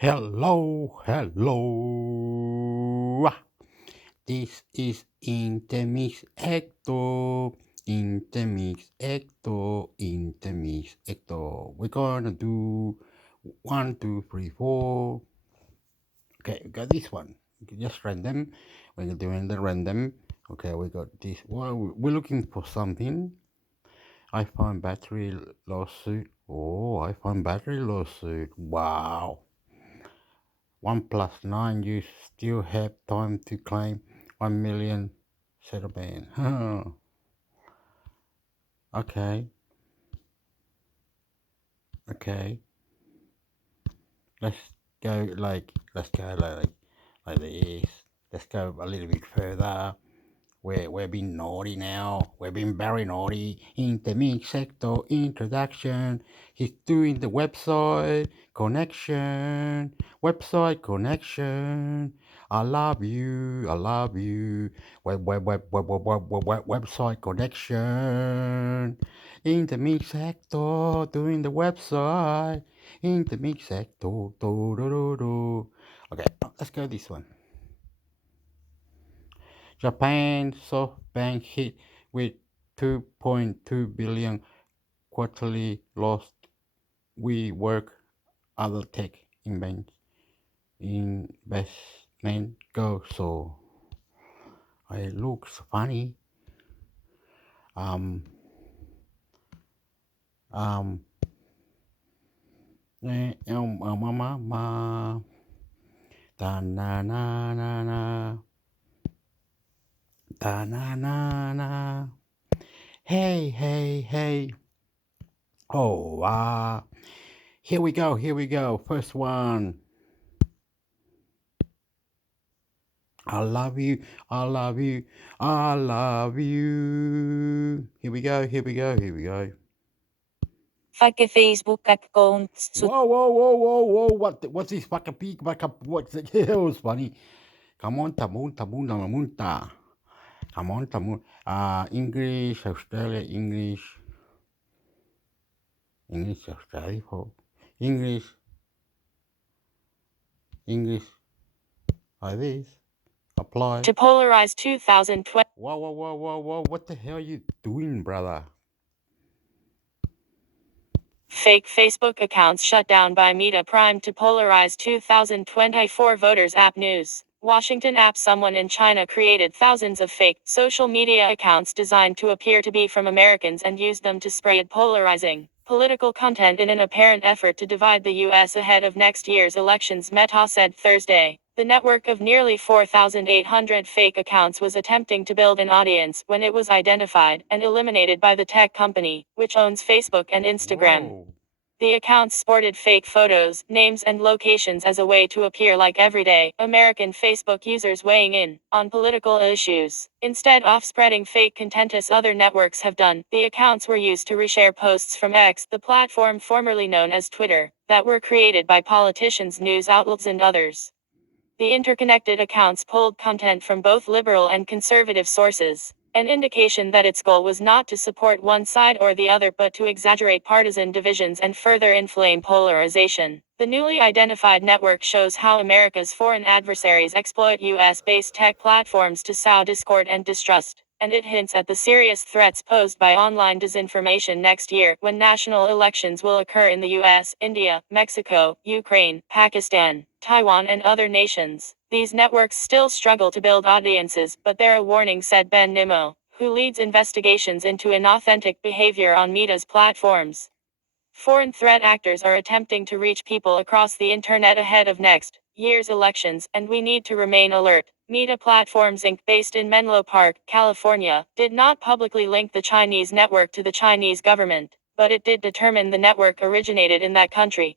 Hello. This is intermix hector. Intermix hector. We're gonna do 1, 2, 3, 4. Okay, we got this one. Just random. We're doing the random. Okay, we got this. Well, we're looking for something. I found battery lawsuit. Oh, I found battery lawsuit. Wow. 1+9, you still have time to claim 1 million settlement. Okay. Let's go like this. Let's go a little bit further. We're being naughty now. We're being very naughty. Intermix sector introduction. He's doing the website connection. I love you. Website connection. Intermix sector doing the website. Intermix sector. Okay, let's go this one. Japan SoftBank hit with 2.2 billion quarterly loss. WeWork, other tech investment go so. It looks funny. Mama, da na na na na, da na na na. Hey. Oh, here we go. First one. I love you. Here we go. Fake Facebook account. Whoa. What's this? What's the that was funny. Come on, Tamunta. Come on, Tamun. English, Australia, English, Australia, English, like this. Apply. To polarize 2020. Whoa. What the hell are you doing, brother? Fake Facebook accounts shut down by Meta Prime to polarize 2024 voters. App News. Washington app. Someone in China created thousands of fake social media accounts designed to appear to be from Americans and used them to spread polarizing political content in an apparent effort to divide the U.S. ahead of next year's elections, Meta said Thursday. The network of nearly 4,800 fake accounts was attempting to build an audience when it was identified and eliminated by the tech company, which owns Facebook and Instagram. Whoa. The accounts sported fake photos, names, and locations as a way to appear like everyday American Facebook users weighing in on political issues. Instead of spreading fake content as other networks have done, the accounts were used to reshare posts from X, the platform formerly known as Twitter, that were created by politicians, news outlets, and others. The interconnected accounts pulled content from both liberal and conservative sources, an indication that its goal was not to support one side or the other but to exaggerate partisan divisions and further inflame polarization. The newly identified network shows how America's foreign adversaries exploit US-based tech platforms to sow discord and distrust, and it hints at the serious threats posed by online disinformation next year, when national elections will occur in the US, India, Mexico, Ukraine, Pakistan, Taiwan, and other nations. These networks still struggle to build audiences, but they're a warning, said Ben Nimmo, who leads investigations into inauthentic behavior on Meta's platforms. Foreign threat actors are attempting to reach people across the internet ahead of next year's elections, and we need to remain alert. Meta Platforms Inc., based in Menlo Park, California, did not publicly link the Chinese network to the Chinese government, but it did determine the network originated in that country.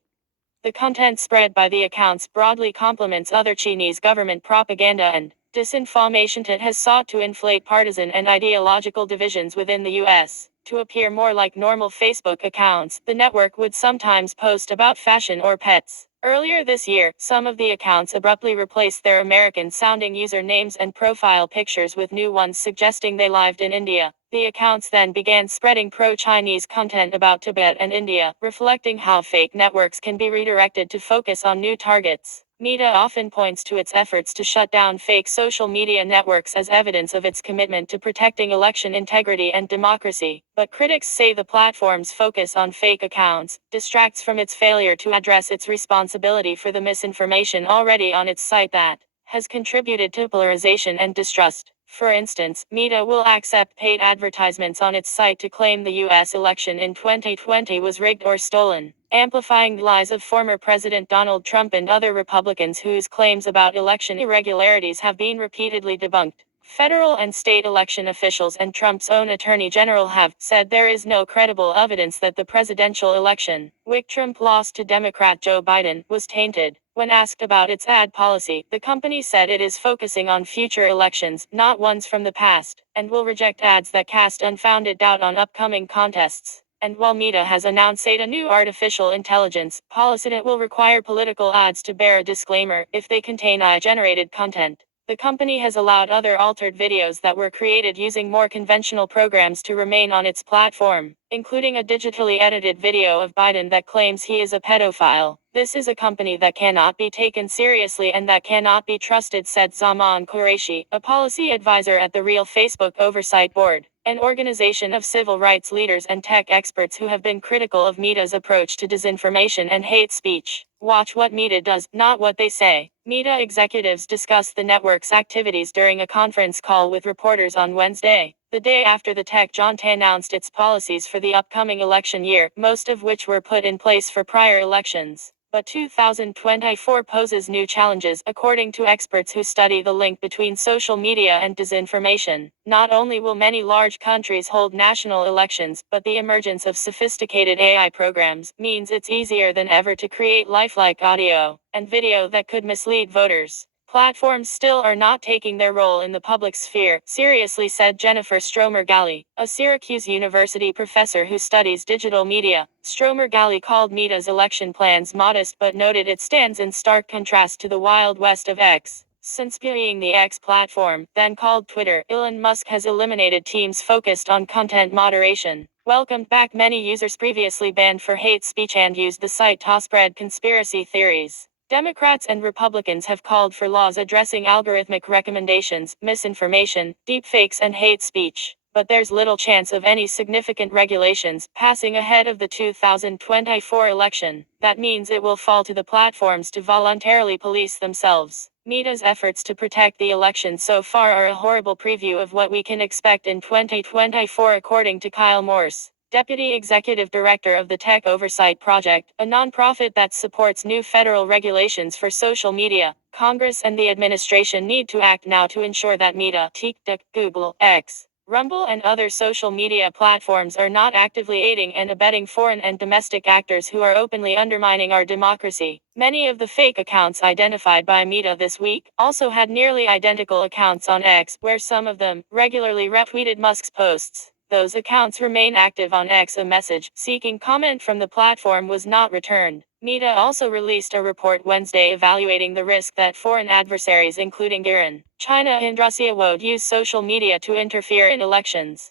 The content spread by the accounts broadly complements other Chinese government propaganda and disinformation. It has sought to inflate partisan and ideological divisions within the U.S. To appear more like normal Facebook accounts, the network would sometimes post about fashion or pets. Earlier this year, some of the accounts abruptly replaced their American-sounding usernames and profile pictures with new ones suggesting they lived in India. The accounts then began spreading pro-Chinese content about Tibet and India, reflecting how fake networks can be redirected to focus on new targets. Meta often points to its efforts to shut down fake social media networks as evidence of its commitment to protecting election integrity and democracy, but critics say the platform's focus on fake accounts distracts from its failure to address its responsibility for the misinformation already on its site that has contributed to polarization and distrust. For instance, Meta will accept paid advertisements on its site to claim the US election in 2020 was rigged or stolen, amplifying the lies of former President Donald Trump and other Republicans whose claims about election irregularities have been repeatedly debunked. Federal and state election officials and Trump's own attorney general have said there is no credible evidence that the presidential election, which Trump lost to Democrat Joe Biden, was tainted. When asked about its ad policy, the company said it is focusing on future elections, not ones from the past, and will reject ads that cast unfounded doubt on upcoming contests. And while Meta has announced a new artificial intelligence policy that will require political ads to bear a disclaimer if they contain AI-generated content, the company has allowed other altered videos that were created using more conventional programs to remain on its platform, including a digitally edited video of Biden that claims he is a pedophile. This is a company that cannot be taken seriously and that cannot be trusted, said Zaman Qureshi, a policy advisor at the Real Facebook Oversight Board, an organization of civil rights leaders and tech experts who have been critical of Meta's approach to disinformation and hate speech. Watch what Meta does, not what they say. Meta executives discussed the network's activities during a conference call with reporters on Wednesday, the day after the tech giant announced its policies for the upcoming election year, most of which were put in place for prior elections. But 2024 poses new challenges, according to experts who study the link between social media and disinformation. Not only will many large countries hold national elections, but the emergence of sophisticated AI programs means it's easier than ever to create lifelike audio and video that could mislead voters. Platforms still are not taking their role in the public sphere seriously, said Jennifer Stromer-Galley, a Syracuse University professor who studies digital media. Stromer-Galley called Meta's election plans modest but noted it stands in stark contrast to the Wild West of X. Since being the X platform, then called Twitter, Elon Musk has eliminated teams focused on content moderation, welcomed back many users previously banned for hate speech, and used the site to spread conspiracy theories. Democrats and Republicans have called for laws addressing algorithmic recommendations, misinformation, deepfakes, and hate speech. But there's little chance of any significant regulations passing ahead of the 2024 election. That means it will fall to the platforms to voluntarily police themselves. Meta's efforts to protect the election so far are a horrible preview of what we can expect in 2024, according to Kyle Morse, Deputy Executive Director of the Tech Oversight Project, a nonprofit that supports new federal regulations for social media. Congress and the administration need to act now to ensure that Meta, TikTok, Google, X, Rumble, and other social media platforms are not actively aiding and abetting foreign and domestic actors who are openly undermining our democracy. Many of the fake accounts identified by Meta this week also had nearly identical accounts on X, where some of them regularly retweeted Musk's posts. Those accounts remain active on X. A message seeking comment from the platform was not returned. Meta also released a report Wednesday evaluating the risk that foreign adversaries including Iran, China, and Russia would use social media to interfere in elections.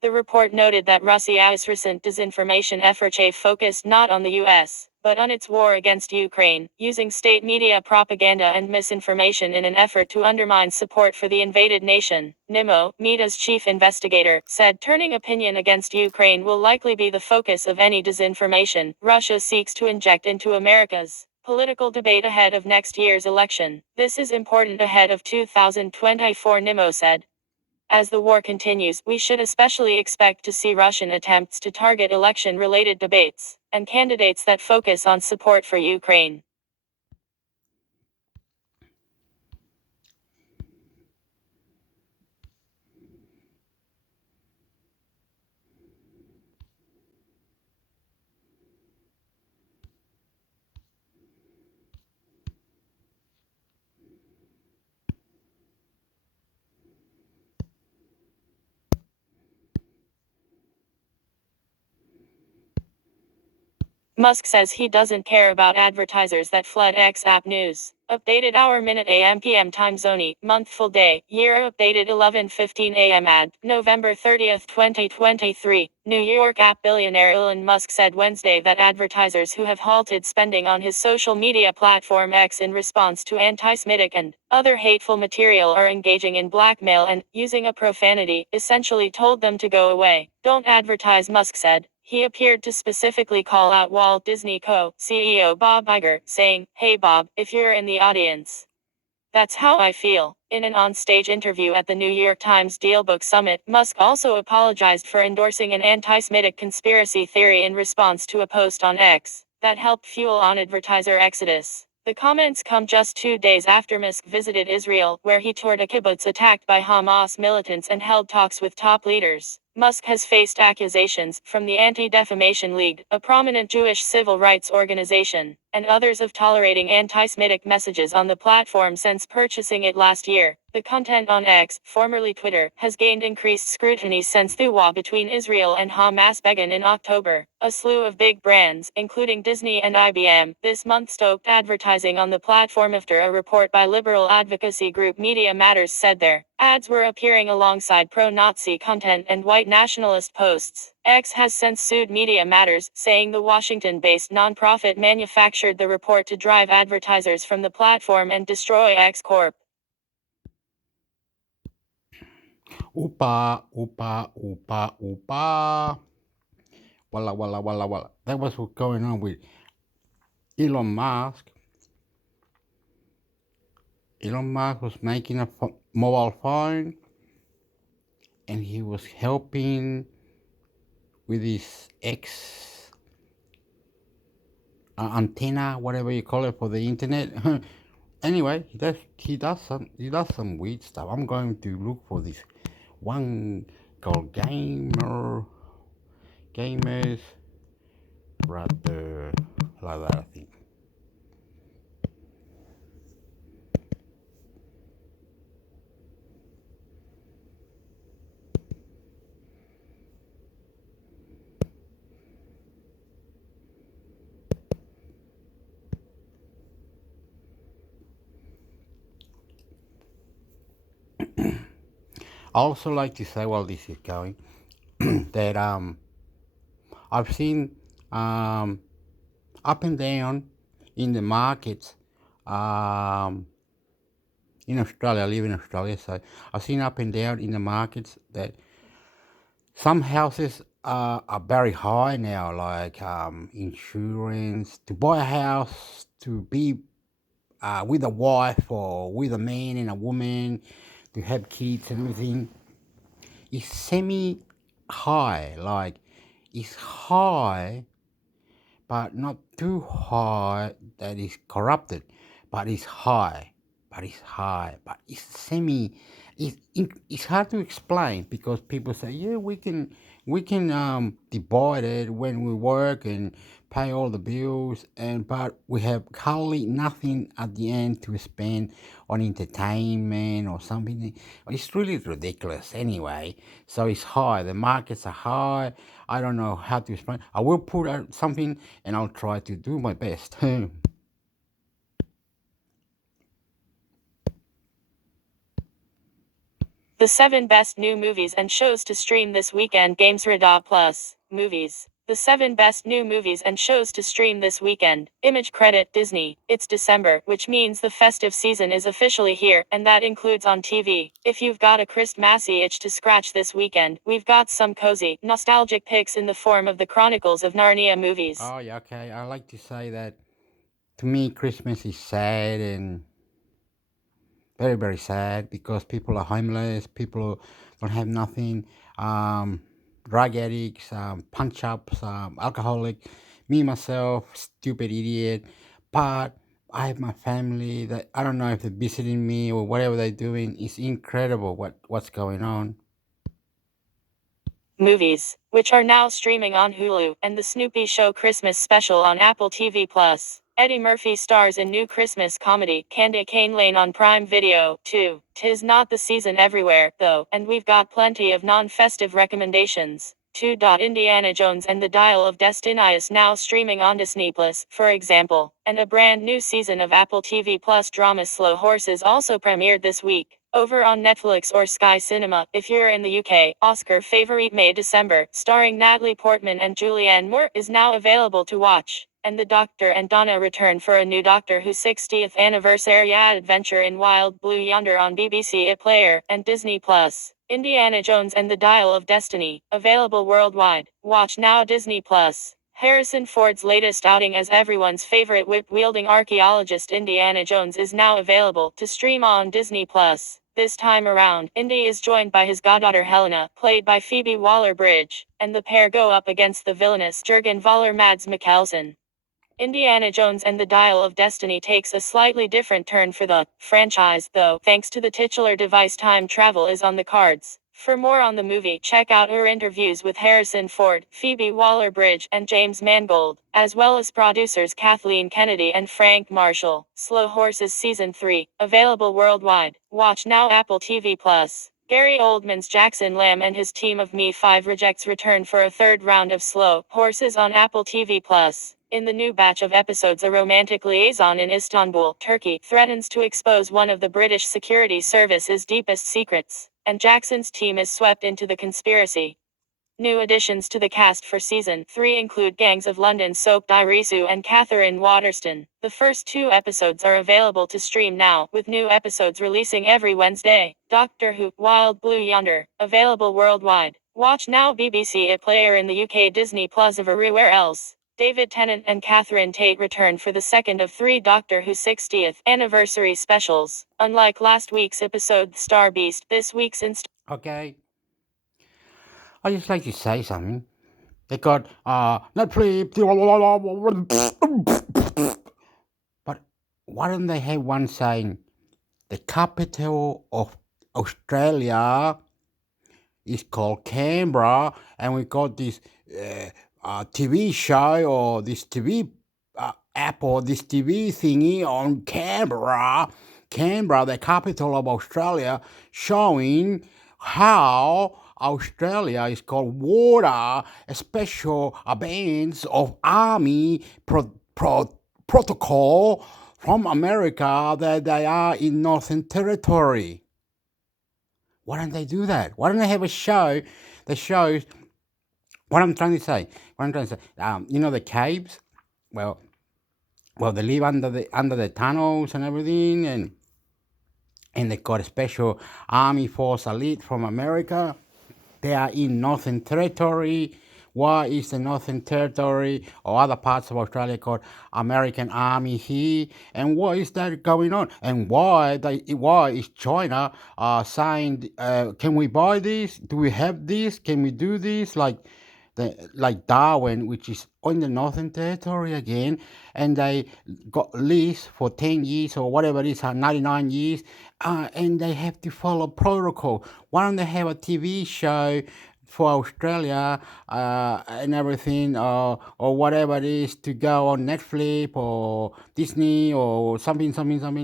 The report noted that Russia's recent disinformation efforts focused not on the US, but on its war against Ukraine, using state media propaganda and misinformation in an effort to undermine support for the invaded nation. Nimmo, Meta's chief investigator, said turning opinion against Ukraine will likely be the focus of any disinformation Russia seeks to inject into America's political debate ahead of next year's election. This is important ahead of 2024, Nimmo said. As the war continues, we should especially expect to see Russian attempts to target election-related debates and candidates that focus on support for Ukraine. Musk says he doesn't care about advertisers that flood X app news. Updated hour minute AM PM time zone, month full day, year updated 11:15 AM ad, November 30th, 2023. New York app billionaire Elon Musk said Wednesday that advertisers who have halted spending on his social media platform X in response to anti-Semitic and other hateful material are engaging in blackmail and, using a profanity, essentially told them to go away. Don't advertise, Musk said. He appeared to specifically call out Walt Disney Co. CEO Bob Iger, saying, "Hey Bob, if you're in the audience. That's how I feel." In an on-stage interview at the New York Times Dealbook Summit, Musk also apologized for endorsing an anti-Semitic conspiracy theory in response to a post on X that helped fuel on advertiser exodus. The comments come just 2 days after Musk visited Israel, where he toured a kibbutz attacked by Hamas militants and held talks with top leaders. Musk has faced accusations from the Anti-Defamation League, a prominent Jewish civil rights organization, and others of tolerating anti-Semitic messages on the platform since purchasing it last year. The content on X, formerly Twitter, has gained increased scrutiny since the war between Israel and Hamas began in October. A slew of big brands, including Disney and IBM, this month stoked advertising on the platform after a report by liberal advocacy group Media Matters said their ads were appearing alongside pro-Nazi content and white nationalist posts. X has since sued Media Matters, saying the Washington-based nonprofit manufactured the report to drive advertisers from the platform and destroy X Corp. Upa, upa, upa, upa. Walla, walla, walla, walla. That was what's going on with Elon Musk. Elon Musk was making a mobile phone, and he was helping with his X antenna, whatever you call it, for the internet. Anyway, he does some weird stuff. I'm going to look for this one called gamers brother, like that, I think. I also like to say, while this is going, that I've seen up and down in the markets in Australia. I live in Australia, so I've seen up and down in the markets that some houses are very high now, like insurance to buy a house, to be with a wife or with a man and a woman, to have kids and everything, is semi high. Like, it's high, but not too high that is corrupted, but it's high, but it's semi. It's hard to explain, because people say, yeah, we can divide it when we work and pay all the bills, but we have hardly nothing at the end to spend on entertainment or something. It's really ridiculous anyway. So it's high. The markets are high. I don't know how to explain. I will put out something, and I'll try to do my best. The 7 best new movies and shows to stream this weekend. Games Radar Plus. Movies. The 7 best new movies and shows to stream this weekend. Image credit Disney. It's December, which means the festive season is officially here, and that includes on TV. If you've got a Christmassy itch to scratch this weekend, we've got some cozy, nostalgic picks in the form of the Chronicles of Narnia movies. Oh, yeah, okay. I like to say that, to me, Christmas is sad and very, very sad, because people are homeless, people don't have nothing, drug addicts, punch ups, alcoholic, me, myself, stupid idiot. But I have my family that, I don't know if they're visiting me or whatever they're doing. It's incredible what's going on. Movies, which are now streaming on Hulu, and the Snoopy Show Christmas special on Apple TV+. Eddie Murphy stars in new Christmas comedy, Candy Cane Lane on Prime Video, too. 'Tis not the season everywhere, though, and we've got plenty of non-festive recommendations. 2. Indiana Jones and the Dial of Destiny is now streaming on Disney Plus, for example, and a brand new season of Apple TV Plus drama Slow Horses also premiered this week, over on Netflix or Sky Cinema, if you're in the UK. Oscar favorite May December, starring Natalie Portman and Julianne Moore, is now available to watch. And the Doctor and Donna return for a new Doctor Who 60th anniversary adventure in Wild Blue Yonder on BBC iPlayer and Disney Plus. Indiana Jones and the Dial of Destiny, available worldwide. Watch now Disney Plus. Harrison Ford's latest outing as everyone's favorite whip-wielding archaeologist Indiana Jones is now available to stream on Disney Plus. This time around, Indy is joined by his goddaughter Helena, played by Phoebe Waller-Bridge, and the pair go up against the villainous Jurgen Voller Mads Mikkelsen. Indiana Jones and the Dial of Destiny takes a slightly different turn for the franchise, though, thanks to the titular device time travel is on the cards. For more on the movie, check out our interviews with Harrison Ford, Phoebe Waller-Bridge, and James Mangold, as well as producers Kathleen Kennedy and Frank Marshall. Slow Horses Season 3, available worldwide. Watch now Apple TV Plus. Gary Oldman's Jackson Lamb and his team of Me5 rejects return for a third round of Slow Horses on Apple TV Plus. In the new batch of episodes, a romantic liaison in Istanbul, Turkey, threatens to expose one of the British security service's deepest secrets, and Jackson's team is swept into the conspiracy. New additions to the cast for Season 3 include Gangs of London soap Dirisu and Catherine Waterston. The first 2 episodes are available to stream now, with new episodes releasing every Wednesday. Doctor Who, Wild Blue Yonder, available worldwide. Watch now BBC iPlayer in the UK, Disney Plus everywhere else. David Tennant and Catherine Tate return for the second of 3 Doctor Who 60th anniversary specials. Unlike last week's episode The Star Beast, this week's Okay, I just like to say something. They got Netflix, but why don't they have one saying the capital of Australia is called Canberra, and we got this TV show or this TV app or this TV thingy on Canberra, the capital of Australia, showing how Australia is called water, a special bands of army protocol from America that they are in Northern Territory. Why don't they do that? Why don't they have a show that shows what I'm trying to say? You know the caves? Well, they live under the tunnels and everything, and they got a special army force elite from America. They are in Northern Territory. Why is the Northern Territory or other parts of Australia called American Army here? And why is that going on? And why is China saying, can we buy this? Do we have this? Can we do this? Like Darwin, which is on the Northern Territory again, and they got lease for 10 years or whatever it is, 99 years, and they have to follow protocol. Why don't they have a TV show for Australia and everything, or whatever it is, to go on Netflix or Disney or something,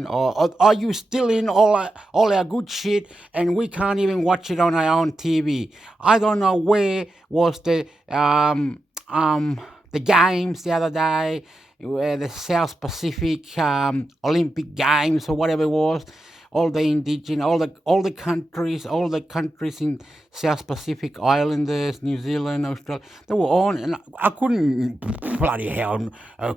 or are you stealing all our good shit and we can't even watch it on our own TV? I don't know where was the games the other day, where the South Pacific Olympic Games or whatever it was. All the indigenous, all the countries in South Pacific Islanders, New Zealand, Australia, they were on, and I couldn't, bloody hell,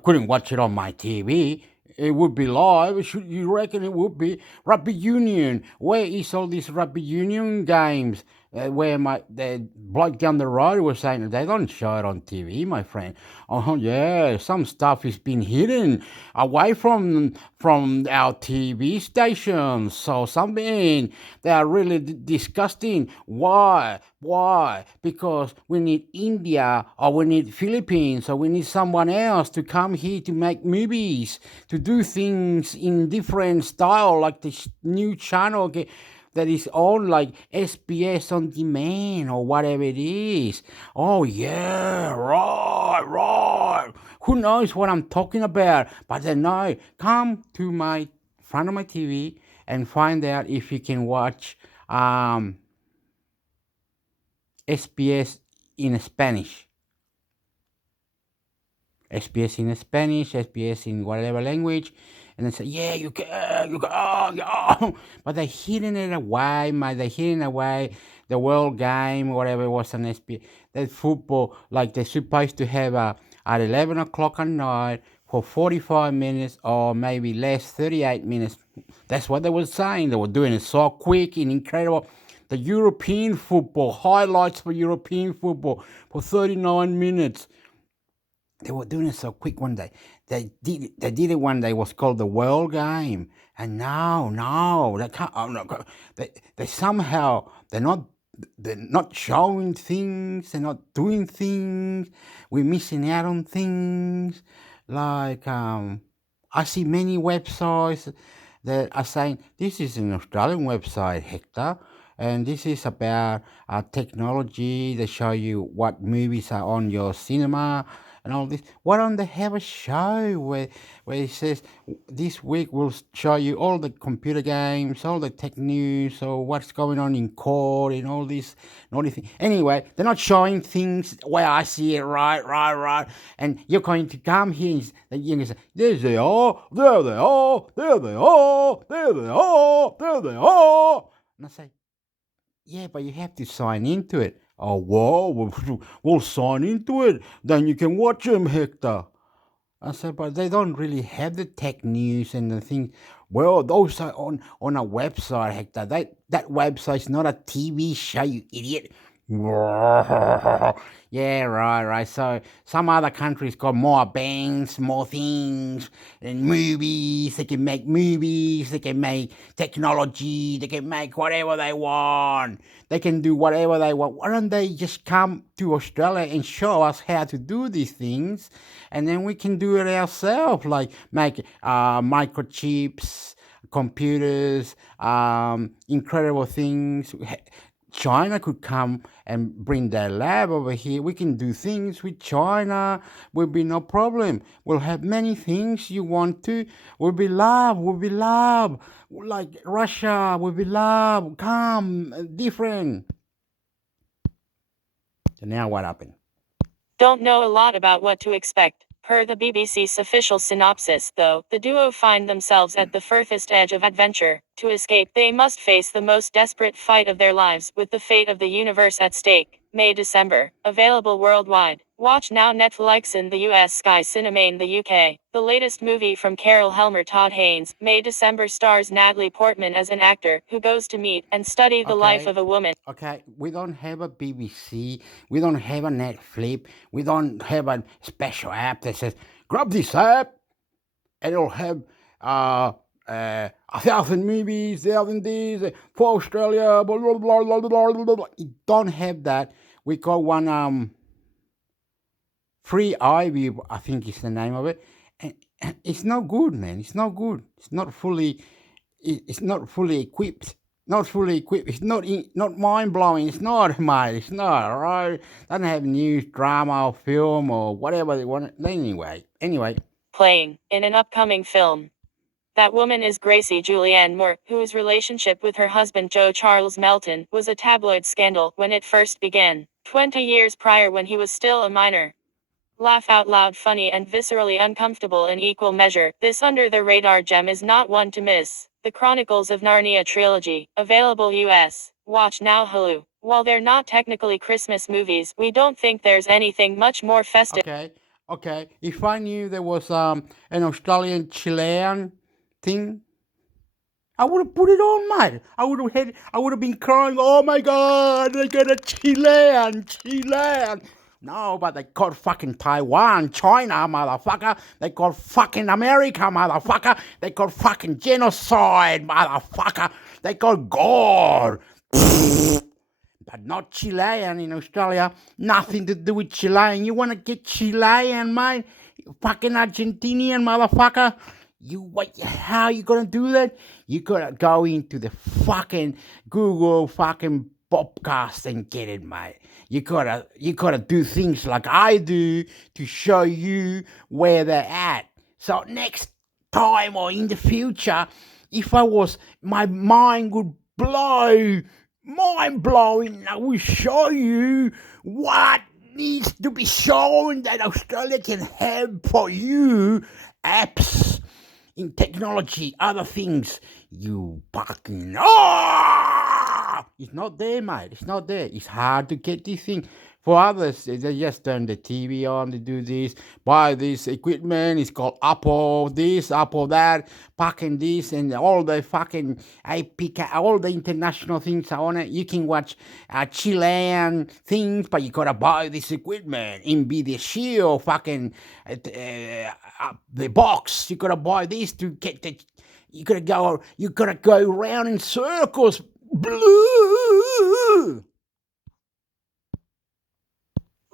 couldn't watch it on my TV. It would be live. You reckon it would be? Rugby union. Where is all these rugby union games? Where the bloke down the road was saying they don't show it on TV, my friend. Oh yeah, some stuff is been hidden away from our TV stations. So something they are really disgusting. Why? Because we need India, or we need Philippines, or we need someone else to come here to make movies, to do things in different style, like this new channel that is on, like SBS on demand or whatever it is. Oh yeah, right. Who knows what I'm talking about? But then no, come to my front of my TV and find out if you can watch SBS in Spanish. SBS in Spanish, SBS in whatever language, and they say, yeah, you can, oh, yeah. But they're hidden it away, mate. They're hidden away the World Game, whatever it was on SBS. That football, like they're supposed to have at 11 o'clock at night for 45 minutes or maybe less, 38 minutes. That's what they were saying. They were doing it so quick and incredible. The European football, highlights for European football for 39 minutes. They were doing it so quick one day. They did it one day. It was called the World Game. And no, they can't. Oh, no, they somehow they're not showing things. They're not doing things. We're missing out on things. Like I see many websites that are saying this is an Australian website, Hector, and this is about technology. They show you what movies are on your cinema and all this. Why don't they have a show where it says this week we'll show you all the computer games, all the tech news, or what's going on in court and all this and all these things. Anyway, they're not showing things where I see it, right. And you're going to come here and you're going to say, there they are, there they are, there they are, there they are, there they are. And I say, yeah, but you have to sign into it. Oh, well, we'll sign into it. Then you can watch them, Hector. I said, but they don't really have the tech news and the things. Well, those are on a website, Hector. That website's not a TV show, you idiot. Yeah, right. So some other countries got more banks, more things, and movies. They can make movies. They can make technology. They can make whatever they want. They can do whatever they want. Why don't they just come to Australia and show us how to do these things, and then we can do it ourselves, like make microchips, computers, incredible things. China could come and bring their lab over here. We can do things with China. Will be no problem. We'll have many things you want to. We'll be love. Like Russia, we'll be love. Come, different. So now what happened? Don't know a lot about what to expect. Per the BBC's official synopsis, though, the duo find themselves at the furthest edge of adventure. To escape, they must face the most desperate fight of their lives, with the fate of the universe at stake. May-December. Available worldwide. Watch now. Netflix in the US, Sky Cinema in the UK. The latest movie from Carol Helmer Todd Haynes, May-December, stars Natalie Portman as an actor who goes to meet and study the life of a woman. Okay, we don't have a BBC, we don't have a Netflix, we don't have a special app that says, grab this app, and it'll have 1,000 movies, 1,000 days for Australia, blah, blah, blah, blah, blah, blah, blah. You don't have that. We got one Free iView, I think is the name of it. And it's no good, man. It's not good. It's not fully equipped. Not fully equipped. It's not mind blowing. It's not, mate. It's not, right? Doesn't have news, drama, or film, or whatever they want. Anyway. Playing in an upcoming film. That woman is Gracie Julianne Moore, whose relationship with her husband Joe Charles Melton was a tabloid scandal when it first began, 20 years prior, when he was still a minor. Laugh out loud, funny and viscerally uncomfortable in equal measure, this under-the-radar gem is not one to miss. The Chronicles of Narnia trilogy, available US. Watch now. Hulu. While they're not technically Christmas movies, we don't think there's anything much more festive. Okay. If I knew there was an Australian Chilean thing, I would have put it on, mate. I would have been crying, oh my God, they got a Chilean. No, but they called fucking Taiwan, China, motherfucker. They called fucking America, motherfucker. They called fucking genocide, motherfucker. They called God. But not Chilean in Australia. Nothing to do with Chilean. You want to get Chilean, mate? Fucking Argentinian, motherfucker. How you gonna do that? You gotta go into the fucking Google fucking podcast and get it, mate. You gotta do things like I do to show you where they're at. So next time or in the future, if my mind would blow, mind blowing, I will show you what needs to be shown that Australia can have for you apps in technology, other things. You fucking it's not there, mate. It's not there. It's hard to get this thing. For others, they just turn the TV on, they do this, buy this equipment, it's called Apple this, Apple that, fucking this, and all the fucking APK, all the international things are on it. You can watch Chilean things, but you gotta buy this equipment, NVIDIA Shield, fucking the box. You gotta buy this to get the. You gotta go around in circles. Blue.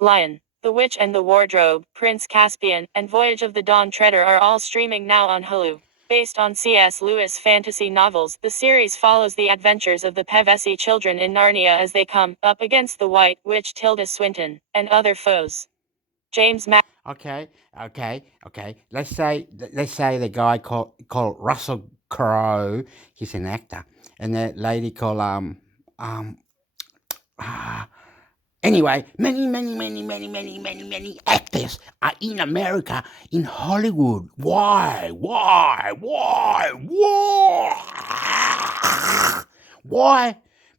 Lion, The Witch and the Wardrobe, Prince Caspian, and Voyage of the Dawn Treader are all streaming now on Hulu. Based on C.S. Lewis fantasy novels, the series follows the adventures of the Pevensey children in Narnia as they come up against the White Witch Tilda Swinton and other foes. James Mac. Okay. Let's say the guy called Russell Crowe, he's an actor, and that lady called anyway, many actors are in America, in Hollywood. Why? Why?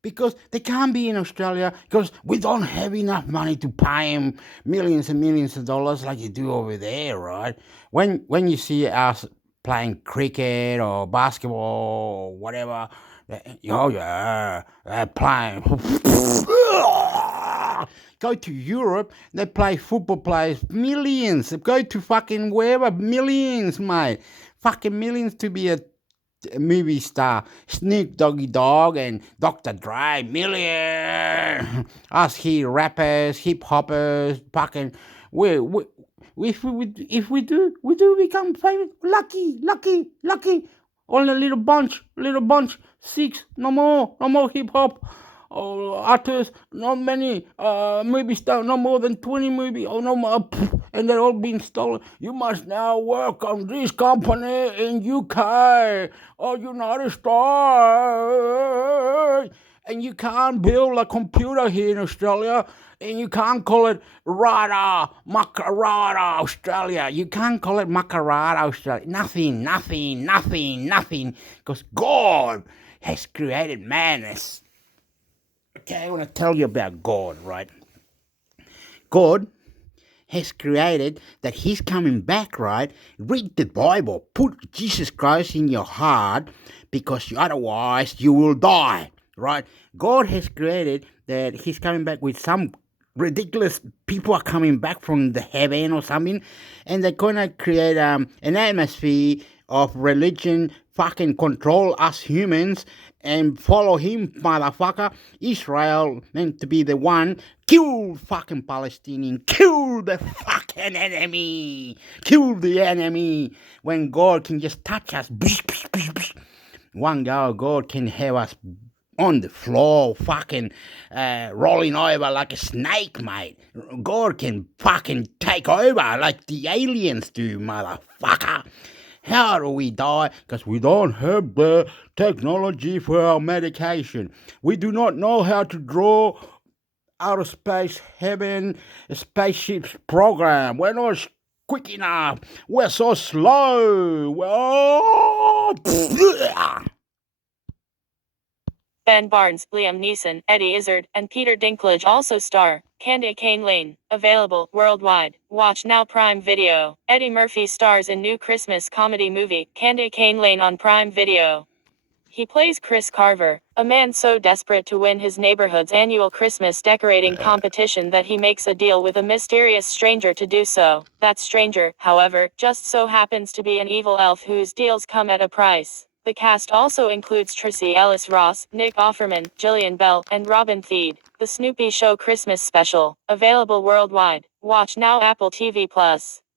Because they can't be in Australia because we don't have enough money to pay them millions and millions of dollars like you do over there, right? When you see us playing cricket or basketball or whatever, playing. Go to Europe, they play football players, millions. Go to fucking wherever, millions, mate. Fucking millions to be a movie star. Snoop Doggy Dogg and Dr. Dre, million. Us here, rappers, hip hoppers, fucking. If we do become famous, lucky. Only a little bunch, 6, no more hip hop. Artists, not many movie stars, no more than 20 movies, or no more, and they're all being stolen. You must now work on this company in UK or United States, and you can't build a computer here in Australia, and you can't call it Makarada Australia. You can't call it Makarada Australia. Nothing, because God has created madness. Okay, I want to tell you about God, right? God has created that he's coming back, right? Read the Bible. Put Jesus Christ in your heart because otherwise you will die, right? God has created that he's coming back with some ridiculous people are coming back from the heaven or something, and they're going to create an atmosphere of religion, fucking control us humans and follow him, motherfucker. Israel meant to be the one. Kill fucking Palestinian. Kill the fucking enemy. Kill the enemy. When God can just touch us. One day God can have us on the floor, fucking rolling over like a snake, mate. God can fucking take over like the aliens do, motherfucker. How do we die? Because we don't have the technology for our medication. We do not know how to draw outer space heaven spaceships program. We're not quick enough. We're so slow. Ben Barnes, Liam Neeson, Eddie Izzard, and Peter Dinklage also star. Candy Cane Lane, available worldwide. Watch now Prime Video. Eddie Murphy stars in new Christmas comedy movie, Candy Cane Lane on Prime Video. He plays Chris Carver, a man so desperate to win his neighborhood's annual Christmas decorating competition that he makes a deal with a mysterious stranger to do so. That stranger, however, just so happens to be an evil elf whose deals come at a price. The cast also includes Tracee Ellis Ross, Nick Offerman, Jillian Bell, and Robin Thede. The Snoopy Show Christmas Special, available worldwide. Watch now Apple TV+.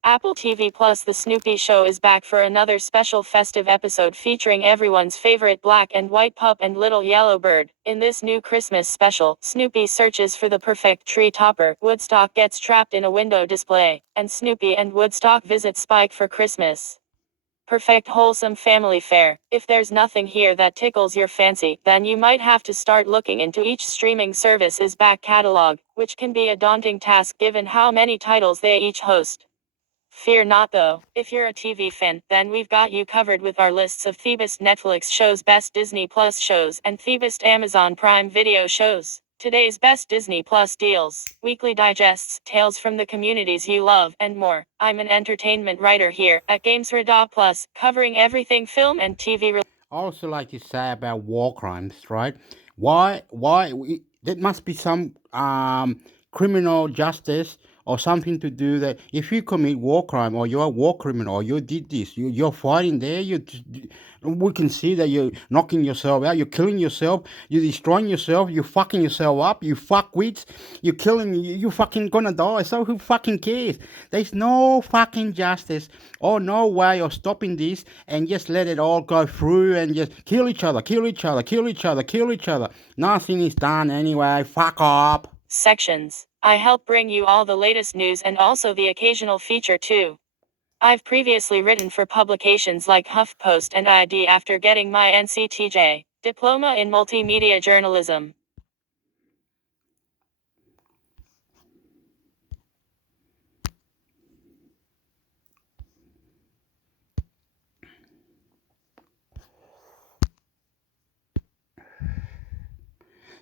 Apple TV+, The Snoopy Show is back for another special festive episode featuring everyone's favorite black and white pup and little yellow bird. In this new Christmas special, Snoopy searches for the perfect tree topper, Woodstock gets trapped in a window display, and Snoopy and Woodstock visit Spike for Christmas. Perfect wholesome family fare. If there's nothing here that tickles your fancy, then you might have to start looking into each streaming service's back catalog, which can be a daunting task given how many titles they each host. Fear not though, if you're a TV fan, then we've got you covered with our lists of the best Netflix shows, best Disney Plus shows, and the best Amazon Prime Video shows. Today's best Disney Plus deals, weekly digests, tales from the communities you love, and more. I'm an entertainment writer here at GamesRadar Plus, covering everything film and TV. Also, like you say about war crimes, right? There must be some criminal justice or something to do that if you commit war crime or you're a war criminal or you did this, you're fighting there, we can see that you're knocking yourself out, you're killing yourself, you're destroying yourself, you're fucking yourself up, you fuckwits, you're killing, you fucking gonna die, so who fucking cares? There's no fucking justice or no way of stopping this and just let it all go through and just kill each other, kill each other, kill each other, kill each other. Nothing is done anyway, fuck up. Sections. I help bring you all the latest news and also the occasional feature too. I've previously written for publications like HuffPost and ID after getting my NCTJ diploma in multimedia journalism.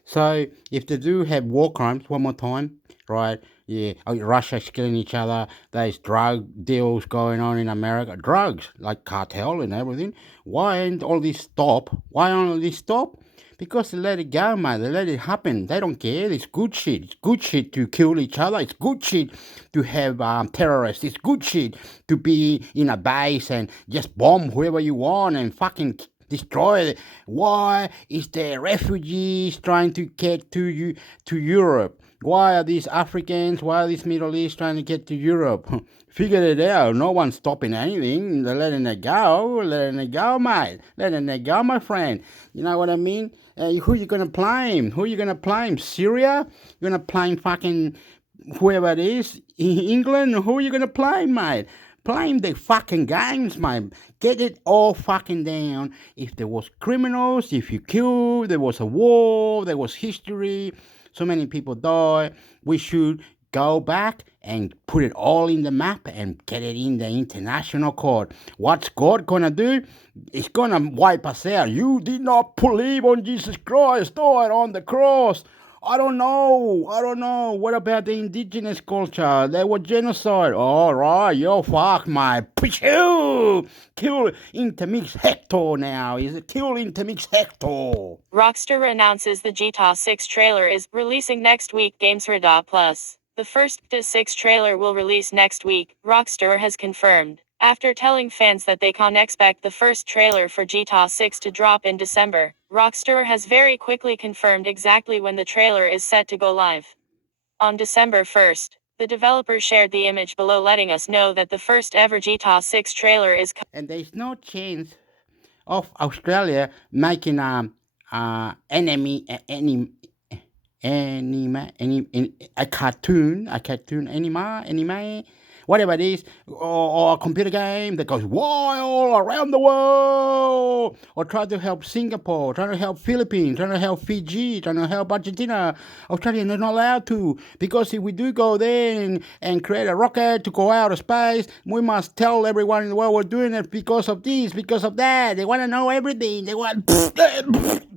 So if they do have war crimes, one more time, right? Yeah, Russia's killing each other. There's drug deals going on in America, drugs like cartel and everything. Why ain't all this stop? Why don't this stop? Because they let it go, mate. They let it happen. They don't care. It's good shit. It's good shit to kill each other. It's good shit to have terrorists. It's good shit to be in a base and just bomb whoever you want and fucking destroy it. Why is there refugees trying to get to Europe? Why are these Africans, why are these Middle East trying to get to Europe? Figure it out. No one's stopping anything. They're letting it go, mate. Letting it go, my friend. You know what I mean? Who you gonna blame? Who you gonna blame? Syria? You're gonna blame fucking whoever it is? England? Who are you gonna blame, mate? Playing the fucking games, mate. Get it all fucking down. If there was criminals, if you killed, there was a war, there was history, so many people died, we should go back and put it all in the map and get it in the international court. What's God gonna do? It's gonna wipe us out. You did not believe on Jesus Christ, died on the cross. I don't know. What about the indigenous culture? They were genocide. All right, you're fucked, mate. Pichu! Kill intermix hector now. Is it kill intermix hector? Rockstar announces the GTA 6 trailer is releasing next week. GamesRadar Plus. The first GTA 6 trailer will release next week, Rockstar has confirmed. After telling fans that they can expect the first trailer for GTA 6 to drop in December, Rockstar has very quickly confirmed exactly when the trailer is set to go live. On December 1st, the developer shared the image below letting us know that the first ever GTA 6 trailer is and there's no chance of Australia making a cartoon, anime, whatever it is, or a computer game that goes wild around the world, or try to help Singapore, try to help Philippines, try to help Fiji, try to help Argentina. Australia is not allowed to, because if we do go there and create a rocket to go out of space, we must tell everyone in the world we're doing it because of this, because of that. They want to know everything. They want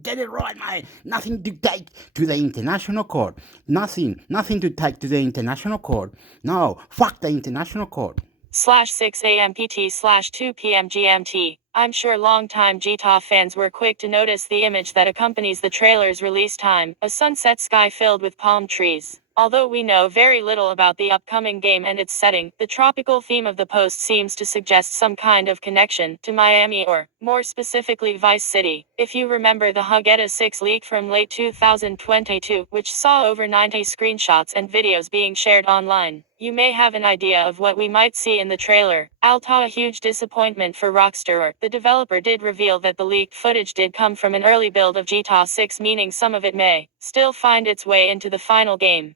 get it right, mate. Nothing to take to the international court. Nothing to take to the international court. No, fuck the international court. /6 a.m. PT /2 p.m. GMT. I'm sure longtime GTA fans were quick to notice the image that accompanies the trailer's release time, a sunset sky filled with palm trees. Although we know very little about the upcoming game and its setting, the tropical theme of the post seems to suggest some kind of connection to Miami or, more specifically, Vice City. If you remember the GTA 6 leak from late 2022, which saw over 90 screenshots and videos being shared online, you may have an idea of what we might see in the trailer. Although a huge disappointment for Rockstar, the developer did reveal that the leaked footage did come from an early build of GTA 6, meaning some of it may still find its way into the final game.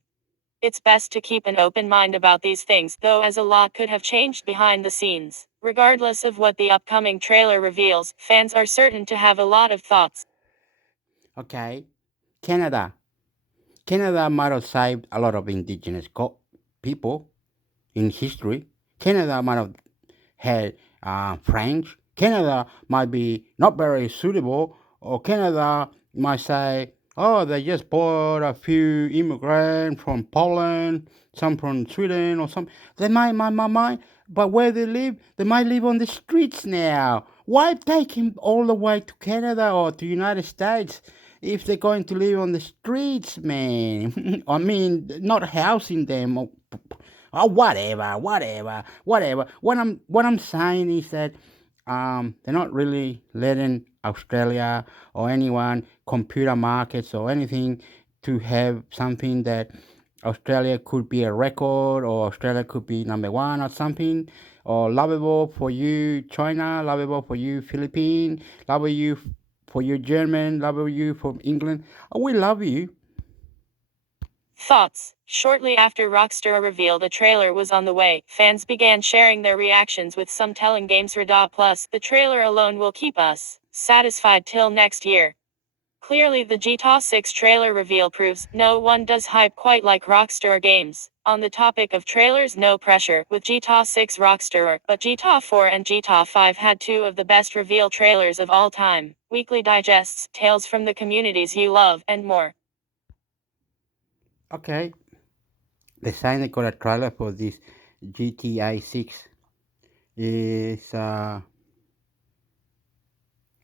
It's best to keep an open mind about these things, though, as a lot could have changed behind the scenes. Regardless of what the upcoming trailer reveals, fans are certain to have a lot of thoughts. Okay, Canada. Canada might have saved a lot of indigenous people in history. Canada might have had French. Canada might be not very suitable, or Canada might say, oh, they just brought a few immigrants from Poland, some from Sweden, or some. They might, but where they live, they might live on the streets now. Why take him all the way to Canada or to United States if they're going to live on the streets, man? I mean, not housing them. Oh, whatever. What I'm saying is that they're not really letting Australia or anyone, computer markets or anything, to have something that Australia could be a record, or Australia could be number one or something, or lovable for you China, lovable for you Philippines, lovable you for you German, lovable you from England. Oh, we love you. Thoughts. Shortly after Rockstar revealed a trailer was on the way, fans began sharing their reactions, with some telling GamesRadar Plus, the trailer alone will keep us satisfied till next year. Clearly the GTA 6 trailer reveal proves no one does hype quite like Rockstar Games. On the topic of trailers, no pressure with GTA 6 Rockstar, but GTA 4 and GTA 5 had two of the best reveal trailers of all time. Weekly digests, tales from the communities you love, and more. Okay, the sign they got a trailer for this GTA 6 is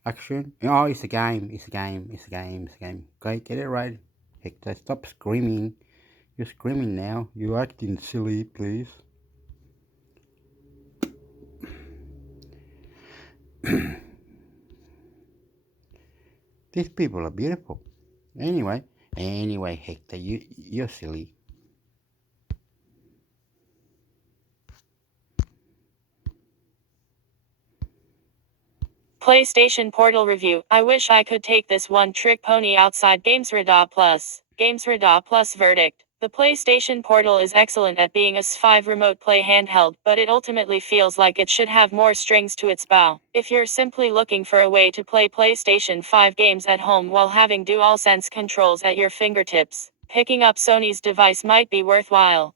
action. Oh, it's a game. It's a game. It's a game. It's a game. Okay, get it right. Hector, stop screaming. You're screaming now. You're acting silly, please. These people are beautiful. Anyway, Hector, you're silly. PlayStation Portal review. I wish I could take this one-trick pony outside GamesRadar Plus. GamesRadar Plus verdict. The PlayStation Portal is excellent at being a S5 remote play handheld, but it ultimately feels like it should have more strings to its bow. If you're simply looking for a way to play PlayStation 5 games at home while having DualSense controls at your fingertips, picking up Sony's device might be worthwhile.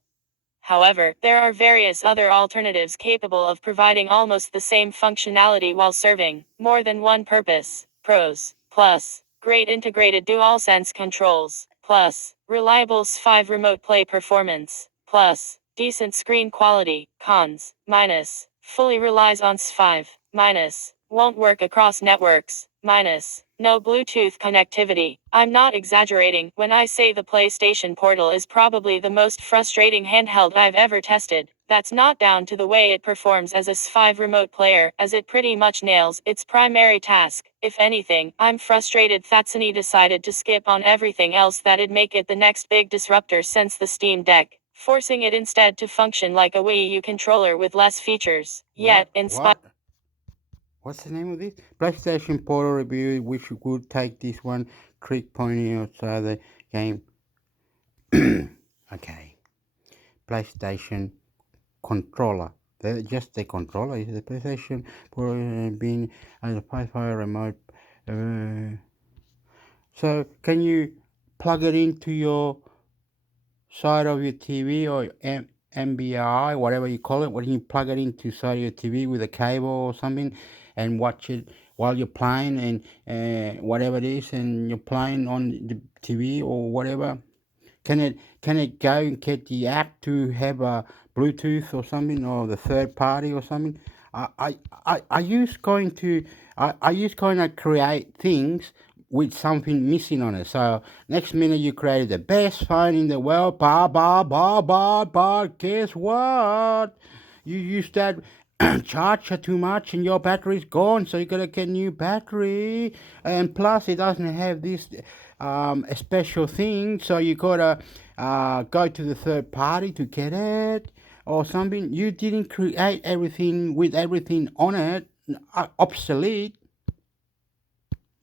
However, there are various other alternatives capable of providing almost the same functionality while serving more than one purpose. Pros. Plus. Great integrated DualSense controls. Plus. Reliable S5 remote play performance. Plus. Decent screen quality. Cons. Minus. Fully relies on S5. Minus. Won't work across networks. Minus. No Bluetooth connectivity. I'm not exaggerating when I say the PlayStation Portal is probably the most frustrating handheld I've ever tested. That's not down to the way it performs as a S5 remote player, as it pretty much nails its primary task. If anything, I'm frustrated that Sony decided to skip on everything else that'd make it the next big disruptor since the Steam Deck, forcing it instead to function like a Wii U controller with less features. Yet, in spite What's the name of this? PlayStation Portal review. We should could take this one trick pony outside the game. Okay. PlayStation controller. Just the controller is the PlayStation Portal being as a Wi-Fi remote. So can you plug it into your side of your TV or MBI, whatever you call it, when you plug it into side of your TV with a cable or something, and watch it while you're playing, and whatever it is, and you're playing on the TV or whatever. Can it go and get the app to have a Bluetooth or something, or the third party or something? I use going to I use going to create things with something missing on it. So next minute you created the best phone in the world, but guess what? You use that charger too much and your battery's gone, so you gotta get new battery. And plus it doesn't have this a special thing, so you gotta go to the third party to get it or something. You didn't create everything with everything on it, obsolete.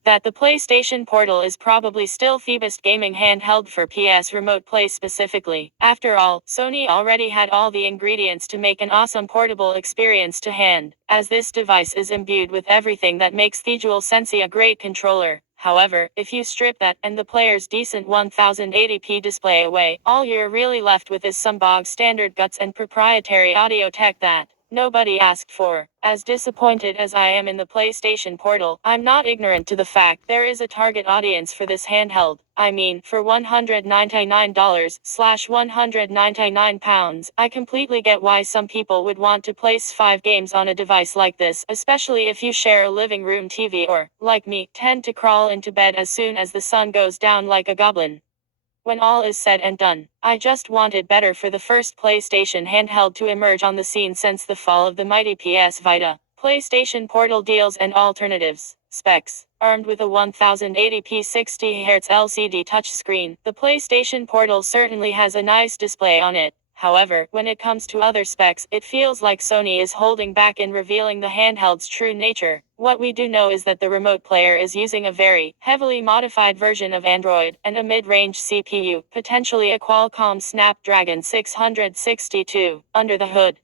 that the PlayStation Portal is probably still the best gaming handheld for PS Remote Play specifically. After all, Sony already had all the ingredients to make an awesome portable experience to hand, as this device is imbued with everything that makes the DualSense a great controller. However, if you strip that and the player's decent 1080p display away, all you're really left with is some bog standard guts and proprietary audio tech that nobody asked for. As disappointed as I am in the PlayStation Portal, I'm not ignorant to the fact there is a target audience for this handheld. I mean, for $199/£199, I completely get why some people would want to place 5 games on a device like this, especially if you share a living room TV or, like me, tend to crawl into bed as soon as the sun goes down like a goblin. When all is said and done, I just wanted better for the first PlayStation handheld to emerge on the scene since the fall of the mighty PS Vita. PlayStation Portal deals and alternatives. Specs. Armed with a 1080p 60Hz LCD touchscreen, the PlayStation Portal certainly has a nice display on it. However, when it comes to other specs, it feels like Sony is holding back in revealing the handheld's true nature. What we do know is that the remote player is using a very heavily modified version of Android and a mid-range CPU, potentially a Qualcomm Snapdragon 662, under the hood.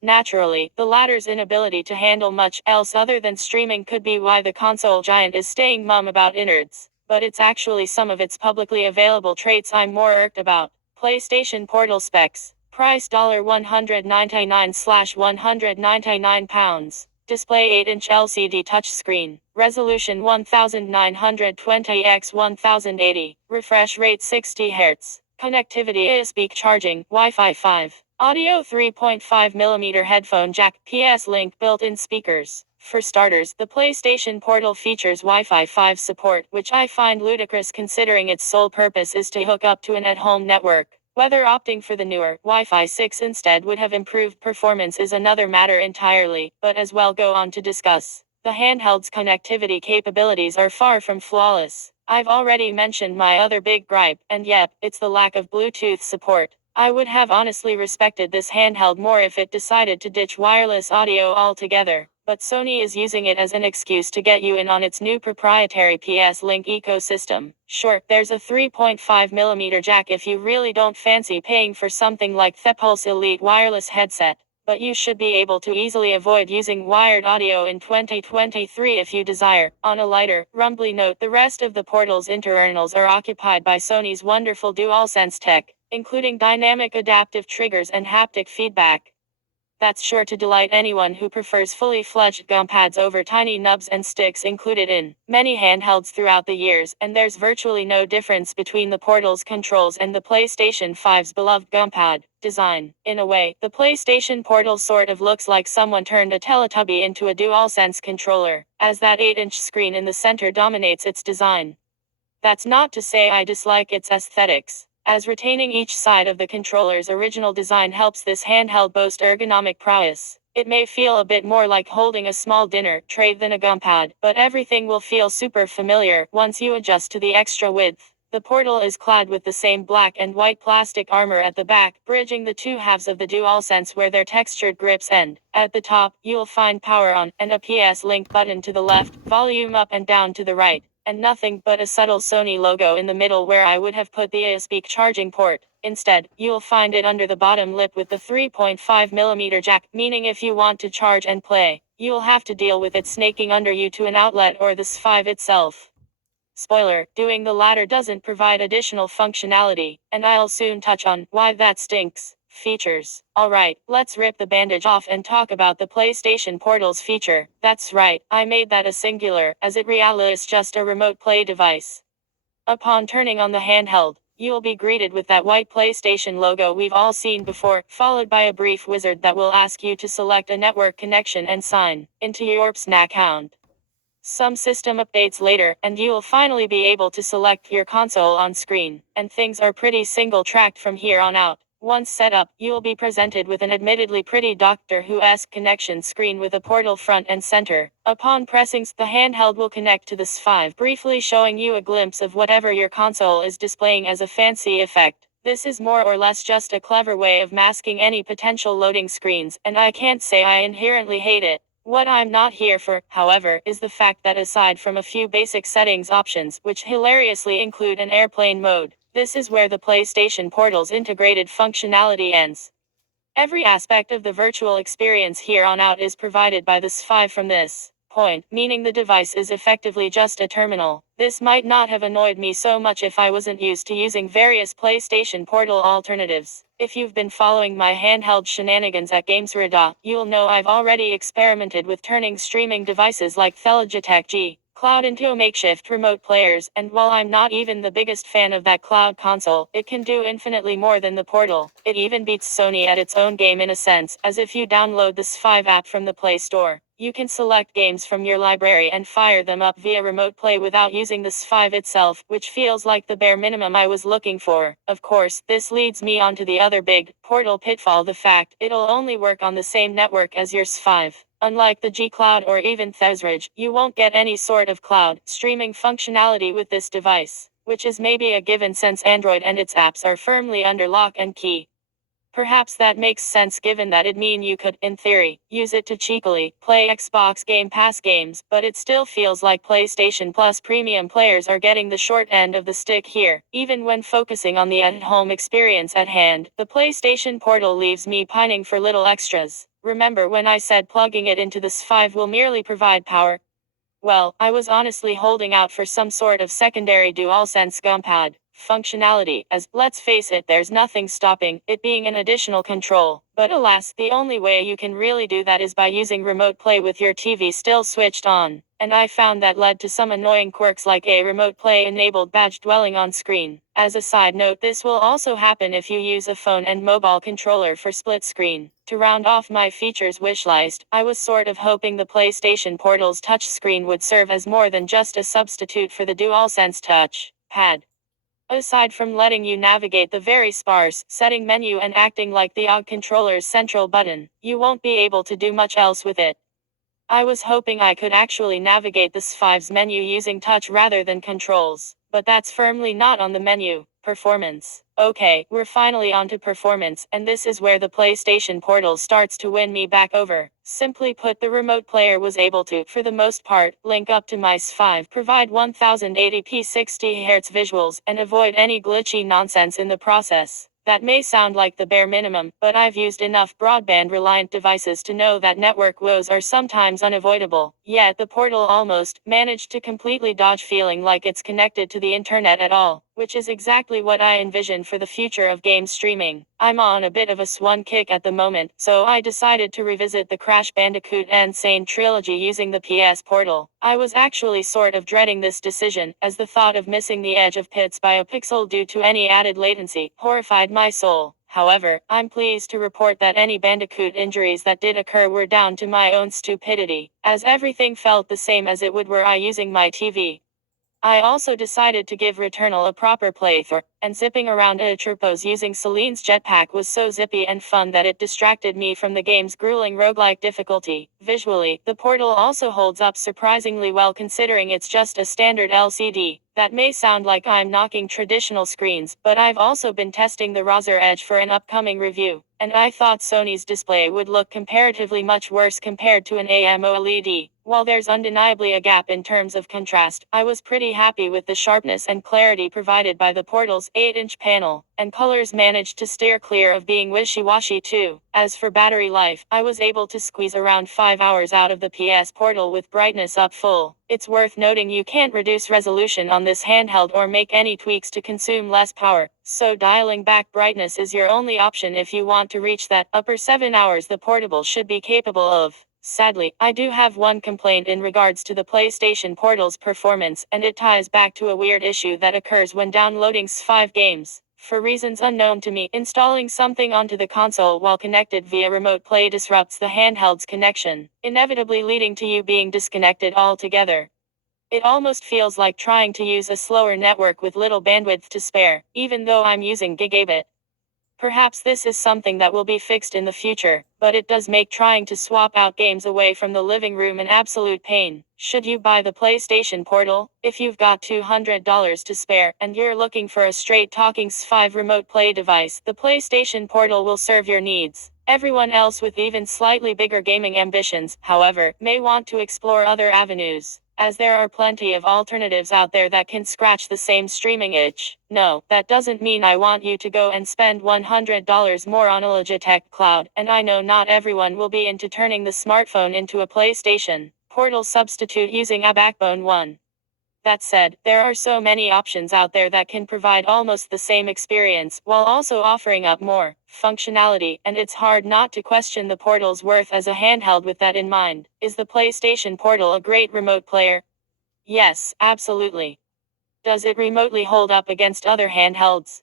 Naturally, the latter's inability to handle much else other than streaming could be why the console giant is staying mum about innards. But it's actually some of its publicly available traits I'm more irked about. PlayStation Portal specs. Price $199/£199. Display 8-inch LCD touchscreen. Resolution 1920x1080. Refresh rate 60 Hz. Connectivity USB charging, Wi-Fi 5. Audio 3.5mm headphone jack, PS Link built-in speakers. For starters, the PlayStation Portal features Wi-Fi 5 support, which I find ludicrous considering its sole purpose is to hook up to an at-home network. Whether opting for the newer Wi-Fi 6 instead would have improved performance is another matter entirely, but as well go on to discuss. The handheld's connectivity capabilities are far from flawless. I've already mentioned my other big gripe, and yep, it's the lack of Bluetooth support. I would have honestly respected this handheld more if it decided to ditch wireless audio altogether, but Sony is using it as an excuse to get you in on its new proprietary PS Link ecosystem. Sure, there's a 3.5mm jack if you really don't fancy paying for something like the Pulse Elite wireless headset, but you should be able to easily avoid using wired audio in 2023 if you desire. On a lighter, rumbly note, the rest of the Portal's internals are occupied by Sony's wonderful DualSense tech, including dynamic adaptive triggers and haptic feedback. That's sure to delight anyone who prefers fully fledged gumpads over tiny nubs and sticks included in many handhelds throughout the years, and there's virtually no difference between the Portal's controls and the PlayStation 5's beloved gumpad design. In a way, the PlayStation Portal sort of looks like someone turned a Teletubby into a DualSense controller, as that 8-inch screen in the center dominates its design. That's not to say I dislike its aesthetics, as retaining each side of the controller's original design helps this handheld boast ergonomic prowess. It may feel a bit more like holding a small dinner tray than a gumpad, but everything will feel super familiar once you adjust to the extra width. The Portal is clad with the same black and white plastic armor at the back, bridging the two halves of the DualSense where their textured grips end. At the top, you'll find power on and a PS Link button to the left, volume up and down to the right, and nothing but a subtle Sony logo in the middle where I would have put the USB charging port. Instead, you'll find it under the bottom lip with the 3.5mm jack, meaning if you want to charge and play, you'll have to deal with it snaking under you to an outlet or the S5 itself. Spoiler, doing the latter doesn't provide additional functionality, and I'll soon touch on why that stinks. Features. Alright, let's rip the bandage off and talk about the PlayStation Portal's feature. That's right, I made that a singular, as it really is just a remote play device. Upon turning on the handheld, you'll be greeted with that white PlayStation logo we've all seen before, followed by a brief wizard that will ask you to select a network connection and sign into your PSN account. Some system updates later, and you'll finally be able to select your console on screen, and things are pretty single-tracked from here on out. Once set up, you'll be presented with an admittedly pretty Doctor Who-esque connection screen with a Portal front and center. Upon pressing, the handheld will connect to the S5, briefly showing you a glimpse of whatever your console is displaying as a fancy effect. This is more or less just a clever way of masking any potential loading screens, and I can't say I inherently hate it. What I'm not here for, however, is the fact that aside from a few basic settings options, which hilariously include an airplane mode, this is where the PlayStation Portal's integrated functionality ends. Every aspect of the virtual experience here on out is provided by the S5 from this point, meaning the device is effectively just a terminal. This might not have annoyed me so much if I wasn't used to using various PlayStation Portal alternatives. If you've been following my handheld shenanigans at GamesRadar, you'll know I've already experimented with turning streaming devices like Logitech G Cloud into makeshift remote players, and while I'm not even the biggest fan of that cloud console, it can do infinitely more than the Portal. It even beats Sony at its own game in a sense, as if you download the S5 app from the Play Store, you can select games from your library and fire them up via remote play without using the S5 itself, which feels like the bare minimum I was looking for. Of course, this leads me on to the other big Portal pitfall, the fact it'll only work on the same network as your S5. Unlike the G Cloud or even Thesridge, you won't get any sort of cloud streaming functionality with this device, which is maybe a given since Android and its apps are firmly under lock and key. Perhaps that makes sense given that it'd mean you could, in theory, use it to cheekily play Xbox Game Pass games, but it still feels like PlayStation Plus premium players are getting the short end of the stick here. Even when focusing on the at-home experience at hand, the PlayStation Portal leaves me pining for little extras. Remember when I said plugging it into the S5 will merely provide power? Well, I was honestly holding out for some sort of secondary DualSense gamepad functionality, as, let's face it, there's nothing stopping it being an additional control. But alas, the only way you can really do that is by using remote play with your TV still switched on. And I found that led to some annoying quirks like a remote play enabled badge dwelling on screen. As a side note, this will also happen if you use a phone and mobile controller for split screen. To round off my features wishlist, I was sort of hoping the PlayStation Portal's touchscreen would serve as more than just a substitute for the DualSense touch pad. Aside from letting you navigate the very sparse setting menu and acting like the OG controller's central button, you won't be able to do much else with it. I was hoping I could actually navigate the S5's menu using touch rather than controls, but that's firmly not on the menu. Performance. Okay, we're finally onto performance, and this is where the PlayStation Portal starts to win me back over. Simply put, the remote player was able to, for the most part, link up to my S5, provide 1080p 60Hz visuals, and avoid any glitchy nonsense in the process. That may sound like the bare minimum, but I've used enough broadband-reliant devices to know that network woes are sometimes unavoidable. Yet the Portal almost managed to completely dodge feeling like it's connected to the internet at all, which is exactly what I envision for the future of game streaming. I'm on a bit of a swan kick at the moment, so I decided to revisit the Crash Bandicoot Insane trilogy using the PS Portal. I was actually sort of dreading this decision, as the thought of missing the edge of pits by a pixel due to any added latency horrified my soul. However, I'm pleased to report that any Bandicoot injuries that did occur were down to my own stupidity, as everything felt the same as it would were I using my TV. I also decided to give Returnal a proper playthrough, and zipping around Atropos using Celine's jetpack was so zippy and fun that it distracted me from the game's grueling roguelike difficulty. Visually, the Portal also holds up surprisingly well considering it's just a standard LCD. That may sound like I'm knocking traditional screens, but I've also been testing the Razer Edge for an upcoming review, and I thought Sony's display would look comparatively much worse compared to an AMOLED. While there's undeniably a gap in terms of contrast, I was pretty happy with the sharpness and clarity provided by the Portal's 8-inch panel, and colors managed to steer clear of being wishy-washy too. As for battery life, I was able to squeeze around 5 hours out of the PS Portal with brightness up full. It's worth noting you can't reduce resolution on this handheld or make any tweaks to consume less power, so dialing back brightness is your only option if you want to reach that upper 7 hours the portable should be capable of. Sadly, I do have one complaint in regards to the PlayStation Portal's performance, and it ties back to a weird issue that occurs when downloading S5 games. For reasons unknown to me, installing something onto the console while connected via remote play disrupts the handheld's connection, inevitably leading to you being disconnected altogether. It almost feels like trying to use a slower network with little bandwidth to spare, even though I'm using gigabit. Perhaps this is something that will be fixed in the future, but it does make trying to swap out games away from the living room an absolute pain. Should you buy the PlayStation Portal? If you've got $200 to spare, and you're looking for a straight talking S5 remote play device, the PlayStation Portal will serve your needs. Everyone else with even slightly bigger gaming ambitions, however, may want to explore other avenues, as there are plenty of alternatives out there that can scratch the same streaming itch. No, that doesn't mean I want you to go and spend $100 more on a Logitech cloud, and I know not everyone will be into turning the smartphone into a PlayStation Portal substitute using a Backbone One. That said, there are so many options out there that can provide almost the same experience, while also offering up more functionality, and it's hard not to question the Portal's worth as a handheld with that in mind. Is the PlayStation Portal a great remote player? Yes, absolutely. Does it remotely hold up against other handhelds?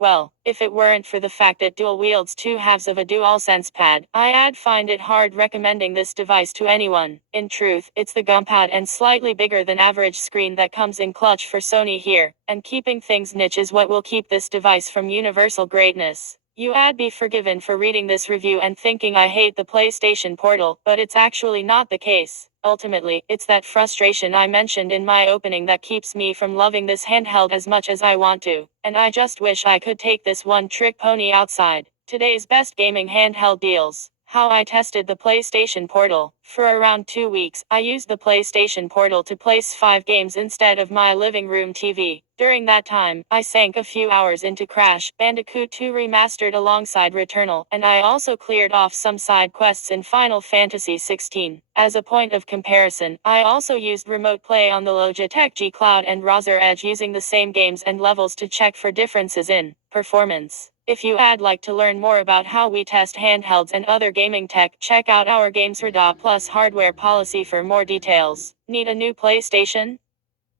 Well, if it weren't for the fact it dual wields two halves of a DualSense pad, I'd find it hard recommending this device to anyone. In truth, it's the gumpad and slightly bigger than average screen that comes in clutch for Sony here, and keeping things niche is what will keep this device from universal greatness. You'd be forgiven for reading this review and thinking I hate the PlayStation Portal, but it's actually not the case. Ultimately, it's that frustration I mentioned in my opening that keeps me from loving this handheld as much as I want to, and I just wish I could take this one-trick pony outside. Today's best gaming handheld deals. How I tested the PlayStation Portal. For around 2 weeks, I used the PlayStation Portal to place 5 games instead of my living room TV. During that time, I sank a few hours into Crash Bandicoot 2 Remastered alongside Returnal, and I also cleared off some side quests in Final Fantasy XVI. As a point of comparison, I also used Remote Play on the Logitech G Cloud and Razer Edge using the same games and levels to check for differences in performance. If you'd like to learn more about how we test handhelds and other gaming tech, check out our GamesRadar Plus hardware policy for more details. Need a new PlayStation?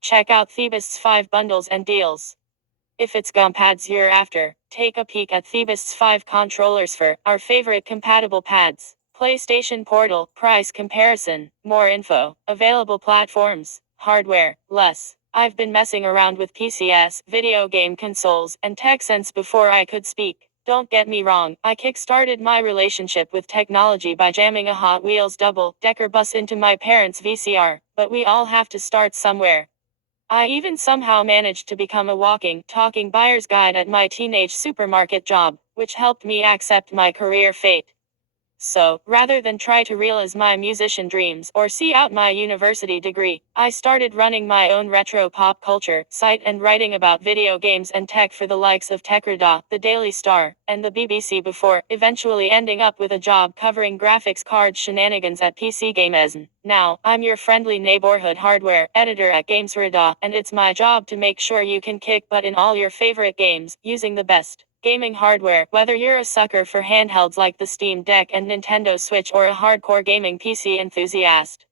Check out Thebest's 5 bundles and deals. If it's gumpads you're after, take a peek at Thebest's 5 controllers for our favorite compatible pads. PlayStation Portal, price comparison, more info, available platforms, hardware, less. I've been messing around with PCs, video game consoles, and tech since before I could speak. Don't get me wrong, I kick-started my relationship with technology by jamming a Hot Wheels double-decker bus into my parents' VCR, but we all have to start somewhere. I even somehow managed to become a walking, talking buyer's guide at my teenage supermarket job, which helped me accept my career fate. So, rather than try to realize my musician dreams or see out my university degree, I started running my own retro pop culture site and writing about video games and tech for the likes of TechRadar, the Daily Star, and the BBC before eventually ending up with a job covering graphics card shenanigans at PC Gamezn. Now, I'm your friendly neighborhood hardware editor at GamesRadar, and it's my job to make sure you can kick butt in all your favorite games, using the best gaming hardware. Whether you're a sucker for handhelds like the Steam Deck and Nintendo Switch or a hardcore gaming PC enthusiast.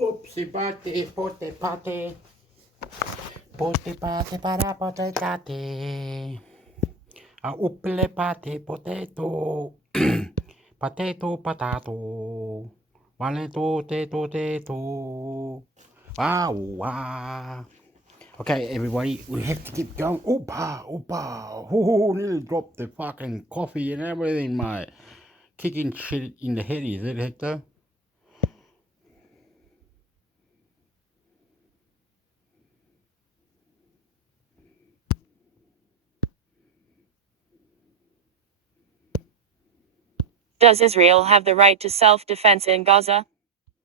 Oopsie patty, pote patty. Pote patty para potate. A upple patty potato. Potato potato. Waleto teto teto. Wow, wow. Okay, everybody, we have to keep going. Oopa, oopa. Who nearly dropped the fucking coffee and everything, mate. Kicking shit in the head, is it, Hector? Does Israel have the right to self-defense in Gaza?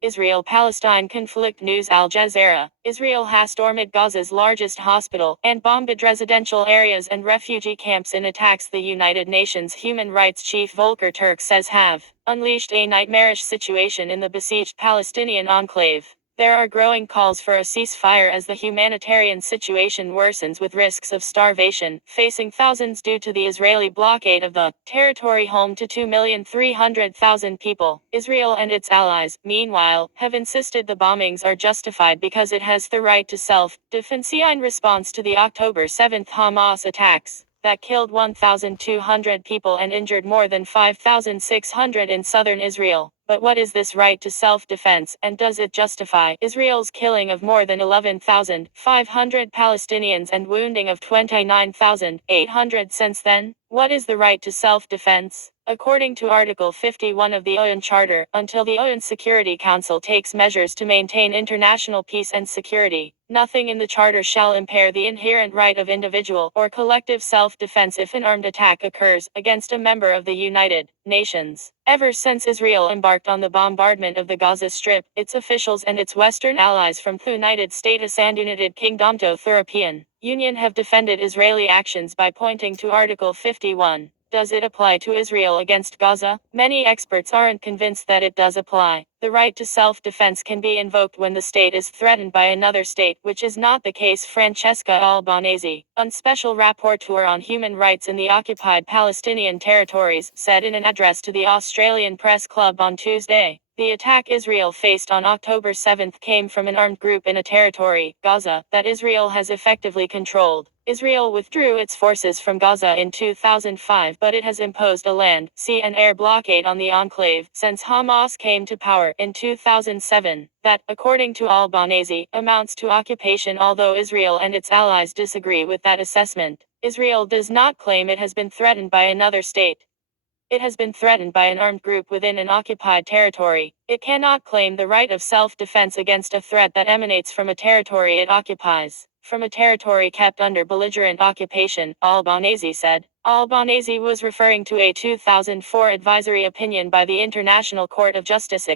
Israel-Palestine conflict news. Al Jazeera. Israel has stormed Gaza's largest hospital and bombed residential areas and refugee camps in attacks the United Nations Human Rights Chief Volker Turk says have unleashed a nightmarish situation in the besieged Palestinian enclave. There are growing calls for a ceasefire as the humanitarian situation worsens, with risks of starvation facing thousands due to the Israeli blockade of the territory home to 2,300,000 people. Israel and its allies, meanwhile, have insisted the bombings are justified because it has the right to self-defense in response to the October 7 Hamas attacks. that killed 1,200 people and injured more than 5,600 in southern Israel. But what is this right to self-defense, and does it justify Israel's killing of more than 11,500 Palestinians and wounding of 29,800 since then? What is the right to self-defense? According to Article 51 of the UN Charter, until the UN Security Council takes measures to maintain international peace and security, nothing in the Charter shall impair the inherent right of individual or collective self-defense if an armed attack occurs against a member of the United Nations. Ever since Israel embarked on the bombardment of the Gaza Strip, its officials and its Western allies from the United States and United Kingdom to the European Union have defended Israeli actions by pointing to Article 51. Does it apply to Israel against Gaza? Many experts aren't convinced that it does apply. The right to self-defense can be invoked when the state is threatened by another state, which is not the case. Francesca Albanese, UN Special Rapporteur on Human Rights in the Occupied Palestinian Territories, said in an address to the Australian Press Club on Tuesday. The attack Israel faced on October 7 came from an armed group in a territory, Gaza, that Israel has effectively controlled. Israel withdrew its forces from Gaza in 2005, but it has imposed a land, sea and air blockade on the enclave since Hamas came to power in 2007. That, according to Albanese, amounts to occupation. Although Israel and its allies disagree with that assessment, Israel does not claim it has been threatened by another state. It has been threatened by an armed group within an occupied territory. It cannot claim the right of self-defense against a threat that emanates from a territory it occupies. From a territory kept under belligerent occupation, Albanese said. Albanese was referring to a 2004 advisory opinion by the International Court of Justice,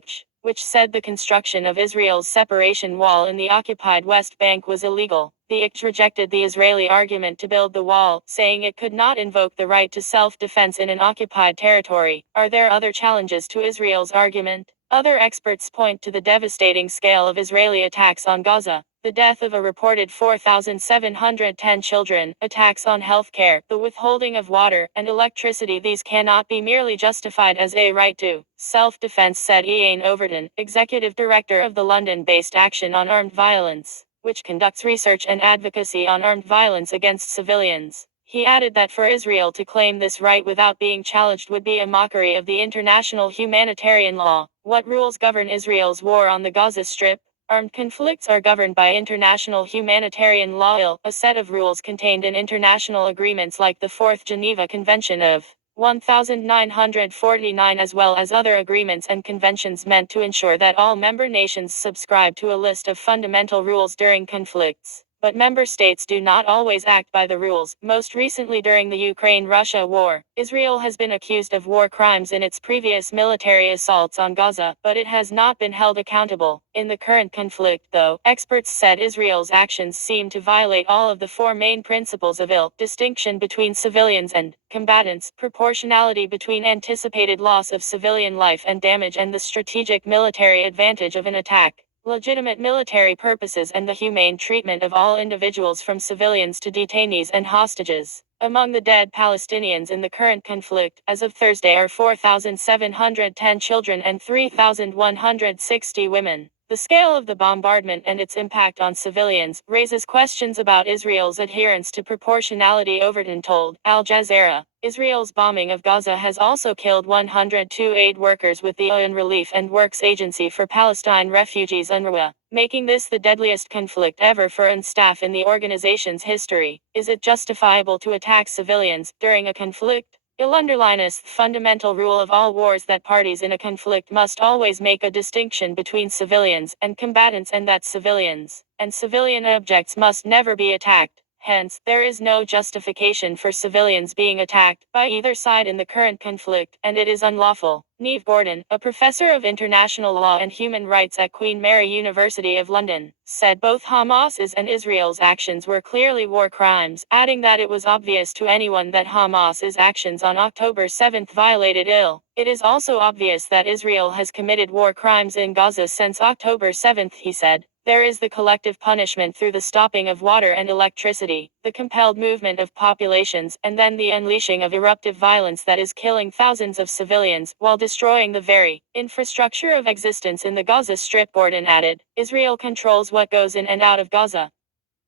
which said the construction of Israel's separation wall in the occupied West Bank was illegal. The ICJ rejected the Israeli argument to build the wall, saying it could not invoke the right to self-defense in an occupied territory. Are there other challenges to Israel's argument? Other experts point to the devastating scale of Israeli attacks on Gaza, the death of a reported 4,710 children, attacks on healthcare, the withholding of water and electricity. These cannot be merely justified as a right to self-defense, said Ian Overton, executive director of the London-based Action on Armed Violence, which conducts research and advocacy on armed violence against civilians. He added that for Israel to claim this right without being challenged would be a mockery of the international humanitarian law. What rules govern Israel's war on the Gaza Strip? Armed conflicts are governed by international humanitarian law, a set of rules contained in international agreements like the Fourth Geneva Convention of 1949, as well as other agreements and conventions meant to ensure that all member nations subscribe to a list of fundamental rules during conflicts. But member states do not always act by the rules. Most recently during the Ukraine-Russia war, Israel has been accused of war crimes in its previous military assaults on Gaza, but it has not been held accountable. In the current conflict, though, experts said Israel's actions seem to violate all of the four main principles of distinction between civilians and combatants, proportionality between anticipated loss of civilian life and damage and the strategic military advantage of an attack, legitimate military purposes, and the humane treatment of all individuals from civilians to detainees and hostages. Among the dead Palestinians in the current conflict, as of Thursday, are 4,710 children and 3,160 women. The scale of the bombardment and its impact on civilians raises questions about Israel's adherence to proportionality. Overton told Al Jazeera, Israel's bombing of Gaza has also killed 102 aid workers with the UN Relief and Works Agency for Palestine Refugees UNRWA, making this the deadliest conflict ever for UN staff in the organization's history. Is it justifiable to attack civilians during a conflict? It underlines the fundamental rule of all wars that parties in a conflict must always make a distinction between civilians and combatants, and that civilians and civilian objects must never be attacked. Hence, there is no justification for civilians being attacked by either side in the current conflict, and it is unlawful. Neve Gordon, a professor of international law and human rights at Queen Mary University of London, said both Hamas's and Israel's actions were clearly war crimes, adding that it was obvious to anyone that Hamas's actions on October 7 violated It is also obvious that Israel has committed war crimes in Gaza since October 7, he said. There is the collective punishment through the stopping of water and electricity, the compelled movement of populations, and then the unleashing of eruptive violence that is killing thousands of civilians, while destroying the very infrastructure of existence in the Gaza Strip. Gordon added, Israel controls what goes in and out of Gaza.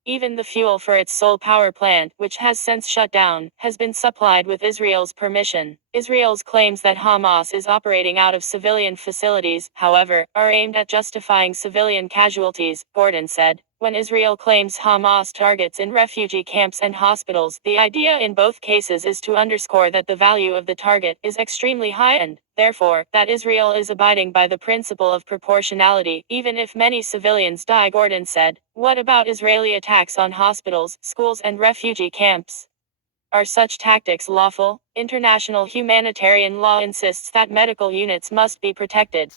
Even the fuel for its sole power plant, which has since shut down, has been supplied with Israel's permission. Israel's claims that Hamas is operating out of civilian facilities, however, are aimed at justifying civilian casualties, Gordon said. When Israel claims Hamas targets in refugee camps and hospitals, the idea in both cases is to underscore that the value of the target is extremely high and, therefore, that Israel is abiding by the principle of proportionality, even if many civilians die, Gordon said. What about Israeli attacks on hospitals, schools and refugee camps? Are such tactics lawful? International humanitarian law insists that medical units must be protected.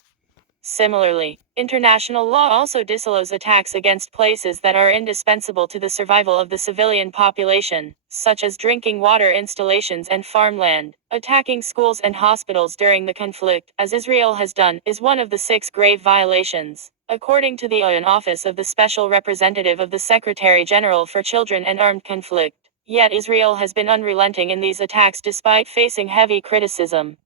Similarly, international law also disallows attacks against places that are indispensable to the survival of the civilian population, such as drinking water installations and farmland. Attacking schools and hospitals during the conflict, as Israel has done, is one of the 6 grave violations. According to the UN Office of the Special Representative of the Secretary General for Children and Armed Conflict. Yet Israel has been unrelenting in these attacks despite facing heavy criticism.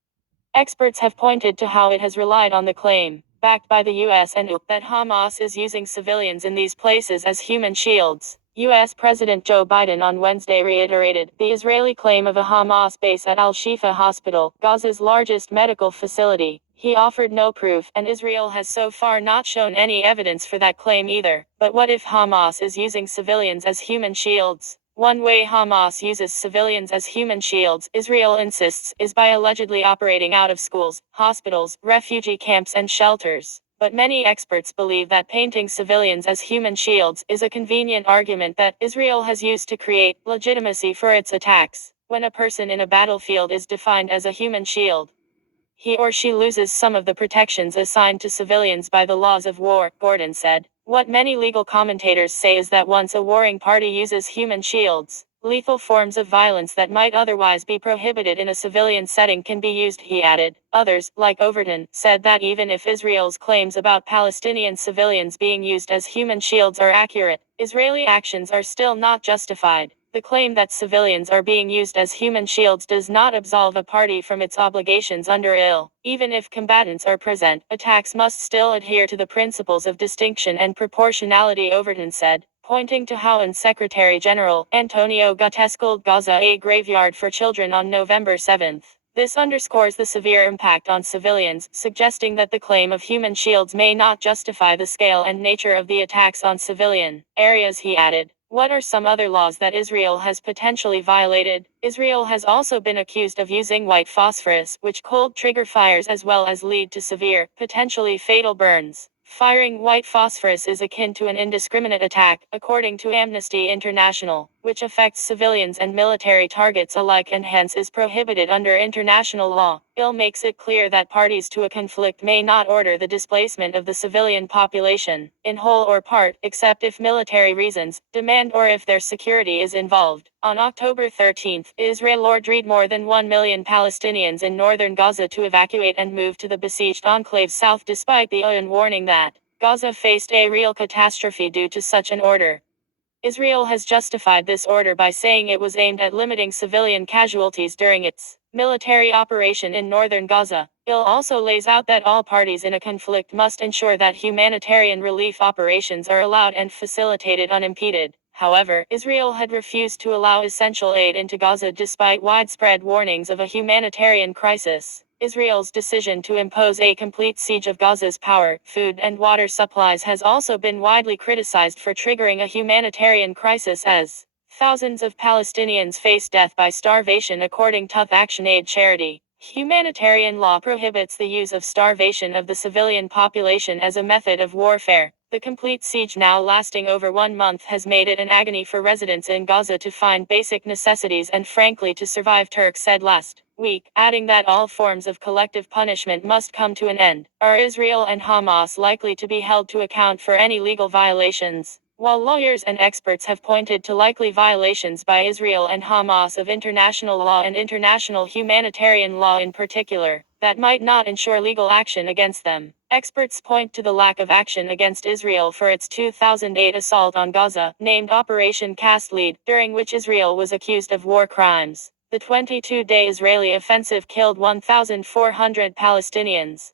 Experts have pointed to how it has relied on the claim, backed by the US and EU, that Hamas is using civilians in these places as human shields. US President Joe Biden on Wednesday reiterated the Israeli claim of a Hamas base at Al-Shifa Hospital, Gaza's largest medical facility. He offered no proof, and Israel has so far not shown any evidence for that claim either. But what if Hamas is using civilians as human shields? One way Hamas uses civilians as human shields, Israel insists, is by allegedly operating out of schools, hospitals, refugee camps and shelters. But many experts believe that painting civilians as human shields is a convenient argument that Israel has used to create legitimacy for its attacks. When a person in a battlefield is defined as a human shield, he or she loses some of the protections assigned to civilians by the laws of war, Gordon said. What many legal commentators say is that once a warring party uses human shields, lethal forms of violence that might otherwise be prohibited in a civilian setting can be used, he added. Others, like Overton, said that even if Israel's claims about Palestinian civilians being used as human shields are accurate, Israeli actions are still not justified. The claim that civilians are being used as human shields does not absolve a party from its obligations under IL. Even if combatants are present, attacks must still adhere to the principles of distinction and proportionality, Overton said, pointing to how UN Secretary General Antonio Guterres called Gaza a graveyard for children on November 7. This underscores the severe impact on civilians, suggesting that the claim of human shields may not justify the scale and nature of the attacks on civilian areas, he added. What are some other laws that Israel has potentially violated? Israel has also been accused of using white phosphorus, which cold trigger fires as well as lead to severe, potentially fatal burns. Firing white phosphorus is akin to an indiscriminate attack, according to Amnesty International, which affects civilians and military targets alike and hence is prohibited under international law. IL makes it clear that parties to a conflict may not order the displacement of the civilian population, in whole or part, except if military reasons demand or if their security is involved. On October 13, Israel ordered more than 1 million Palestinians in northern Gaza to evacuate and move to the besieged enclave south despite the UN warning that Gaza faced a real catastrophe due to such an order. Israel has justified this order by saying it was aimed at limiting civilian casualties during its military operation in northern Gaza. IL also lays out that all parties in a conflict must ensure that humanitarian relief operations are allowed and facilitated unimpeded. However, Israel had refused to allow essential aid into Gaza despite widespread warnings of a humanitarian crisis. Israel's decision to impose a complete siege of Gaza's power, food and water supplies has also been widely criticized for triggering a humanitarian crisis as thousands of Palestinians face death by starvation according to ActionAid charity. Humanitarian law prohibits the use of starvation of the civilian population as a method of warfare. The complete siege, now lasting over 1 month, has made it an agony for residents in Gaza to find basic necessities and frankly to survive, Turk said last week, adding that all forms of collective punishment must come to an end. Are Israel and Hamas likely to be held to account for any legal violations? While lawyers and experts have pointed to likely violations by Israel and Hamas of international law and international humanitarian law in particular, that might not ensure legal action against them. Experts point to the lack of action against Israel for its 2008 assault on Gaza, named Operation Cast Lead, during which Israel was accused of war crimes. The 22-day Israeli offensive killed 1,400 Palestinians.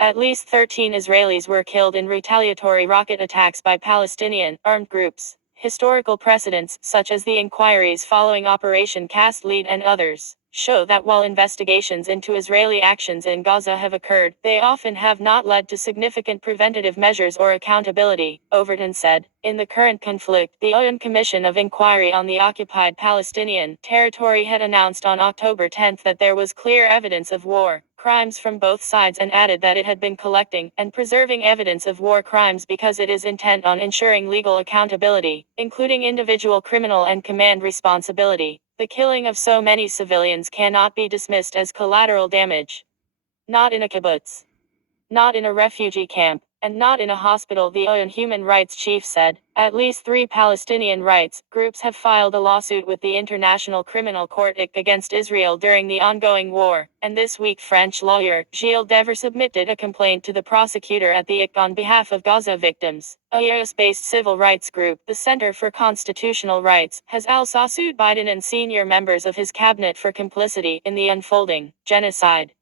At least 13 Israelis were killed in retaliatory rocket attacks by Palestinian armed groups. Historical precedents, such as the inquiries following Operation Cast Lead and others, show that while investigations into Israeli actions in Gaza have occurred, they often have not led to significant preventative measures or accountability, Overton said. In the current conflict, the UN Commission of Inquiry on the Occupied Palestinian Territory had announced on October 10 that there was clear evidence of war crimes from both sides, and added that it had been collecting and preserving evidence of war crimes because it is intent on ensuring legal accountability, including individual criminal and command responsibility. The killing of so many civilians cannot be dismissed as collateral damage. Not in a kibbutz. Not in a refugee camp. And not in a hospital, the UN human rights chief said. At least 3 Palestinian rights groups have filed a lawsuit with the International Criminal Court against Israel during the ongoing war, and this week French lawyer Gilles Dever submitted a complaint to the prosecutor at the ICC on behalf of Gaza victims. A US-based civil rights group, the Center for Constitutional Rights, has also sued Biden and senior members of his cabinet for complicity in the unfolding genocide.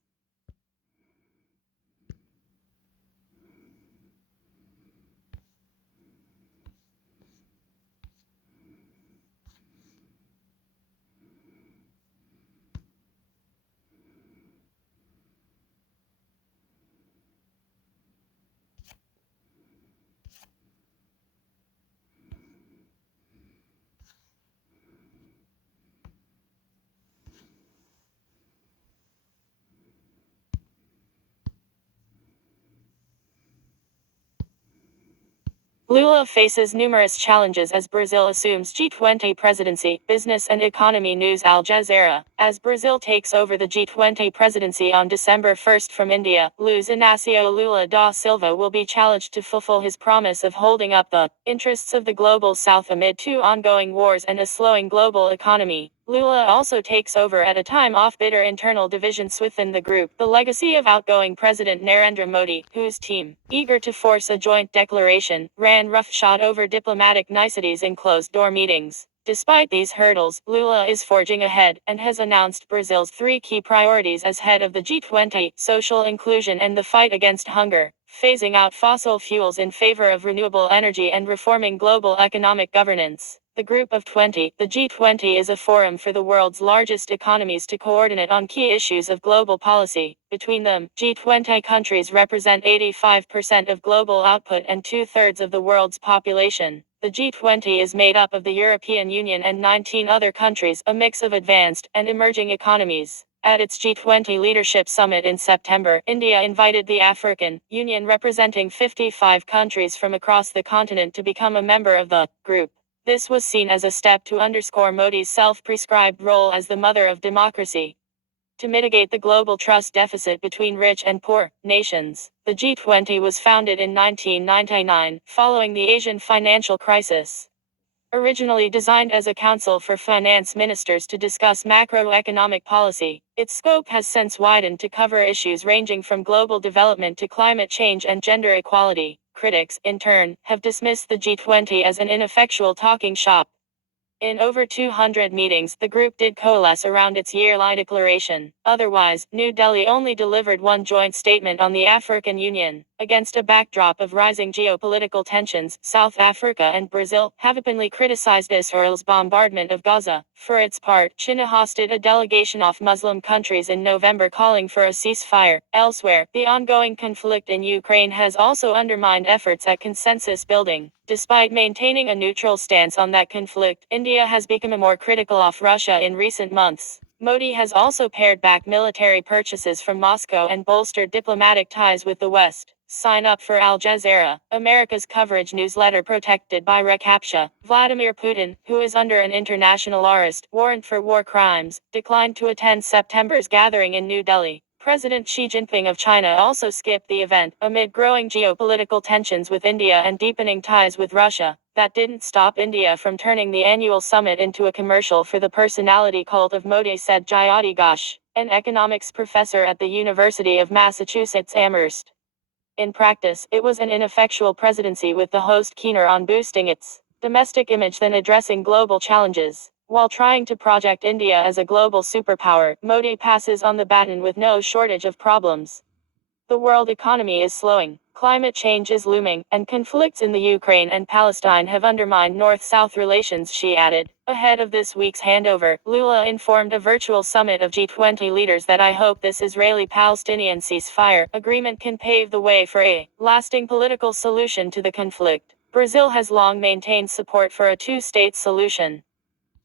Lula faces numerous challenges as Brazil assumes G20 presidency. Business and Economy News. Al Jazeera. As Brazil takes over the G20 presidency on December 1 from India, Luiz Inácio Lula da Silva will be challenged to fulfill his promise of holding up the interests of the global south amid 2 ongoing wars and a slowing global economy. Lula also takes over at a time of bitter internal divisions within the group, the legacy of outgoing President Narendra Modi, whose team, eager to force a joint declaration, ran roughshod over diplomatic niceties in closed-door meetings. Despite these hurdles, Lula is forging ahead, and has announced Brazil's 3 key priorities as head of the G20: social inclusion and the fight against hunger, phasing out fossil fuels in favor of renewable energy, and reforming global economic governance. The Group of 20, the G20, is a forum for the world's largest economies to coordinate on key issues of global policy. Between them, G20 countries represent 85% of global output and 2/3 of the world's population. The G20 is made up of the European Union and 19 other countries, a mix of advanced and emerging economies. At its G20 Leadership Summit in September, India invited the African Union, representing 55 countries from across the continent, to become a member of the group. This was seen as a step to underscore Modi's self-prescribed role as the mother of democracy. To mitigate the global trust deficit between rich and poor nations, the G20 was founded in 1999, following the Asian financial crisis. Originally designed as a council for finance ministers to discuss macroeconomic policy, its scope has since widened to cover issues ranging from global development to climate change and gender equality. Critics, in turn, have dismissed the G20 as an ineffectual talking shop. In over 200 meetings, the group did coalesce around its yearly declaration. Otherwise, New Delhi only delivered one joint statement on the African Union. Against a backdrop of rising geopolitical tensions, South Africa and Brazil have openly criticized Israel's bombardment of Gaza. For its part, China hosted a delegation of Muslim countries in November calling for a ceasefire. Elsewhere, the ongoing conflict in Ukraine has also undermined efforts at consensus building. Despite maintaining a neutral stance on that conflict, India has become more critical of Russia in recent months. Modi has also pared back military purchases from Moscow and bolstered diplomatic ties with the West. Sign up for Al Jazeera, America's coverage newsletter protected by reCAPTCHA. Vladimir Putin, who is under an international arrest warrant for war crimes, declined to attend September's gathering in New Delhi. President Xi Jinping of China also skipped the event, amid growing geopolitical tensions with India and deepening ties with Russia. That didn't stop India from turning the annual summit into a commercial for the personality cult of Modi, said Jyoti Ghosh, an economics professor at the University of Massachusetts Amherst. In practice, it was an ineffectual presidency, with the host keener on boosting its domestic image than addressing global challenges. While trying to project India as a global superpower, Modi passes on the baton with no shortage of problems. The world economy is slowing. Climate change is looming, and conflicts in the Ukraine and Palestine have undermined North-South relations, she added. Ahead of this week's handover, Lula informed a virtual summit of G20 leaders that I hope this Israeli-Palestinian ceasefire agreement can pave the way for a lasting political solution to the conflict. Brazil has long maintained support for a two-state solution.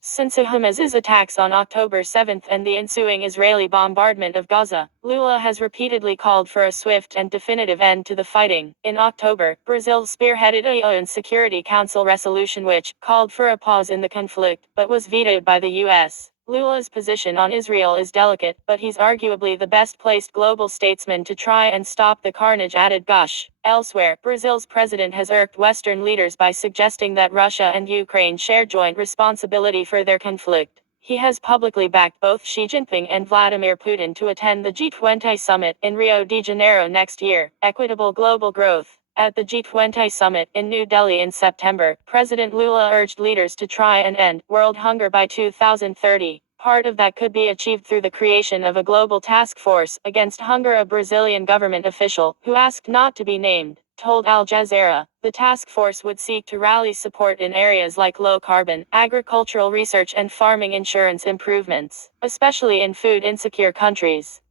Since Hamas's attacks on October 7 and the ensuing Israeli bombardment of Gaza, Lula has repeatedly called for a swift and definitive end to the fighting. In October, Brazil spearheaded a UN Security Council resolution which called for a pause in the conflict, but was vetoed by the U.S. Lula's position on Israel is delicate, but he's arguably the best-placed global statesman to try and stop the carnage, added Gush. Elsewhere, Brazil's president has irked Western leaders by suggesting that Russia and Ukraine share joint responsibility for their conflict. He has publicly backed both Xi Jinping and Vladimir Putin to attend the G20 summit in Rio de Janeiro next year. Equitable global growth. At the G20 summit in New Delhi in September, President Lula urged leaders to try and end world hunger by 2030. Part of that could be achieved through the creation of a global task force against hunger. A Brazilian government official, who asked not to be named, told Al Jazeera. The task force would seek to rally support in areas like low-carbon, agricultural research and farming insurance improvements, especially in food-insecure countries.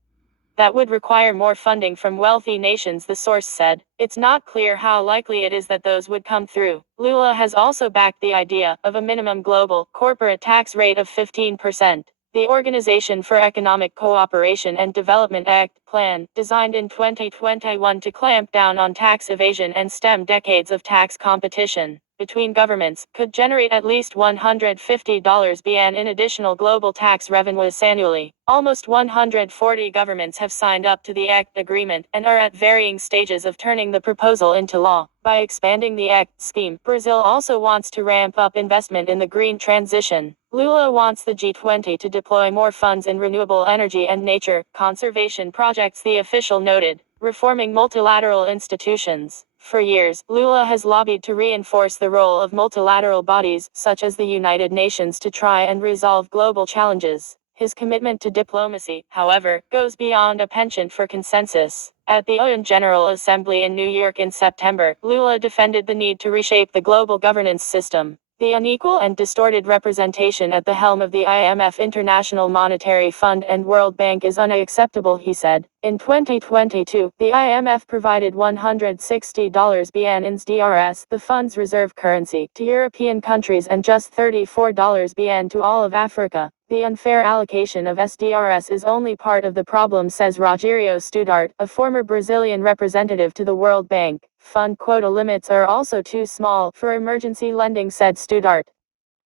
That would require more funding from wealthy nations, the source said. It's not clear how likely it is that those would come through. Lula has also backed the idea of a minimum global corporate tax rate of 15%. The Organization for Economic Cooperation and Development Act plan, designed in 2021 to clamp down on tax evasion and stem decades of tax competition between governments, could generate at least $150 billion in additional global tax revenues annually. Almost 140 governments have signed up to the ACT agreement and are at varying stages of turning the proposal into law. By expanding the ACT scheme, Brazil also wants to ramp up investment in the green transition. Lula wants the G20 to deploy more funds in renewable energy and nature conservation projects, the official noted. Reforming multilateral institutions. For years, Lula has lobbied to reinforce the role of multilateral bodies, such as the United Nations, to try and resolve global challenges. His commitment to diplomacy, however, goes beyond a penchant for consensus. At the UN General Assembly in New York in September, Lula defended the need to reshape the global governance system. The unequal and distorted representation at the helm of the IMF, International Monetary Fund, and World Bank is unacceptable, he said. In 2022, the IMF provided $160 billion in DRS, the fund's reserve currency, to European countries and just $34 billion to all of Africa. The unfair allocation of SDRS is only part of the problem, says Rogério Studart, a former Brazilian representative to the World Bank. Fund quota limits are also too small for emergency lending, said Studart.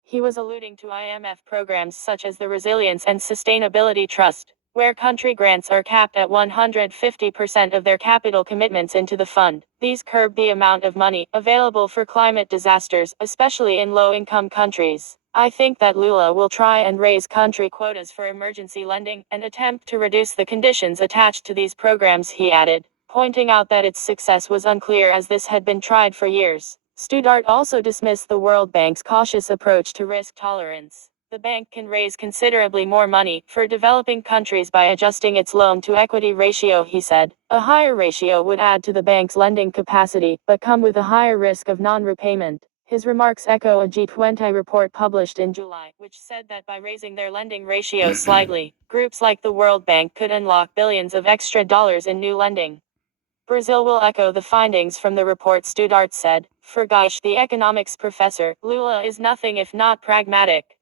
He was alluding to IMF programs such as the Resilience and Sustainability Trust, where country grants are capped at 150% of their capital commitments into the fund. These curb the amount of money available for climate disasters, especially in low-income countries. I think that Lula will try and raise country quotas for emergency lending and attempt to reduce the conditions attached to these programs, he added, pointing out that its success was unclear as this had been tried for years. Studart also dismissed the World Bank's cautious approach to risk tolerance. The bank can raise considerably more money for developing countries by adjusting its loan-to-equity ratio, he said. A higher ratio would add to the bank's lending capacity, but come with a higher risk of non-repayment. His remarks echo a G20 report published in July, which said that by raising their lending ratio slightly, groups like the World Bank could unlock billions of extra dollars in new lending. Brazil will echo the findings from the report, Studart said. For Gush, the economics professor, Lula is nothing if not pragmatic.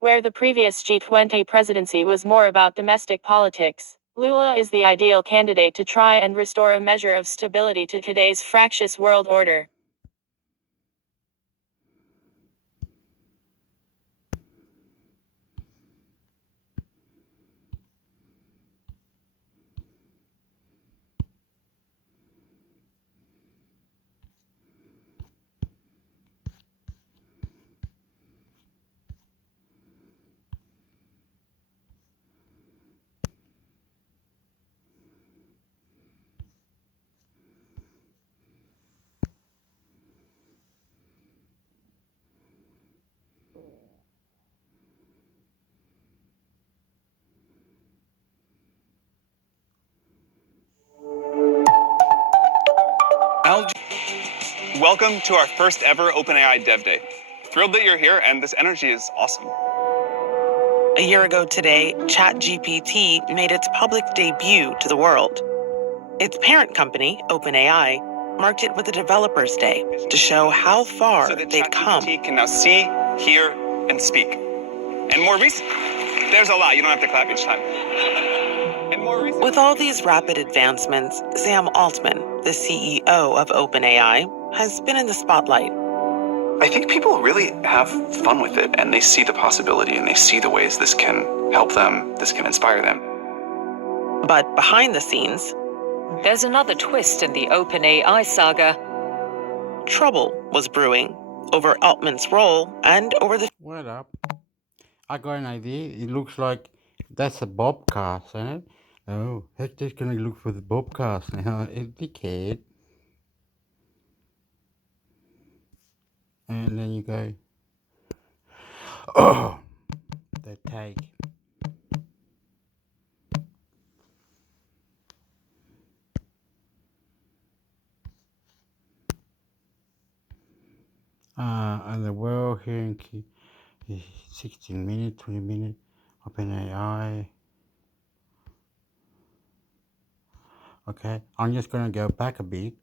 Where the previous G20 presidency was more about domestic politics, Lula is the ideal candidate to try and restore a measure of stability to today's fractious world order. Welcome to our first ever OpenAI Dev Day. Thrilled that you're here, and this energy is awesome. A year ago today, ChatGPT made its public debut to the world. Its parent company, OpenAI, marked it with a Developers Day to show how far So that they've come. ChatGPT can now see, hear, and speak. And more recent, there's a lot. You don't have to clap each time. And more recent. With all these rapid advancements, Sam Altman, the CEO of OpenAI, has been in the spotlight. I think people really have fun with it, and they see the possibility, and they see the ways this can help them, this can inspire them. But behind the scenes, there's another twist in the OpenAI saga. Trouble was brewing over Altman's role and over the... What up? I got an idea. It looks like that's a bobcast, isn't it? Oh, Hector's gonna look for the bobcast now. Dickhead. And then you go, oh, the tag. And the world here in 16 minutes, 20 minutes, OpenAI. Okay, I'm just gonna go back a bit.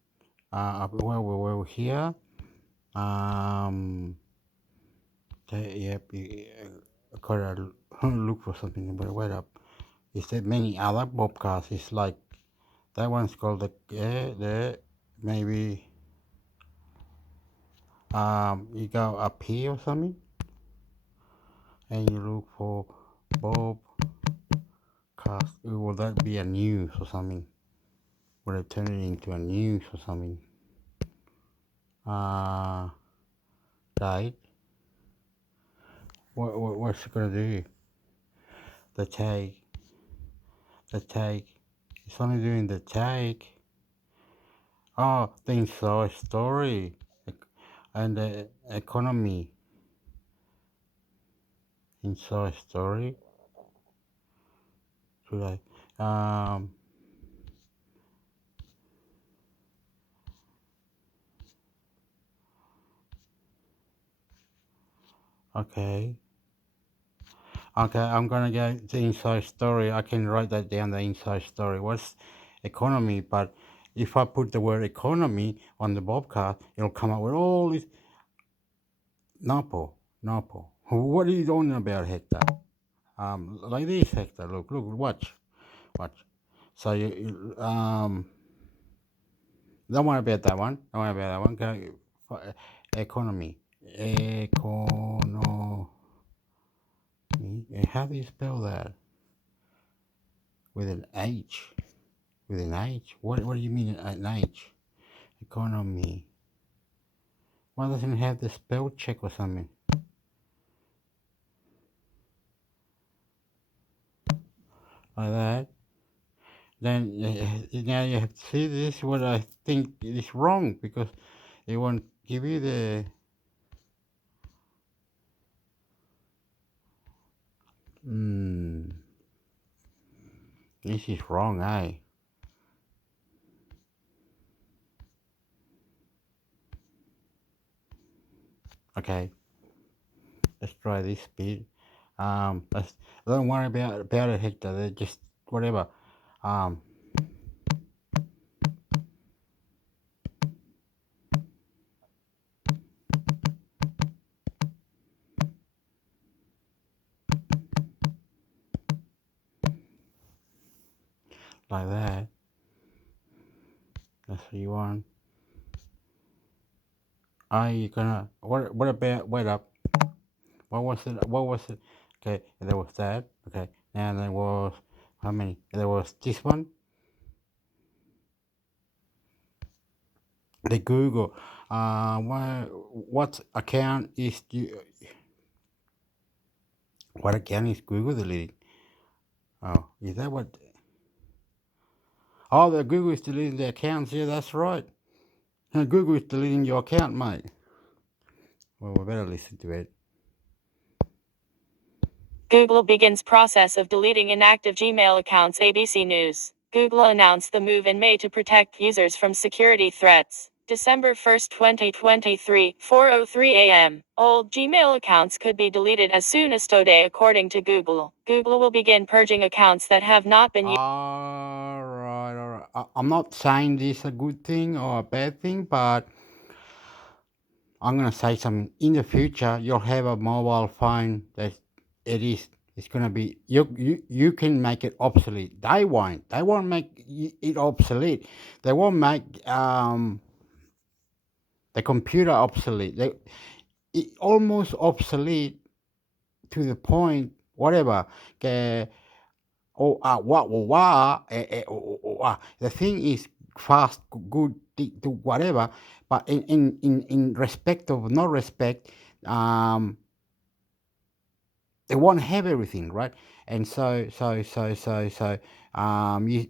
Where we were here. Yep, I gotta look for something. But wait up. Is there many other bobcasts? It's like that one's called the maybe. You go up here or something, and you look for bobcast. Will that be a news or something? Will it turn it into a news or something? Right. What's it gonna do? The tag. It's only doing the tag. Oh, the inside story and the economy. Inside story. Should I? Okay. Okay, I'm gonna get the inside story. I can write that down, the inside story. What's economy? But if I put the word economy on the bobcat, it'll come up with all this. Napo. What are you talking about, Hector? Like this, Hector. Look, watch. So don't worry about that one. Go economy. How do you spell that? With an H. With an H? What do you mean an H? Economy. Why doesn't it have the spell check or something? Like that. Then now you have to see this. What I think is wrong because it won't give you the. This is wrong, eh? Okay. Let's try this bit. Don't worry about it, Hector. They're just whatever. Like that. That's what you want. Are you gonna what about wait up? What was it? Okay, there was that. Okay. And there was how many? There was this one. The Google. What account is what account is Google deleting? Oh, is that what? Oh, the Google is deleting the accounts. Yeah, that's right. Google is deleting your account, mate. Well, we better listen to it. Google begins process of deleting inactive Gmail accounts. ABC News. Google announced the move in May to protect users from security threats. December 1st, 2023, 4:03 a.m. Old Gmail accounts could be deleted as soon as today, according to Google. Google will begin purging accounts that have not been used. All right, all right. I'm not saying this a good thing or a bad thing, but I'm gonna say something. In the future, you'll have a mobile phone that it's gonna be you can make it obsolete. They won't. They won't make it obsolete. They won't make the computer obsolete. It almost obsolete to the point whatever. The thing is fast, good, to whatever, but in respect of no respect, they won't have everything, right? And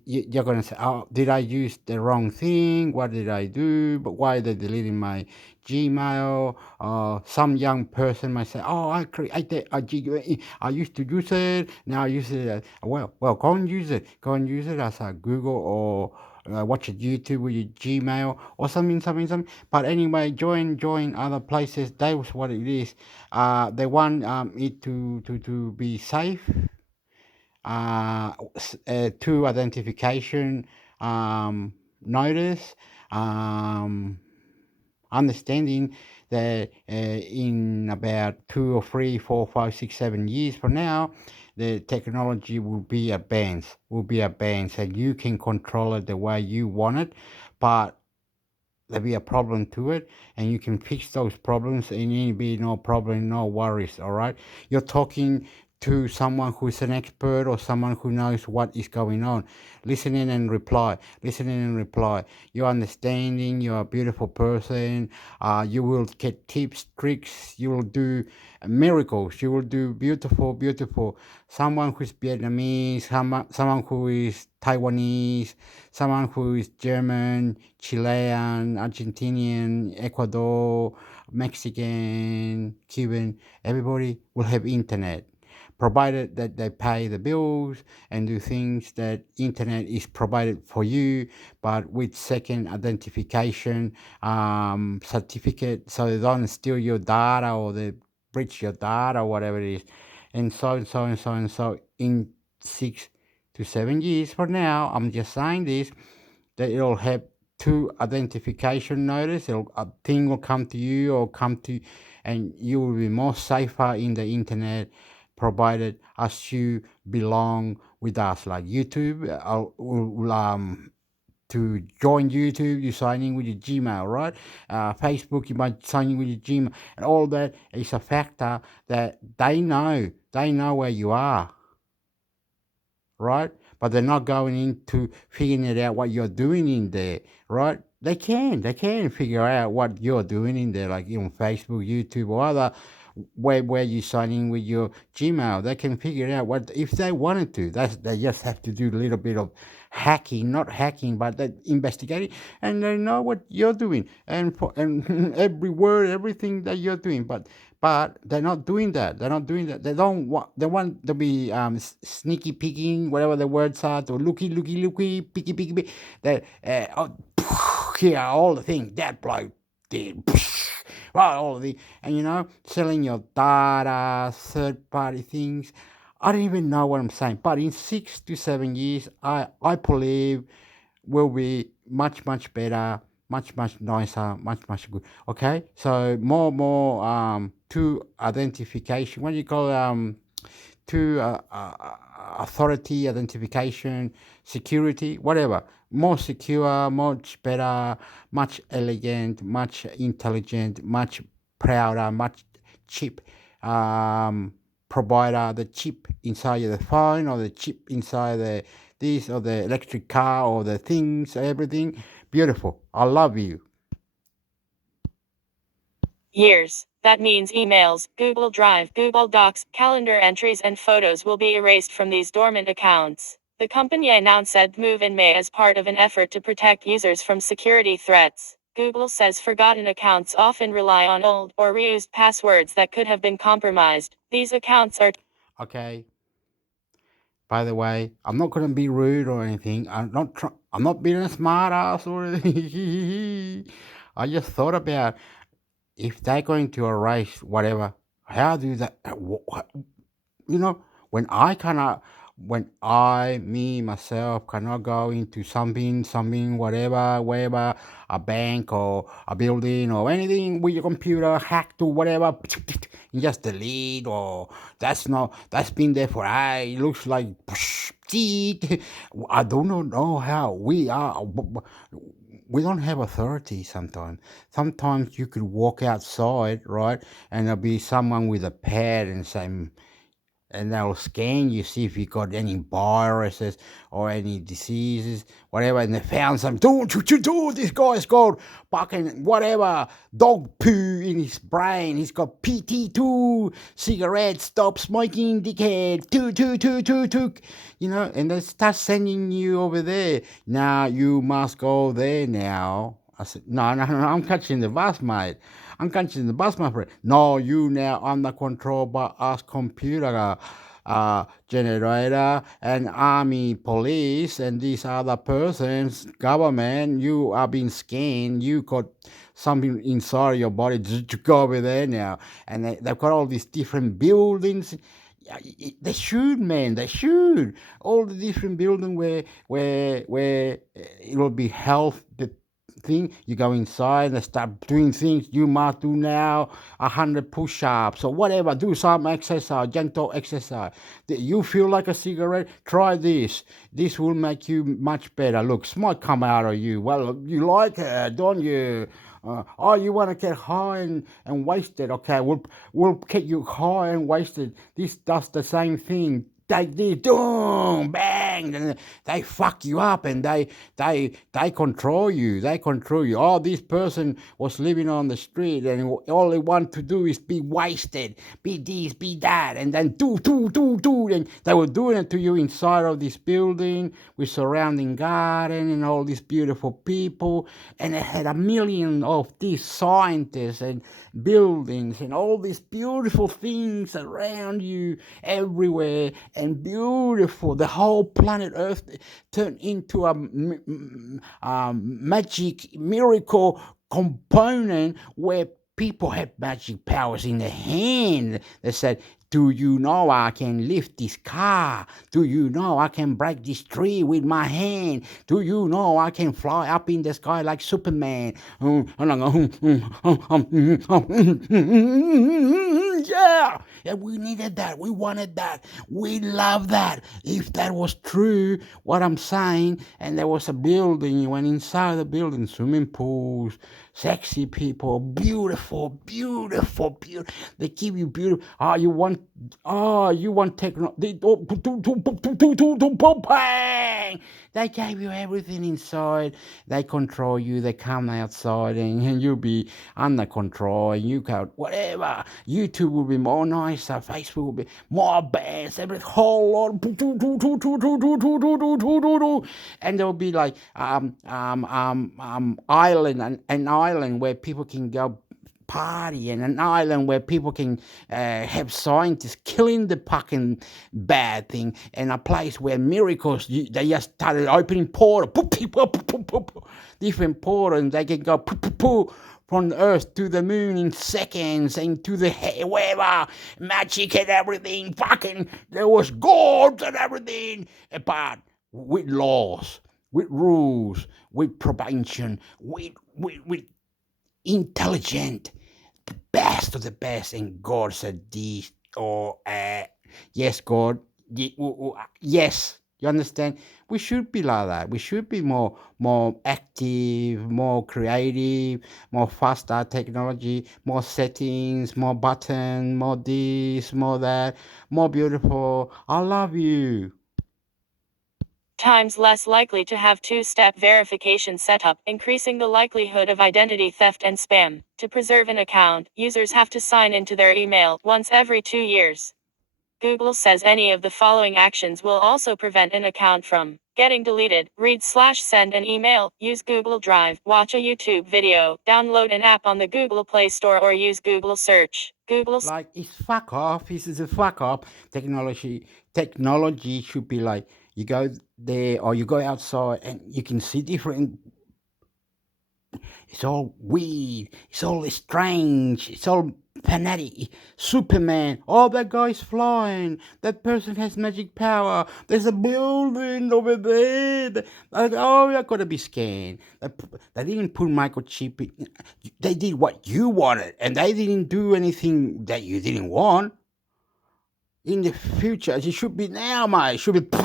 you're gonna say, oh, did I use the wrong thing? What did I do? But why are they deleting my Gmail? Some young person might say, oh, I created a Gmail. I used to use it. Now I use it. Well, go and use it. Go and use it as a Google or watch a YouTube with your Gmail or something. But anyway, join other places. That was what it is. They want it to be safe. Two identification notice. Understanding that in about 2 or 3, 4, 5, 6, 7 years from now, the technology will be advanced, and you can control it the way you want it, but there'll be a problem to it, and you can fix those problems, and it'll be no problem, no worries. All right, you're talking to someone who's an expert or someone who knows what is going on. Listening and reply. You're understanding. You're a beautiful person. You will get tips, tricks. You will do miracles. You will do beautiful. Someone who's Vietnamese, someone who is Taiwanese, someone who is German, Chilean, Argentinian, Ecuador, Mexican, Cuban, everybody will have internet, provided that they pay the bills and do things that internet is provided for you, but with second identification certificate, so they don't steal your data or they breach your data or whatever it is, and so in 6 to 7 years from now, I'm just saying this, that it'll have two identification notice. A thing will come to you or come to, and you will be more safer in the internet, provided as you belong with us. Like YouTube, to join YouTube, you sign in with your Gmail, right? Facebook, you might sign in with your Gmail, and all that is a factor that they know where you are, right? But they're not going into figuring it out what you're doing in there, right? They can figure out what you're doing in there, like on Facebook, YouTube, or other where you sign in with your Gmail. They can figure it out what if they wanted to. They just have to do a little bit of hacking, not hacking, but they investigating, and they know what you're doing, and every word, everything that you're doing, but they're not doing that. They don't want. They want to be sneaky picking, whatever the words are, to looky, picky. That here all the things that bloke did. Right, all of the, and selling your data, third party things. I don't even know what I'm saying, but in 6 to 7 years, I believe will be much better, much nicer, much good. Okay, so more to identification. What do you call to authority identification, security, whatever. More secure, much better, much elegant, much intelligent, much prouder, much cheap provider, the chip inside the phone or the chip inside the this or the electric car or the things, everything. Beautiful. I love you. Years. That means emails, Google Drive, Google Docs, calendar entries, and photos will be erased from these dormant accounts. The company announced said move in May as part of an effort to protect users from security threats. Google says forgotten accounts often rely on old or reused passwords that could have been compromised. These accounts are Okay. By the way, I'm not gonna be rude or anything. I'm not being a smart ass or anything. I just thought about if they're going to erase whatever, how do that? You know, when I cannot, when I, me, myself cannot go into something, whatever, wherever, a bank or a building or anything with your computer, hack to whatever, and just delete, or that's been there for, it looks like, I don't know how we don't have authority sometimes. Sometimes you could walk outside, right, and there'll be someone with a pad and say, and they'll scan you, see if you got any viruses or any diseases, whatever, and they found some, this guy's got fucking whatever, dog poo in his brain, he's got PT2, cigarette, stop smoking, dickhead, two, and they start sending you over there. Now you must go there now. I said, no, I'm catching the bus, mate. I'm catching the bus, my friend. No, you now under control by us computer generator and army, police, and these other persons, government. You are being scanned. You got something inside your body. Just go over there now, and they've got all these different buildings. They should, man. They should. All the different building where it will be health. Thing, you go inside and start doing things you must do now, 100 push-ups or whatever, do some exercise, gentle exercise. You feel like a cigarette, try this will make you much better. Look, smoke come out of you. Well, you like it, don't you? You want to get high and wasted? Okay, we'll get you high and wasted. This does the same thing. They boom, bang, and they fuck you up, and they control you. They control you. Oh, this person was living on the street, and all they want to do is be wasted, be this, be that, and then do, and they were doing it to you inside of this building with surrounding garden and all these beautiful people, and it had a million of these scientists and buildings and all these beautiful things around you everywhere, and beautiful. The whole planet Earth turned into a magic miracle component where people had magic powers in their hand. They said, do you know I can lift this car? Do you know I can break this tree with my hand? Do you know I can fly up in the sky like Superman? Yeah, we needed that. We wanted that. We love that. If that was true, what I'm saying, and there was a building, you went inside the building, swimming pools, sexy people, beautiful. They give you beautiful. You want technology. They gave you everything inside. They control you. They come outside, and you'll be under control. And you go whatever. YouTube will be more nicer. Facebook will be more bands. Every whole lot. And there'll be like island, an island where people can go party, and an island where people can have scientists killing the fucking bad thing, and a place where miracles, they just started opening portal, different portals, and they can go from the earth to the moon in seconds, and to the wherever, magic and everything, fucking, there was gods and everything, but with laws, with rules, with prevention, with intelligent, the best of the best. And God said this, yes, God, yes, you understand? We should be like that. We should be more active, more creative, more faster technology, more settings, more button, more this, more that, more beautiful. I love you. Times less likely to have two-step verification set up, increasing the likelihood of identity theft and spam. To preserve an account, users have to sign into their email once every 2 years. Google says any of the following actions will also prevent an account from getting deleted: read/send an email, use Google Drive, watch a YouTube video, download an app on the Google Play Store, or use Google Search. Like, it's fuck off. This is a fuck off. Technology should be like, you go there or you go outside and you can see different It's all weird. It's all strange. It's all fanatic. Superman. Oh, that guy's flying. That person has magic power. There's a building over there. Like, oh, I gotta be scanned. They didn't put microchip in. They did what you wanted, and they didn't do anything that you didn't want. In the future, it should be now, mate. It should be.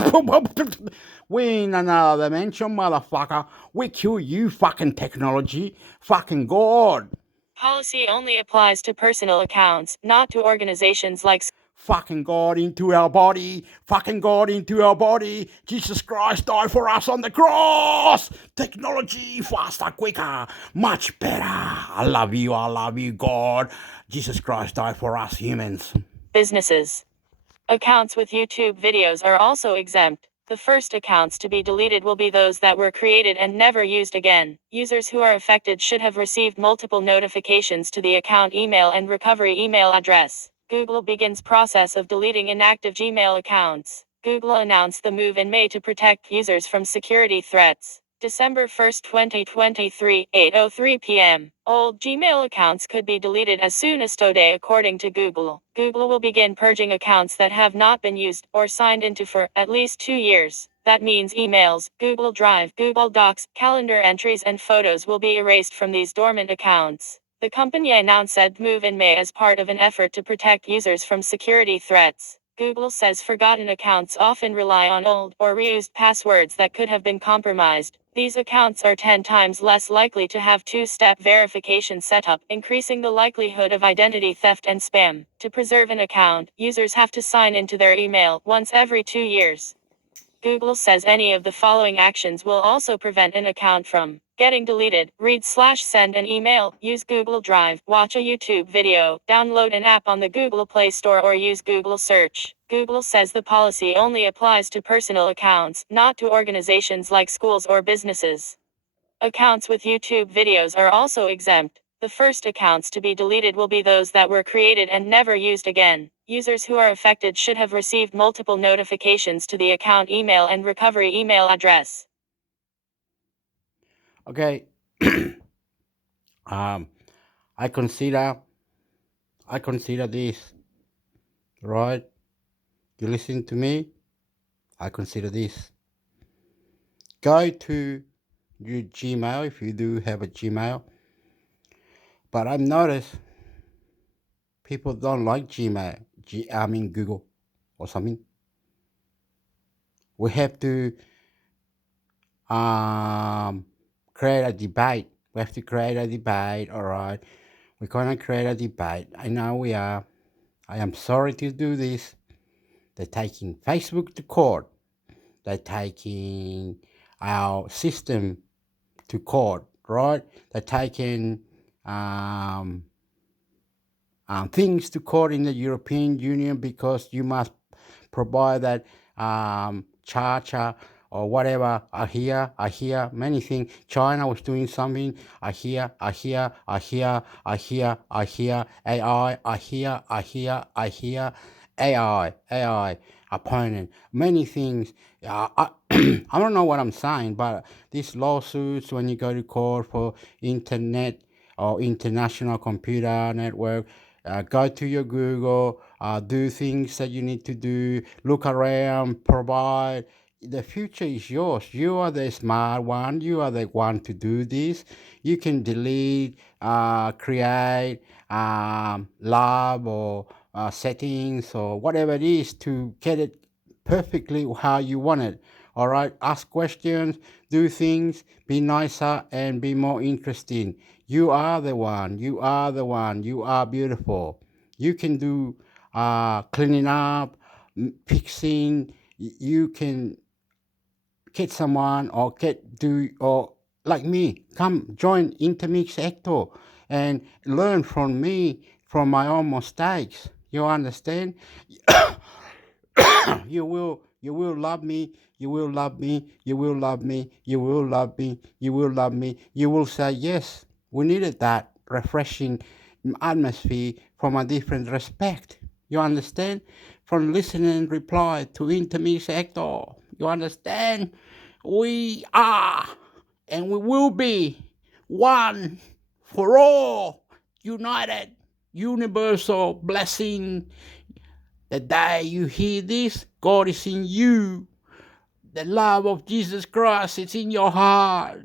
We in another dimension, motherfucker. We kill you, fucking technology. Fucking God. Policy only applies to personal accounts, not to organizations like Fucking God into our body. Fucking God into our body. Jesus Christ died for us on the cross. Technology, faster, quicker, much better. I love you, God. Jesus Christ died for us humans. businesses. Accounts with YouTube videos are also exempt. The first accounts to be deleted will be those that were created and never used again. Users who are affected should have received multiple notifications to the account email and recovery email address. Google begins process of deleting inactive Gmail accounts. Google announced the move in May to protect users from security threats. December 1, 2023, 8:03 p.m. Old Gmail accounts could be deleted as soon as today, according to Google. Google will begin purging accounts that have not been used or signed into for at least 2 years. That means emails, Google Drive, Google Docs, calendar entries, and photos will be erased from these dormant accounts. The company announced said move in May as part of an effort to protect users from security threats. Google says forgotten accounts often rely on old or reused passwords that could have been compromised. These accounts are 10 times less likely to have two-step verification set up, increasing the likelihood of identity theft and spam. To preserve an account, users have to sign into their email once every 2 years. Google says any of the following actions will also prevent an account from getting deleted: read/send an email, use Google Drive, watch a YouTube video, download an app on the Google Play Store, or use Google Search. Google says the policy only applies to personal accounts, not to organizations like schools or businesses. Accounts with YouTube videos are also exempt. The first accounts to be deleted will be those that were created and never used again. Users who are affected should have received multiple notifications to the account email and recovery email address. Okay. I consider this, right? You listen to me? I consider this. Go to your Gmail if you do have a Gmail. But I've noticed people don't like Gmail. Google or something. We have to create a debate. We have to create a debate, all right? We're going to create a debate. I know we are. I am sorry to do this. They're taking Facebook to court. They're taking our system to court, right? They're taking things to court in the European Union because you must provide that charger or whatever. I hear many things. China was doing something. I hear AI. AI opponent. Many things. I don't know what I'm saying, but these lawsuits, when you go to court for internet or international computer network, go to your Google, do things that you need to do, look around, provide. The future is yours. You are the smart one. You are the one to do this. You can delete, create, lab or settings or whatever it is to get it perfectly how you want it. All right, ask questions, do things, be nicer, and be more interesting. You are the one. You are the one. You are beautiful. You can do cleaning up, fixing. You can get someone or like me. Come join intermix hector and learn from me from my own mistakes. You understand? You will love me. You will love me. You will love me. You will love me. You will love me. You will say yes. We needed that refreshing atmosphere from a different respect. You understand? From listening reply to intermix hector. You understand? We are and we will be one for all, united, universal blessing. The day you hear this, God is in you. The love of Jesus Christ is in your heart.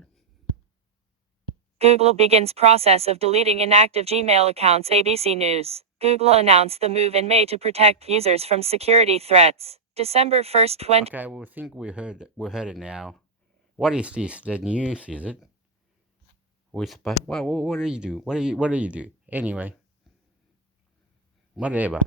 Google begins process of deleting inactive Gmail accounts. ABC News. Google announced the move in May to protect users from security threats. December 1st, 20. Okay, we think we heard it now. What is this? The news, is it? What do you do? What do you do? Anyway, whatever.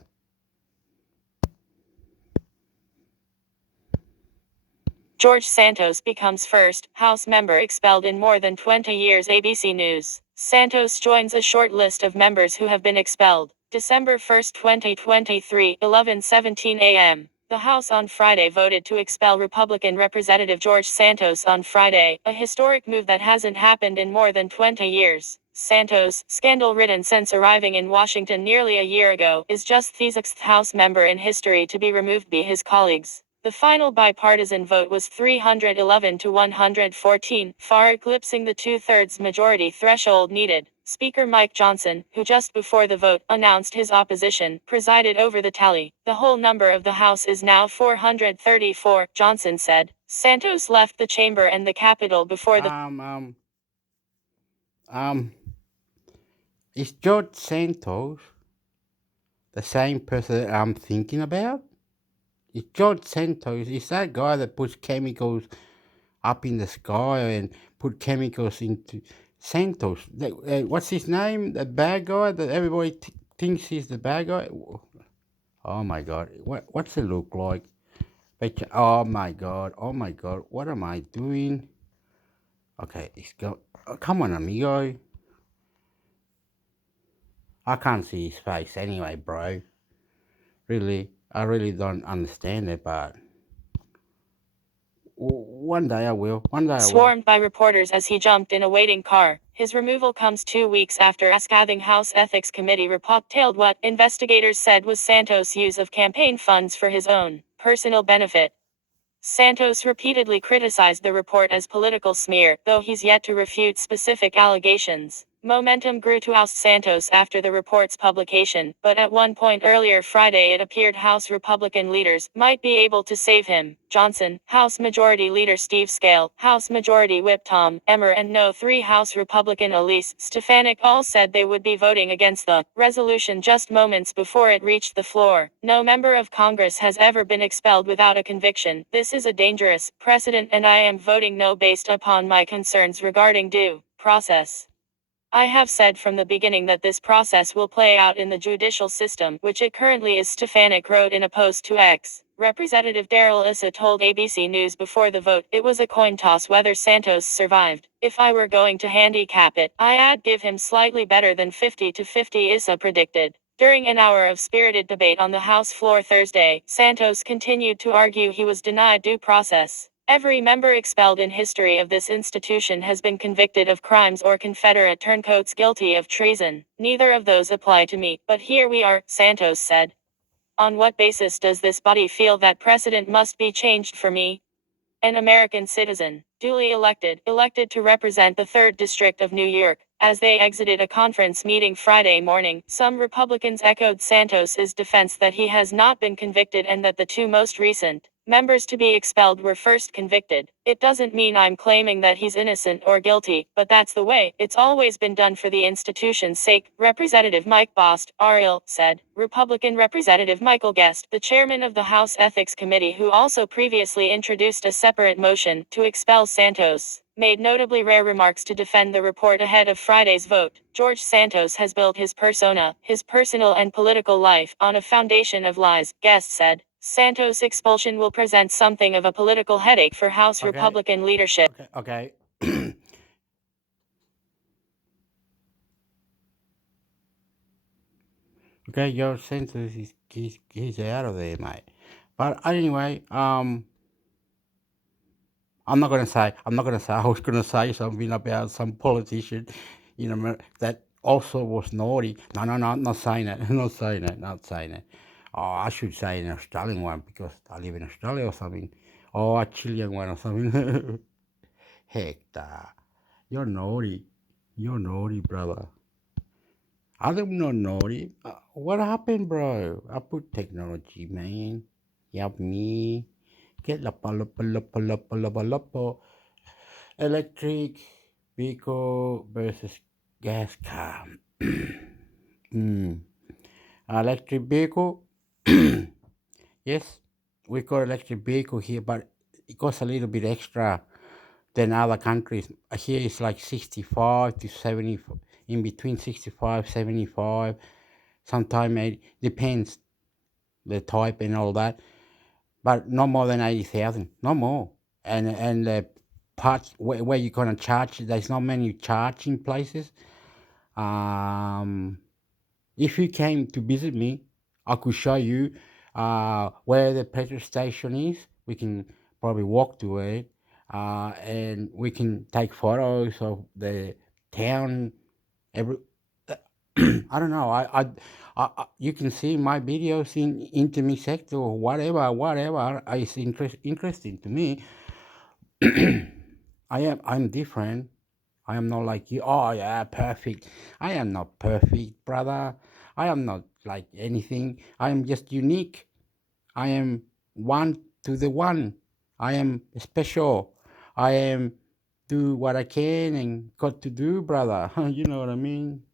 George Santos becomes first House member expelled in more than 20 years. ABC News. Santos joins a short list of members who have been expelled. December 1st, 2023, 11:17 a.m. The House on Friday voted to expel Republican Representative George Santos on Friday, a historic move that hasn't happened in more than 20 years. Santos, scandal-ridden since arriving in Washington nearly a year ago, is just the sixth House member in history to be removed by his colleagues. The final bipartisan vote was 311 to 114, far eclipsing the two-thirds majority threshold needed. Speaker Mike Johnson, who just before the vote announced his opposition, presided over the tally. The whole number of the House is now 434, Johnson said. Santos left the chamber and the Capitol before the Is George Santos the same person that I'm thinking about? Is George Santos, is that guy that puts chemicals up in the sky and put chemicals into Santos? What's his name? The bad guy that everybody thinks he's the bad guy? Oh my God, what's it look like? Oh my God, what am I doing? Okay, let's go. Oh, come on, amigo. I can't see his face anyway, bro. Really, I really don't understand it, but one day I will. Swarmed by reporters as he jumped in a waiting car. His removal comes 2 weeks after a scathing House Ethics Committee report detailed what investigators said was Santos' use of campaign funds for his own personal benefit. Santos repeatedly criticized the report as political smear, though he's yet to refute specific allegations. Momentum grew to oust Santos after the report's publication, but at one point earlier Friday it appeared House Republican leaders might be able to save him. Johnson, House Majority Leader Steve Scale, House Majority Whip Tom Emmer and no 3 House Republican Elise Stefanik all said they would be voting against the resolution just moments before it reached the floor. No member of Congress has ever been expelled without a conviction. This is a dangerous precedent and I am voting no based upon my concerns regarding due process. I have said from the beginning that this process will play out in the judicial system, which it currently is, Stefanik wrote in a post to X. Representative Darrell Issa told ABC News before the vote, it was a coin toss whether Santos survived. If I were going to handicap it, I'd give him slightly better than 50-50, Issa predicted. During an hour of spirited debate on the House floor Thursday, Santos continued to argue he was denied due process. Every member expelled in history of this institution has been convicted of crimes or Confederate turncoats guilty of treason. Neither of those apply to me, but here we are, Santos said. On what basis does this body feel that precedent must be changed for me? An American citizen, duly elected to represent the 3rd District of New York. As they exited a conference meeting Friday morning, some Republicans echoed Santos's defense that he has not been convicted and that the 2 most recent members to be expelled were first convicted. It doesn't mean I'm claiming that he's innocent or guilty, but that's the way it's always been done for the institution's sake, Representative Mike Bost, Ariel, said. Republican Representative Michael Guest, the chairman of the House Ethics Committee who also previously introduced a separate motion to expel Santos, made notably rare remarks to defend the report ahead of Friday's vote. George Santos has built his persona, his personal and political life, on a foundation of lies, Guest said. Santos' expulsion will present something of a political headache for House Republican leadership. Okay. Okay, your sentence is he's out of there, mate. But anyway, I'm not gonna say. I was gonna say something about some politician, that also was naughty. No, not saying it. Not saying it. Oh, I should say an Australian one because I live in Australia or something. Or a Chilean one or something. Hector, you're naughty. You're naughty, brother. I'm not naughty. What happened, bro? I put technology, man. Help me. Get la pala pala pala pala pala pa. Electric vehicle versus gas car. Electric vehicle. Yes, we got electric vehicle here, but it costs a little bit extra than other countries. Here it's like 65 to 70, in between 65, 75. Sometimes it depends the type and all that, but no more than 80,000, no more. And the parts where you're gonna charge, there's not many charging places. If you came to visit me, I could show you where the petrol station is. We can probably walk to it, and we can take photos of the town. Every I don't know. You can see my videos in intermix hector or whatever. It's interesting to me. I'm different. I am not like you. Oh yeah, perfect. I am not perfect, brother. I am not like anything. I am just unique. I am one to the one. I am special. I am do what I can and got to do, brother. You know what I mean?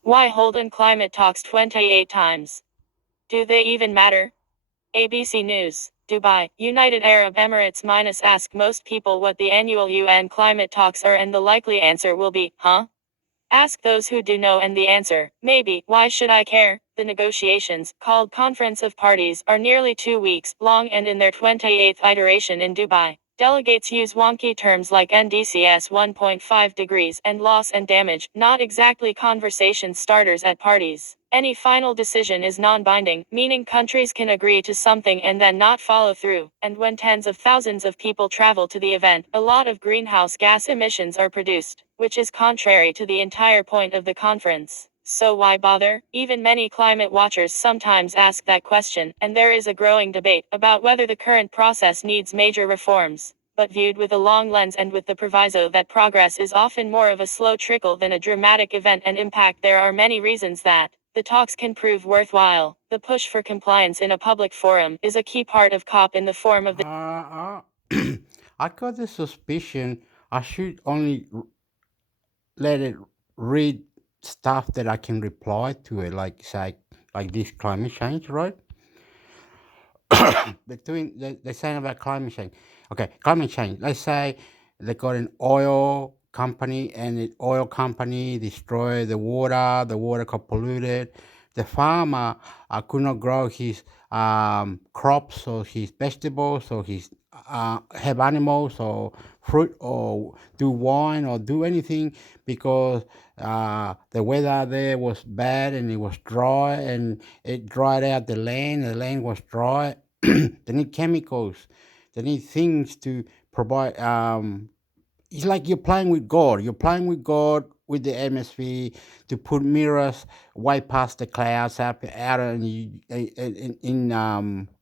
Why hold in climate talks 28 times? Do they even matter? ABC News. Dubai, United Arab Emirates minus ask most people what the annual UN climate talks are and the likely answer will be, huh? Ask those who do know and the answer, maybe. Why should I care? The negotiations, called Conference of Parties, are nearly 2 weeks long and in their 28th iteration in Dubai. Delegates use wonky terms like NDCS 1.5 degrees and loss and damage, not exactly conversation starters at parties. Any final decision is non-binding, meaning countries can agree to something and then not follow through. And when tens of thousands of people travel to the event, a lot of greenhouse gas emissions are produced, which is contrary to the entire point of the conference. So why bother? Even many climate watchers sometimes ask that question, and there is a growing debate about whether the current process needs major reforms. But viewed with a long lens and with the proviso that progress is often more of a slow trickle than a dramatic event and impact, there are many reasons that the talks can prove worthwhile. The push for compliance in a public forum is a key part of COP in the form of the I got the suspicion I should only let it read stuff that I can reply to it, like say, like this climate change, right? They're saying about climate change. Okay, climate change. Let's say they got an oil company, and the oil company destroyed the water. The water got polluted. The farmer could not grow his crops or his vegetables or his have animals or fruit or do wine or do anything because the weather there was bad and it was dry and it dried out the land. The land was dry. They need chemicals. They need things to provide. It's like you're playing with God. You're playing with God with the atmosphere to put mirrors way past the clouds out in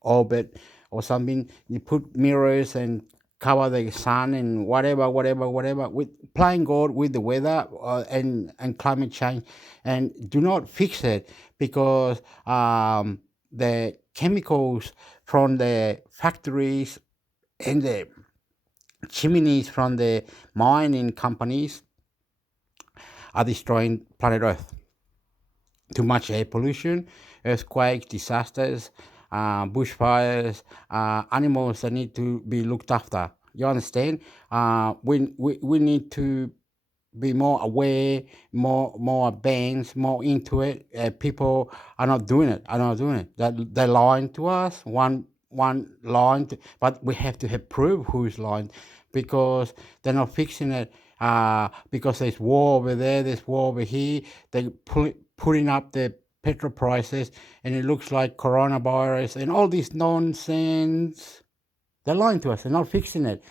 orbit or something. You put mirrors and cover the sun and whatever. With playing God with the weather and climate change, and do not fix it because the chemicals from the factories and the chimneys from the mining companies are destroying planet Earth. Too much air pollution, earthquakes, disasters, bushfires, animals that need to be looked after. You understand? We need to be more aware, more advanced, more into it. People are not doing it. They're lying to us. One lying, but we have to have proof who's lying, because they're not fixing it. Because there's war over there, there's war over here. They putting up the petrol prices, and it looks like coronavirus and all this nonsense. They're lying to us. They're not fixing it.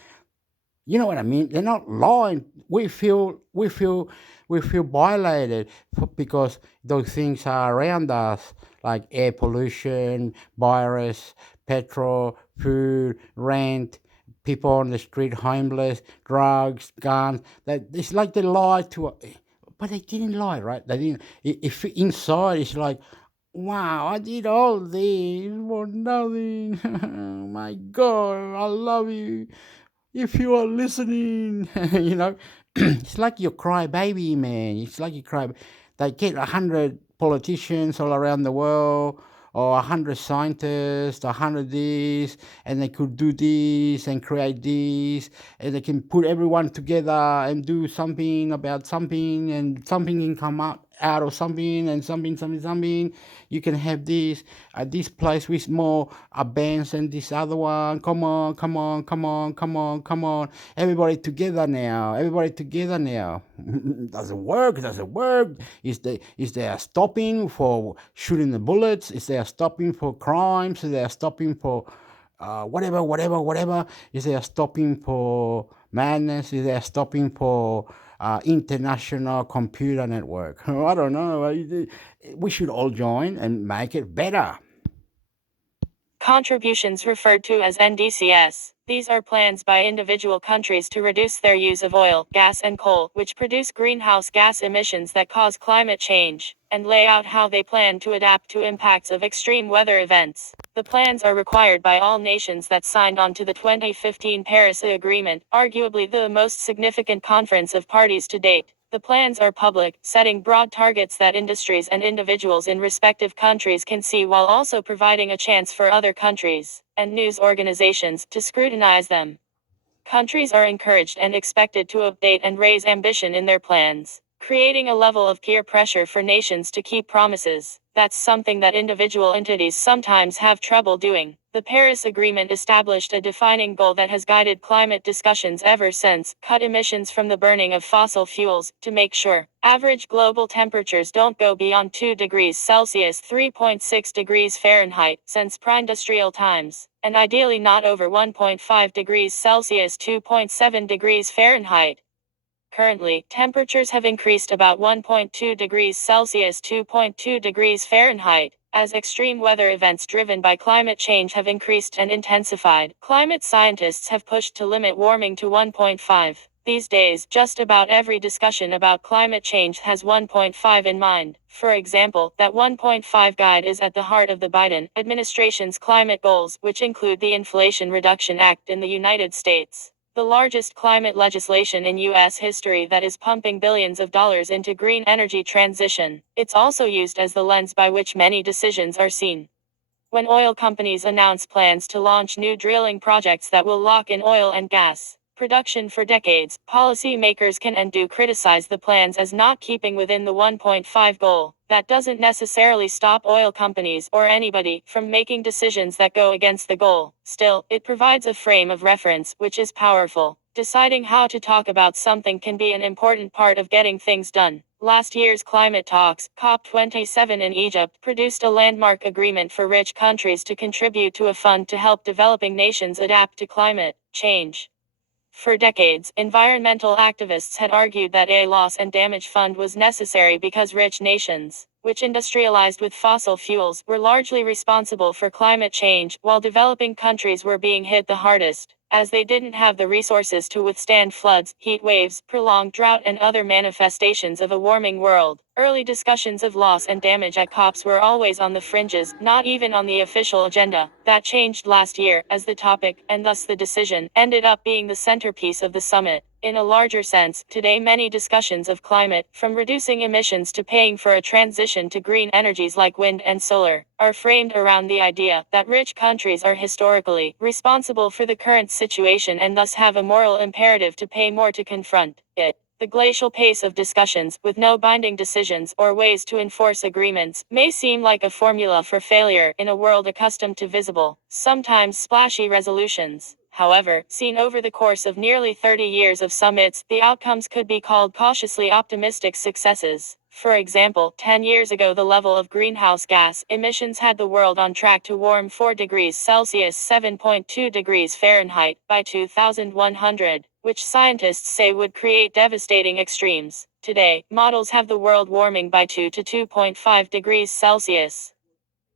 You know what I mean? They're not lying. We feel violated because those things are around us, like air pollution, virus, petrol, food, rent, people on the street, homeless, drugs, guns. That it's like they lied to, but they didn't lie, right? They didn't. If inside it's like, wow, I did all this for nothing. My God, I love you. If you are listening, it's like you cry baby, man. It's like you cry. They get 100 politicians all around the world, or 100 scientists, 100 this, and they could do this and create this, and they can put everyone together and do something about something, and something can come out of something, and something. You can have this at this place with more bands than this other one. Come on, come on, come on, come on, come on. Everybody together now. Everybody together now. Doesn't work. Doesn't work. Is they stopping for shooting the bullets? Is they stopping for crimes? Is they stopping for whatever? Is they stopping for madness? Is they stopping for international computer network? I don't know. We should all join and make it better. Contributions referred to as NDCs. These are plans by individual countries to reduce their use of oil, gas and coal, which produce greenhouse gas emissions that cause climate change, and lay out how they plan to adapt to impacts of extreme weather events. The plans are required by all nations that signed on to the 2015 Paris Agreement, arguably the most significant conference of parties to date. The plans are public, setting broad targets that industries and individuals in respective countries can see, while also providing a chance for other countries and news organizations to scrutinize them. Countries are encouraged and expected to update and raise ambition in their plans, creating a level of peer pressure for nations to keep promises. That's something that individual entities sometimes have trouble doing. The Paris Agreement established a defining goal that has guided climate discussions ever since: cut emissions from the burning of fossil fuels, to make sure average global temperatures don't go beyond 2 degrees Celsius (3.6 degrees Fahrenheit) since pre-industrial times, and ideally not over 1.5 degrees Celsius (2.7 degrees Fahrenheit). Currently, temperatures have increased about 1.2 degrees Celsius (2.2 degrees Fahrenheit). As extreme weather events driven by climate change have increased and intensified, climate scientists have pushed to limit warming to 1.5. These days, just about every discussion about climate change has 1.5 in mind. For example, that 1.5 guide is at the heart of the Biden administration's climate goals, which include the Inflation Reduction Act in the United States, the largest climate legislation in U.S. history that is pumping billions of dollars into green energy transition. It's also used as the lens by which many decisions are seen. When oil companies announce plans to launch new drilling projects that will lock in oil and gas production for decades, policymakers can and do criticize the plans as not keeping within the 1.5 goal. That doesn't necessarily stop oil companies or anybody from making decisions that go against the goal. Still, it provides a frame of reference, which is powerful. Deciding how to talk about something can be an important part of getting things done. Last year's climate talks, COP27 in Egypt, produced a landmark agreement for rich countries to contribute to a fund to help developing nations adapt to climate change. For decades, environmental activists had argued that a loss and damage fund was necessary because rich nations, which industrialized with fossil fuels, were largely responsible for climate change, while developing countries were being hit the hardest, as they didn't have the resources to withstand floods, heat waves, prolonged drought, and other manifestations of a warming world. Early discussions of loss and damage at COPs were always on the fringes, not even on the official agenda. That changed last year, as the topic, and thus the decision, ended up being the centerpiece of the summit. In a larger sense, today many discussions of climate, from reducing emissions to paying for a transition to green energies like wind and solar, are framed around the idea that rich countries are historically responsible for the current situation and thus have a moral imperative to pay more to confront it. The glacial pace of discussions, with no binding decisions or ways to enforce agreements, may seem like a formula for failure in a world accustomed to visible, sometimes splashy resolutions. However, seen over the course of nearly 30 years of summits, the outcomes could be called cautiously optimistic successes. For example, 10 years ago the level of greenhouse gas emissions had the world on track to warm 4 degrees Celsius (7.2 degrees Fahrenheit) by 2100, which scientists say would create devastating extremes. Today, models have the world warming by 2 to 2.5 degrees Celsius.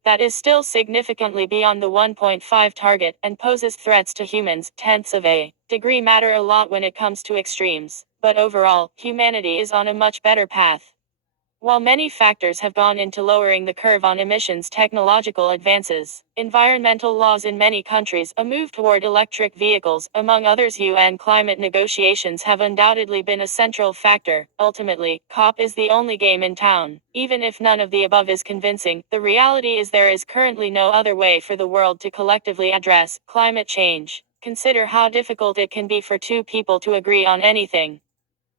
That is still significantly beyond the 1.5 target and poses threats to humans, tenths of a degree matter a lot when it comes to extremes, but overall, humanity is on a much better path. While many factors have gone into lowering the curve on emissions, technological advances, environmental laws in many countries, a move toward electric vehicles, among others, UN climate negotiations have undoubtedly been a central factor. Ultimately, COP is the only game in town. Even if none of the above is convincing, the reality is there is currently no other way for the world to collectively address climate change. Consider how difficult it can be for two people to agree on anything.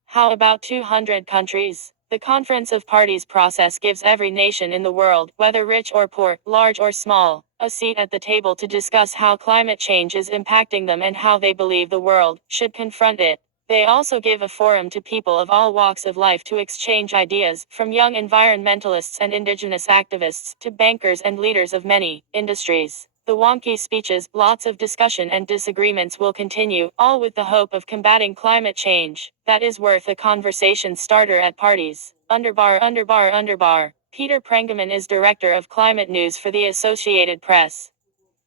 How about 200 countries? The Conference of Parties process gives every nation in the world, whether rich or poor, large or small, a seat at the table to discuss how climate change is impacting them and how they believe the world should confront it. They also give a forum to people of all walks of life to exchange ideas, from young environmentalists and indigenous activists to bankers and leaders of many industries. The wonky speeches, lots of discussion and disagreements will continue, all with the hope of combating climate change. That is worth a conversation starter at parties. Underbar. Peter Prengeman is Director of Climate News for the Associated Press.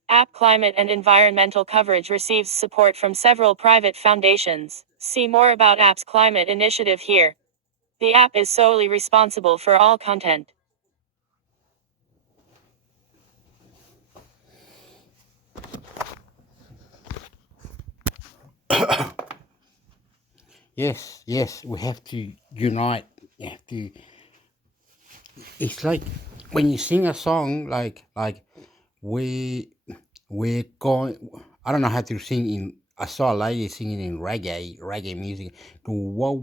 App climate and environmental coverage receives support from several private foundations. See more about App's climate initiative here. The app is solely responsible for all content. Yes, we have to unite. You have to. It's like when you sing a song, like we're going. I don't know how to sing in. I saw a lady singing in reggae music. We're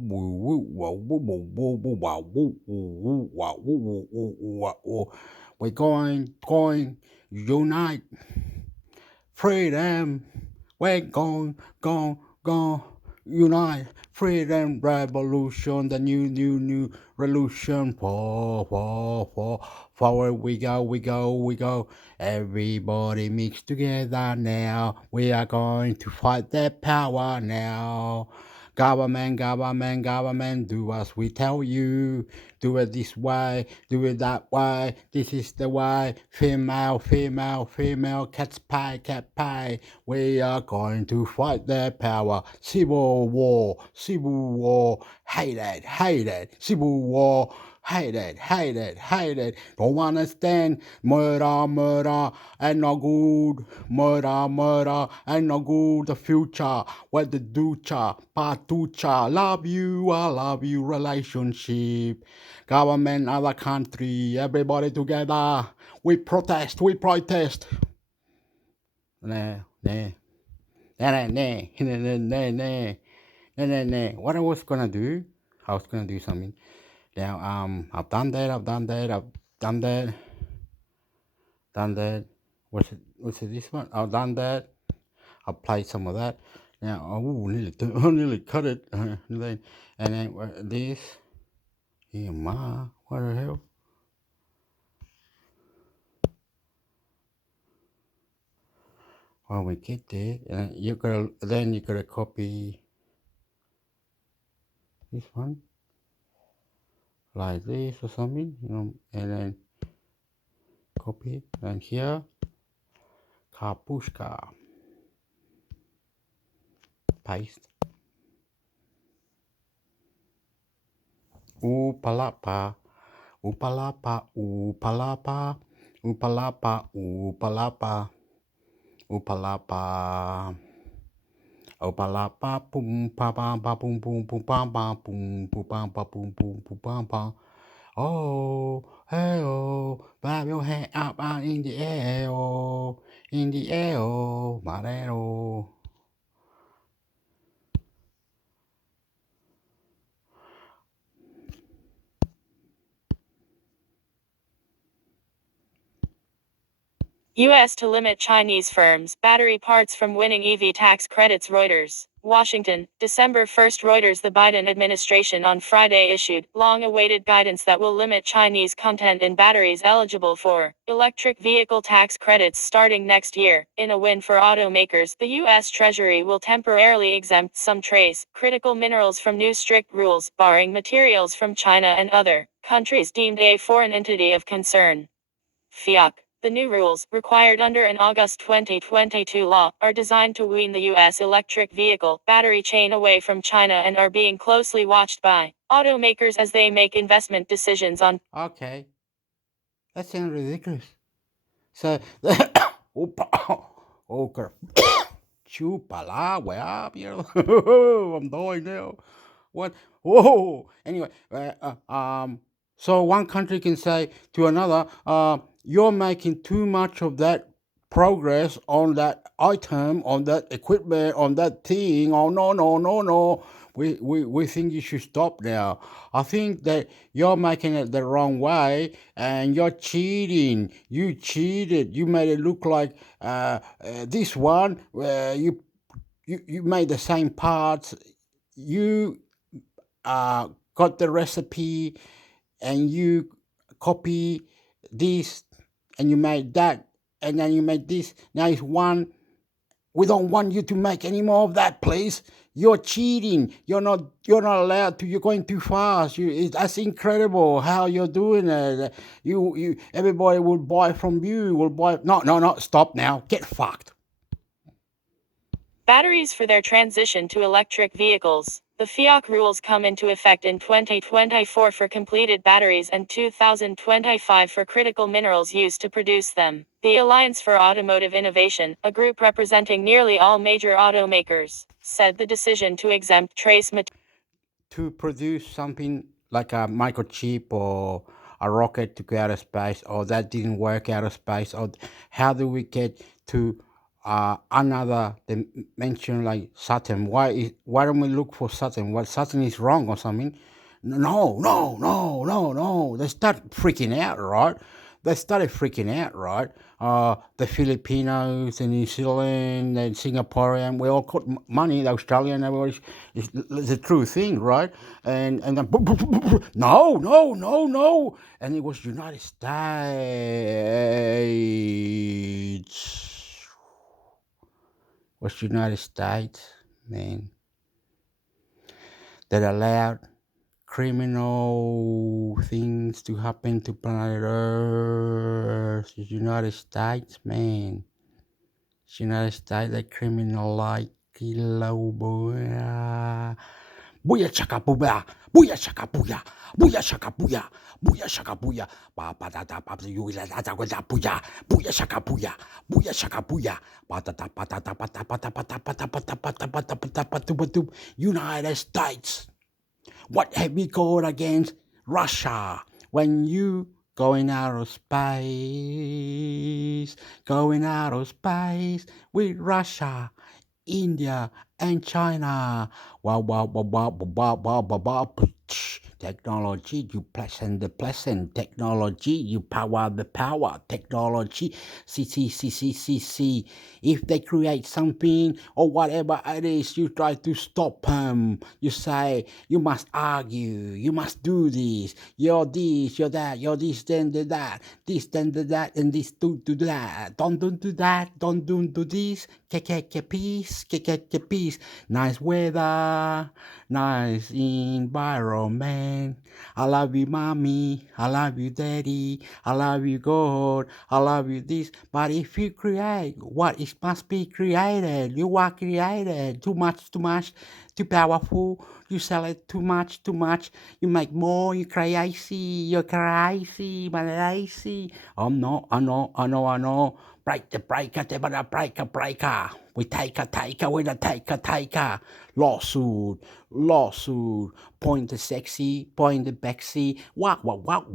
going unite, freedom. We're going unite, freedom, revolution, the new revolution. Forward we go. Everybody mix together now. We are going to fight that power now. Government, do as we tell you. Do it this way, do it that way. This is the way. Female, cat pie. We are going to fight their power. Civil war. Hate it. Civil war. Hate it. Don't understand. Murder, and no good. Murder, and no good. The future, what the ducha, patucha. I love you, relationship. Government, other country, everybody together. We protest. Nah. What I was gonna do, something. Now, I've done that. What's it? This one? I've done that. I've played some of that. Now, nearly cut it. And then this. Yeah, what the hell? When we get there, and you gotta copy this one like this or something, and then copy it, and here, kapushka, paste, upalapa, opalapa, pum pa pa pum pa. Oh, hey oh, bob your head up in the air, marero. U.S. to limit Chinese firms' battery parts from winning EV tax credits. Reuters. Washington, December 1. Reuters. The Biden administration on Friday issued long-awaited guidance that will limit Chinese content in batteries eligible for electric vehicle tax credits starting next year. In a win for automakers, the U.S. Treasury will temporarily exempt some trace, critical minerals from new strict rules, barring materials from China and other countries deemed a foreign entity of concern. FIAC. The new rules, required under an August 2022 law, are designed to wean the U.S. electric vehicle battery chain away from China and are being closely watched by automakers as they make investment decisions on. Okay, that sounds ridiculous. So, oh, crap. Chupala, where are you? I'm dying now. What? Whoa! Anyway, so one country can say to another, you're making too much of that progress on that item, on that equipment, on that thing. Oh, no, no, no, no. We think you should stop now. I think that you're making it the wrong way and you're cheating. You cheated. You made it look like this one, you made the same parts. You got the recipe and you copy this and you made that and then you made this. Now it's one. We don't want you to make any more of that, please. You're cheating. You're not allowed to. You're going too fast. That's incredible how you're doing it. Everybody will buy from you. Will buy. No. Stop now. Get fucked. Batteries for their transition to electric vehicles. The FIAC rules come into effect in 2024 for completed batteries and 2025 for critical minerals used to produce them. The Alliance for Automotive Innovation, a group representing nearly all major automakers, said the decision to exempt trace materials to produce something like a microchip or a rocket to go out of space, or that didn't work out of space, or how do we get to another dimension like Saturn? Why don't we look for Saturn? What, Saturn is wrong or something? No. They start freaking out, right? They started freaking out, right? The Filipinos, the New Zealand, and Singaporean, we all got money. The Australian, everybody, it's a true thing, right? And then no, and it was United States. Was United States, man, that allowed criminal things to happen to planet Earth. The United States, man. The United States, the criminal like kilo boya. Booyah chaka booyah. Booyah chaka booyah. Booyah chaka booyah. Booyah chaka booyah. Papa da papa you la da booyah. Booyah chaka booyah. Booyah chaka booyah. United States. What have we got against Russia? When you going out of space with Russia, India, and China. Wow. Technology, you pleasant the pleasant. Technology, you power the power. Technology, see. If they create something or whatever it is, you try to stop them. You say, you must argue, you must do this. You're this, you're that, you're this, then do that. This, then do that, and this, do that. Don't do that, don't do this. Peace. Nice weather, nice environment. I love you, mommy. I love you, daddy. I love you, God. I love you, this. But if you create what is must be created, you are created. Too much, too powerful. You sell it too much. You make more. You're crazy, but lazy. I know. Break the breaker. We take a with a taker. Lawsuit. Point the sexy, point the backsy. What? What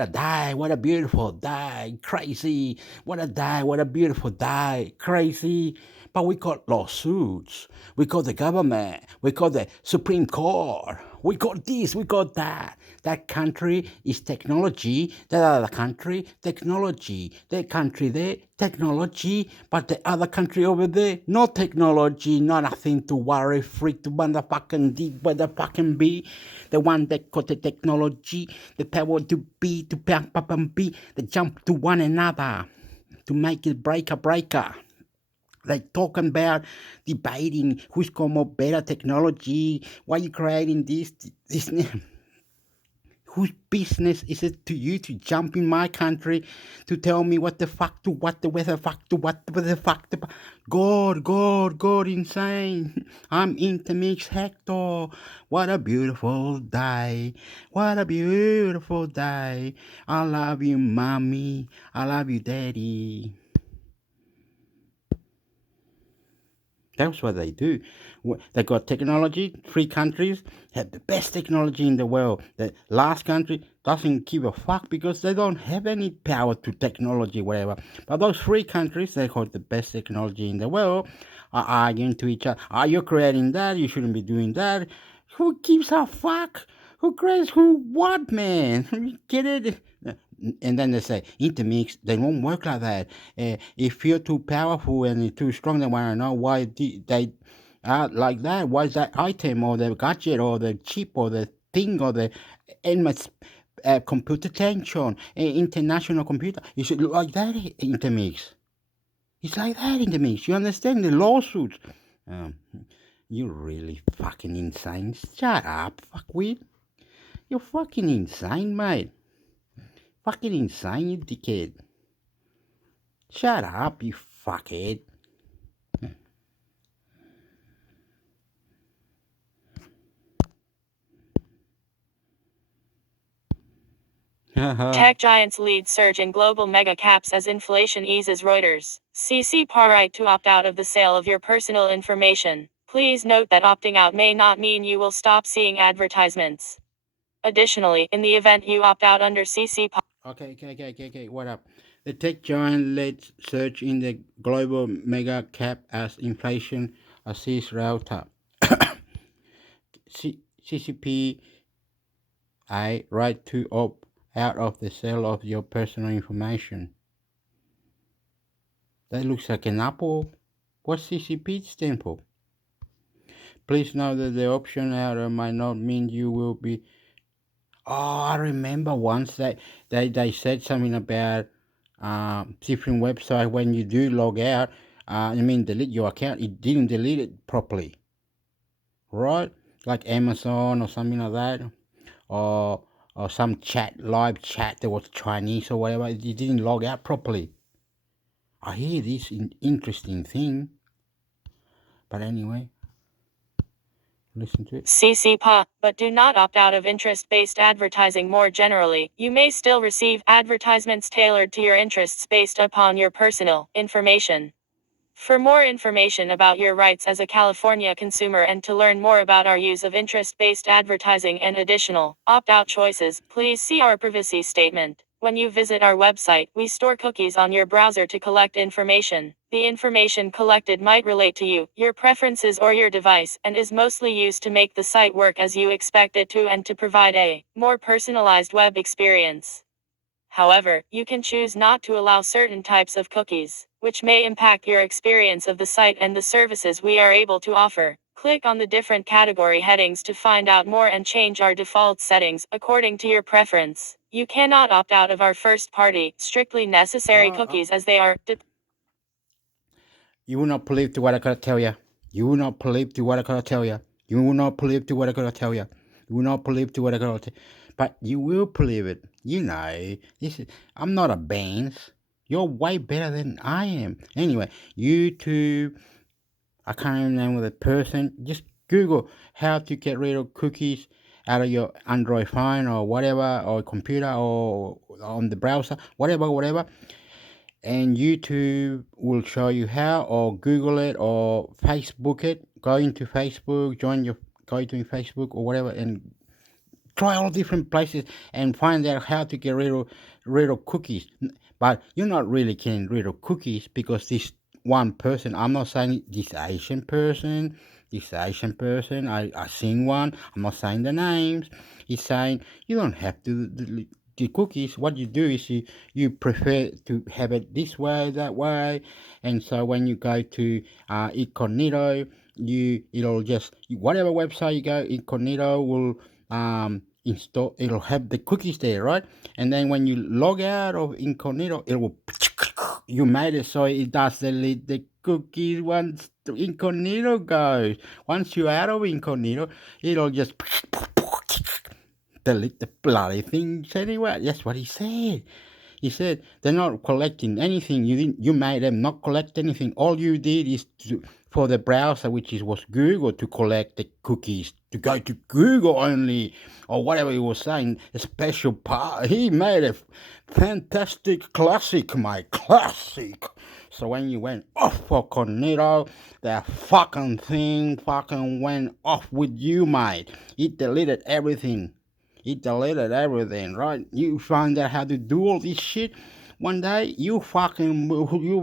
a day, what a beautiful day, crazy. What a day, what a beautiful day, crazy. But we got lawsuits, we got the government, we got the Supreme Court, we got this, we got that. That country is technology, that other country, technology. That country there, technology, but the other country over there, no technology, no nothing to worry, free to motherfucking deep, motherfucking be. The one that got the technology, the power to be, to be, the jump to one another, to make it breaker. Like talking about debating who's got more better technology, why you creating this. Whose business is it to you to jump in my country to tell me what the fuck to what the weather fuck to what the fuck the God, insane. I'm intermix hector. What a beautiful day. What a beautiful day. I love you, mommy. I love you, daddy. That's what they do. They got technology. 3 countries have the best technology in the world. The last country doesn't give a fuck because they don't have any power to technology, whatever. But those 3 countries, they got the best technology in the world, are arguing to each other. Are you creating that? You shouldn't be doing that. Who gives a fuck? Who creates who what, man? Get it? And then they say intermix. They won't work like that. If you're too powerful and too strong, they want to know why they are like that. Why is that item or the gadget or the chip or the thing or the endless computer tension, international computer? You should look like that intermix. It's like that intermix. You understand the lawsuits? You're really fucking insane. Shut up, fuckwit. You're fucking insane, mate. Fucking insane, you dickhead. Shut up, you fuckhead. Tech giants lead surge in global mega caps as inflation eases. Reuters. CC par right to opt out of the sale of your personal information. Please note that opting out may not mean you will stop seeing advertisements. Additionally, in the event you opt out under CC par. Okay, what up? The tech giant led surge in the global mega cap as inflation sees router. CCP right to opt out of the sale of your personal information. That looks like an apple. What's CCP stand for? Please note that the option out might not mean you will be. Oh, I remember once that they said something about different website when you do log out. Delete your account. It didn't delete it properly, right? Like Amazon or something like that, or some live chat that was Chinese or whatever. It didn't log out properly. I hear this interesting thing, but anyway. Listen to it. CCPA, but do not opt out of interest-based advertising more generally. You may still receive advertisements tailored to your interests based upon your personal information. For more information about your rights as a California consumer and to learn more about our use of interest-based advertising and additional opt-out choices, please see our privacy statement. When you visit our website, we store cookies on your browser to collect information. The information collected might relate to you, your preferences or your device, and is mostly used to make the site work as you expect it to and to provide a more personalized web experience. However, you can choose not to allow certain types of cookies, which may impact your experience of the site and the services we are able to offer. Click on the different category headings to find out more and change our default settings according to your preference. You cannot opt out of our first-party, strictly necessary cookies as they are. You will not believe to what I gotta tell you. You will not believe to what I gotta tell you. You will not believe to what I gotta tell you. You will not believe to what I gotta tell you. But you will believe it. You know, I'm not a Benz. You're way better than I am. Anyway, YouTube, I can't even name the person. Just Google how to get rid of cookies out of your Android phone or whatever, or computer or on the browser, whatever. And YouTube will show you how, or Google it, or Facebook it. Go into Facebook, go to Facebook or whatever, and try all different places and find out how to get rid of cookies. But you're not really getting rid of cookies because this one person, I'm not saying this Asian person, I seen one, I'm not saying the names, he's saying you don't have to delete the cookies. What you do is you prefer to have it this way, that way, and so when you go to incognito, it'll just, whatever website you go, incognito will install, it'll have the cookies there, right? And then when you log out of incognito, it will, you made it so it does delete the cookies once the incognito goes. Once you're out of incognito, it'll just delete the bloody things anyway. That's what he said. He said they're not collecting anything. You made them not collect anything. All you did is for the browser, which was Google, to collect the cookies, to go to Google only, or whatever he was saying. A special part. He made a fantastic classic, my classic. So when you went off for Cornetto, that fucking thing fucking went off with you, mate. It deleted everything. It deleted everything, right? You find out how to do all this shit. One day, you'll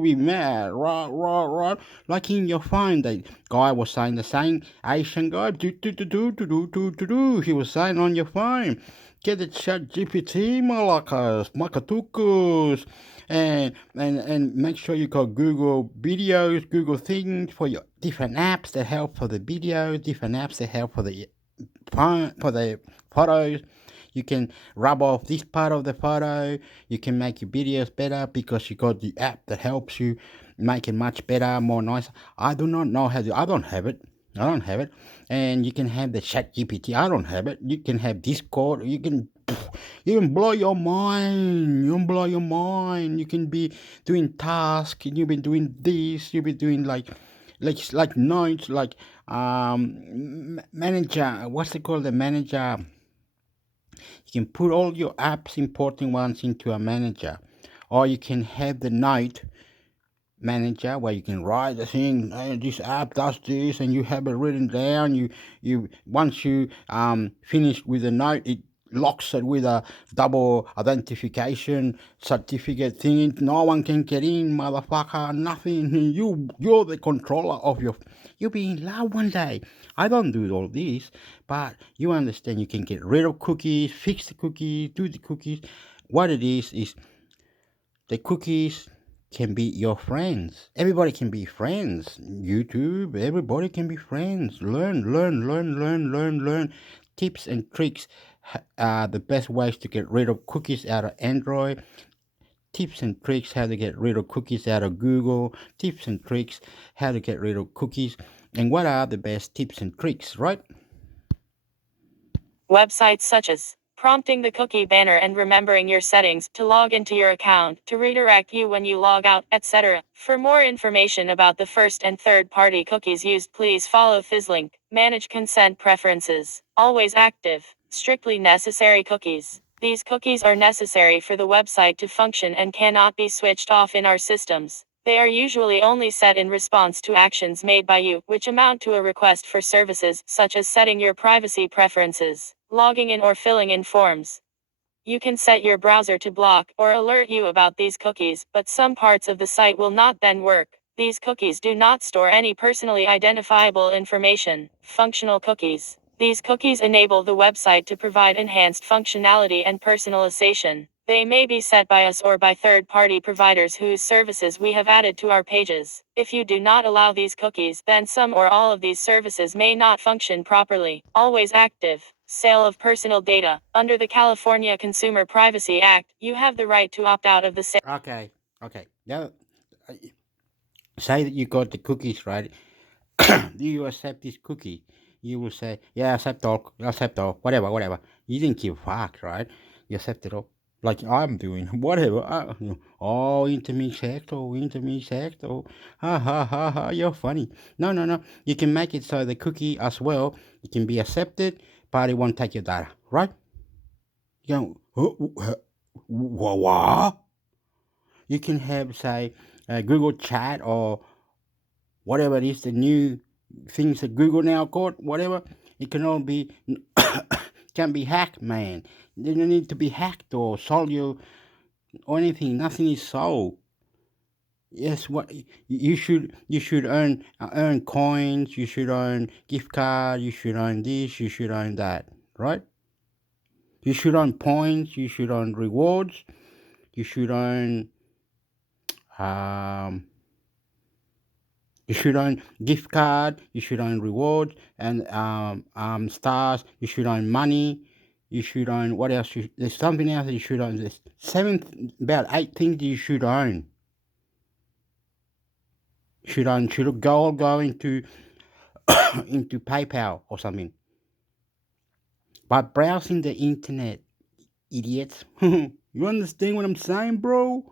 be mad, right? Like in your phone, the guy was saying the same, Asian guy, do. He was saying on your phone, get the chat GPT, malakas, makatukus, and make sure you got Google videos, Google things for your different apps that help for the videos, different apps that help for the photos. You can rub off this part of the photo. You can make your videos better because you got the app that helps you make it much better, more nice. I do not know how to. I don't have it. And you can have the chat GPT. I don't have it. You can have Discord. You can blow your mind. You can be doing tasks. You've been doing this. You've been doing like notes, like manager. What's it called? The manager. You can put all your apps, important ones, into a manager, or you can have the note manager where you can write the thing. Hey, this app does this, and you have it written down. You once you finish with the note, it locks it with a double identification certificate thing. No one can get in, motherfucker. Nothing. You're the controller of your. You'll be in love one day. I don't do all this, but you understand. You can get rid of cookies, fix the cookies, do the cookies. What it is the cookies can be your friends. Everybody can be friends. YouTube, everybody can be friends. Learn. Tips and tricks are the best ways to get rid of cookies out of Android. Tips and tricks how to get rid of cookies out of Google. Tips and tricks how to get rid of cookies. And what are the best tips and tricks, right? Websites such as prompting the cookie banner and remembering your settings to log into your account to redirect you when you log out, etc. For more information about the first and third party cookies used, please follow this link. Manage consent preferences. Always active. Strictly necessary cookies. These cookies are necessary for the website to function and cannot be switched off in our systems. They are usually only set in response to actions made by you, which amount to a request for services, such as setting your privacy preferences, logging in or filling in forms. You can set your browser to block or alert you about these cookies, but some parts of the site will not then work. These cookies do not store any personally identifiable information. Functional cookies. These cookies enable the website to provide enhanced functionality and personalization. They may be set by us or by third-party providers whose services we have added to our pages. If you do not allow these cookies, then some or all of these services may not function properly. Always active. Sale of personal data. Under the California Consumer Privacy Act, you have the right to opt out of the sale. Okay. Now, say that you got the cookies, right? Do you accept this cookie? You will say, yeah, accept all, whatever. You didn't give a fuck, right? You accept it all. Like I'm doing, whatever. Intermix hector. Ha, you're funny. No. You can make it so the cookie as well, it can be accepted, but it won't take your data, right? You know, what? You can have, say, Google Chat or whatever it is, the new things that Google now got, whatever. It can all be, can be hacked, man. They don't need to be hacked or sold you or anything. Nothing is sold. Yes, what you should earn coins. You should earn gift card. You should earn this. You should earn that, right? You should earn points. You should earn rewards. You should earn you should earn gift card. You should earn rewards and stars. You should earn money. You should earn what else? There's something else that you should earn. There's about 8 things that you should earn. Should go into into PayPal or something. by browsing the internet, idiots. You understand what I'm saying, bro?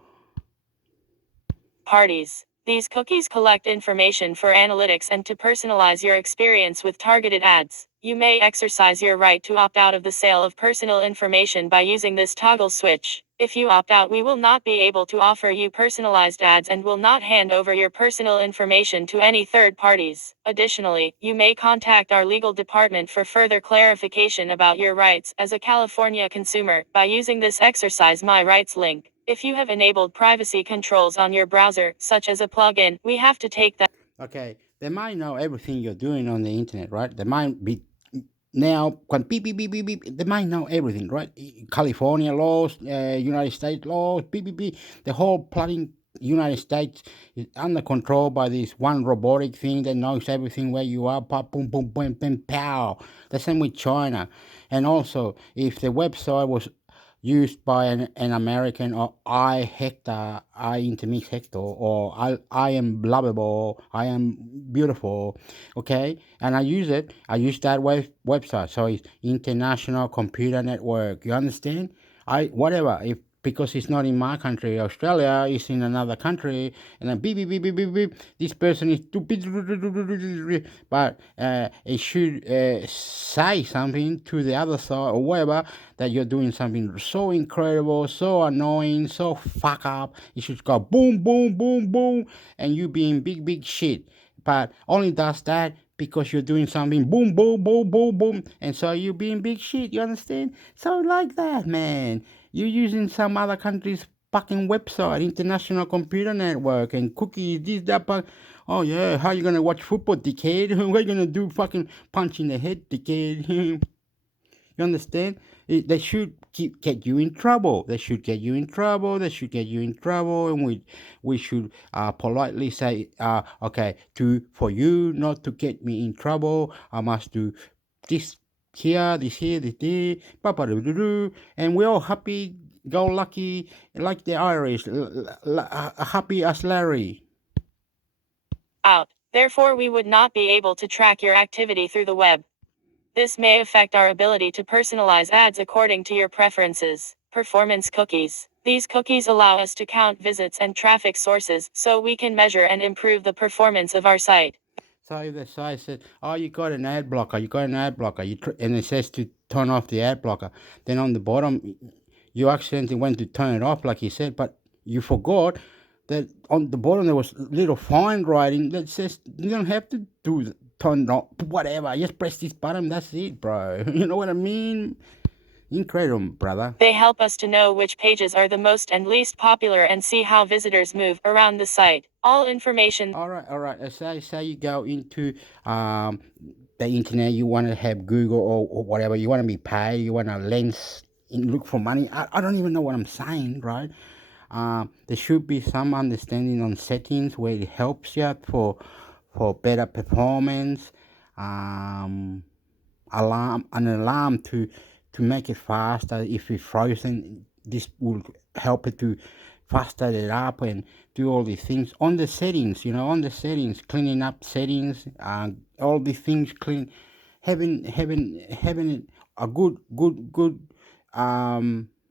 Parties. These cookies collect information for analytics and to personalize your experience with targeted ads. You may exercise your right to opt out of the sale of personal information by using this toggle switch. If you opt out, we will not be able to offer you personalized ads and will not hand over your personal information to any third parties. Additionally, you may contact our legal department for further clarification about your rights as a California consumer by using this Exercise My Rights link. If you have enabled privacy controls on your browser, such as a plugin, we have to take that. Okay, they might know everything you're doing on the internet, right? They might be now when beep beep beep beep beep. They might know everything, right? California laws, United States laws, beep beep beep. The whole bloody United States is under control by this one robotic thing that knows everything where you are. Pop, boom, boom, boom, boom, pow. The same with China, and also if the website was used by an American, or hector, intermix hector, or I am lovable, I am beautiful, okay, and I use that website, so it's International Computer Network, you understand? Whatever, if because it's not in my country, Australia, it's in another country, and then beep beep beep beep beep beep. This person is stupid, but it should say something to the other side or whatever that you're doing something so incredible, so annoying, so fuck up. It should go boom, boom, boom, boom, and you being big shit. But only does that because you're doing something boom, boom, boom, boom, boom, and so you're being big shit. You understand? So like that, man. You're using some other country's fucking website, International Computer Network, and cookies, this, that, but oh yeah, how you gonna watch football, dickhead? What you gonna do? Fucking punch in the head, dickhead? You understand? They should get you in trouble. They should get you in trouble. They should get you in trouble, and we should politely say, okay, for you not to get me in trouble, I must do this here, this here, this there, and we're all happy, go lucky, like the Irish, happy as Larry. Out. Therefore, we would not be able to track your activity through the web. This may affect our ability to personalize ads according to your preferences. Performance cookies. These cookies allow us to count visits and traffic sources so we can measure and improve the performance of our site. So if the site says, oh, you got an ad blocker, and it says to turn off the ad blocker, then on the bottom, you accidentally went to turn it off, like you said, but you forgot that on the bottom there was little fine writing that says you don't have to turn it off, whatever, just press this button, that's it, bro. You know what I mean? Incredible, brother. They help us to know which pages are the most and least popular and see how visitors move around the site. All information. All right. Say you go into the internet, you want to have Google or whatever, you want to be paid, you want to lens and look for money. I don't even know what I'm saying, right? There should be some understanding on settings where it helps you for better performance. An alarm to make it faster. If it's frozen, this will help it to faster it up and do all these things on the settings. On the settings, cleaning up settings, all these things clean, having a good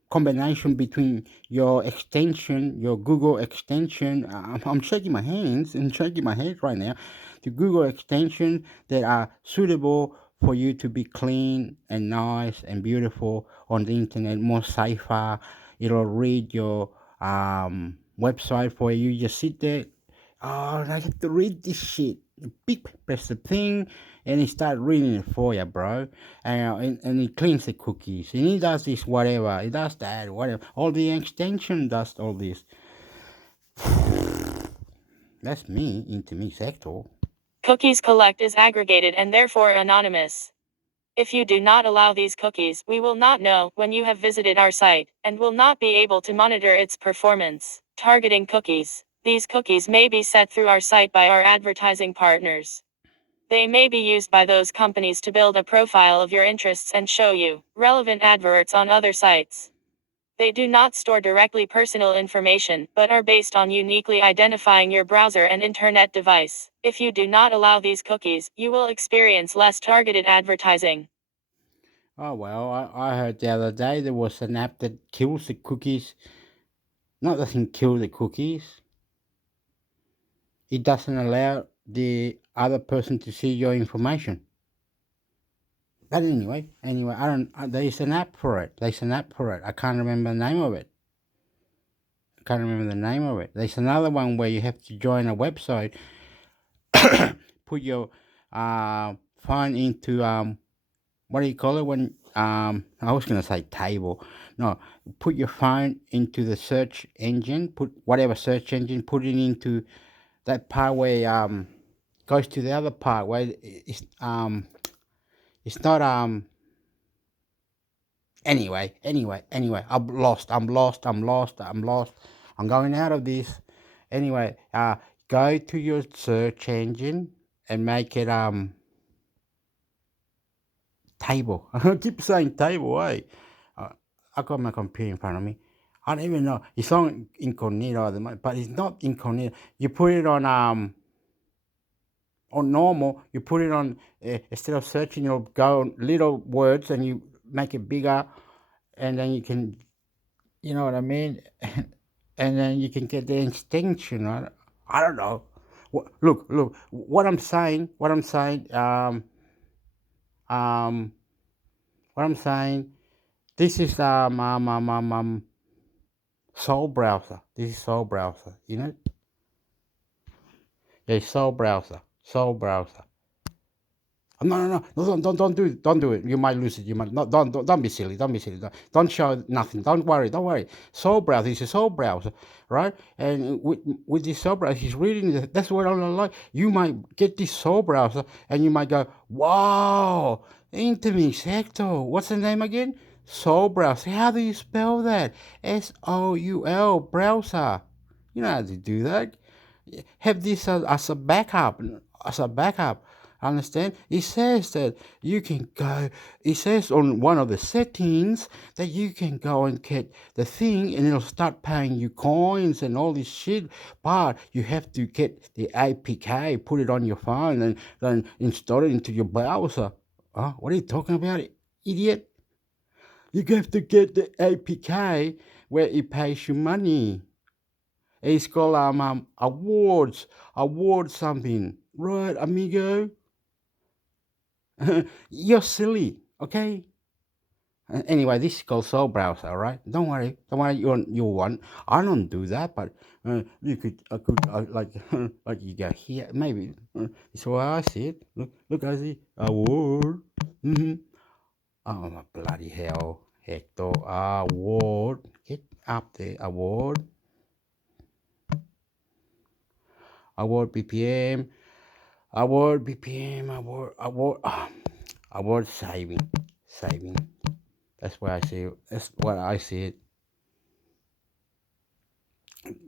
combination between your extension, your Google extension. I'm shaking my hands and shaking my head right now. The Google extension that are suitable for you to be clean and nice and beautiful on the internet, more safer. It'll read your website for you. Just sit there. Oh, I have to read this shit. Beep, press the thing, and it starts reading it for you, bro. And it cleans the cookies. And it does this, whatever. It does that, whatever. All the extension does all this. That's me, intermix hector. Cookies collect is aggregated and therefore anonymous. If you do not allow these cookies, we will not know when you have visited our site, and will not be able to monitor its performance. Targeting cookies. These cookies may be set through our site by our advertising partners. They may be used by those companies to build a profile of your interests and show you relevant adverts on other sites. They do not store directly personal information, but are based on uniquely identifying your browser and internet device. If you do not allow these cookies, you will experience less targeted advertising. Oh well, I heard the other day there was an app that kills the cookies. Not doesn't kill the cookies. It doesn't allow the other person to see your information. But anyway, I don't. There's an app for it. There's an app for it. I can't remember the name of it. There's another one where you have to join a website, put your phone into what do you call it when I was gonna say table. No, put your phone into the search engine. Put whatever search engine. Put it into that part where goes to the other part where it's not anyway, I'm going out of this. Anyway, go to your search engine and make it table. I keep saying table, eh? I got my computer in front of me. I don't even know. It's on incognito at the moment, but it's not incognito. You put it on normal. You put it on instead of searching, you'll go on little words and you make it bigger, and then you can, you know what I mean, and then you can get the extension. Right? I don't know. Look. What I'm saying. What I'm saying. This is Soul browser. This is Soul browser. You know. Yeah, Soul browser. Soul browser. No, don't do it. Don't do it. You might lose it. You might not. Don't be silly. Don't be silly. Don't show nothing. Don't worry. Soul browser is a Soul browser, right? And with this Soul browser, he's reading. That's what I like. You might get this Soul browser, and you might go, "Wow, intermix hector. What's the name again? Soul browser. How do you spell that? SOUL browser. You know how to do that. Have this as a backup. Understand? It says that you can go. It says on one of the settings that you can go and get the thing, and it'll start paying you coins and all this shit. But you have to get the APK, put it on your phone, and then install it into your browser. What are you talking about, idiot? You have to get the APK where it pays you money. It's called award something, right, amigo? You're silly, okay? Anyway, this is called Soul Browser, all right? Don't worry, you want. I don't do that, but I could, like, like you go here, maybe. It's why I see it. Look, I see award. Mm-hmm. Oh my bloody hell, Hector, award. Get up there, award BPM. Award saving. That's where I see it. That's what I see it.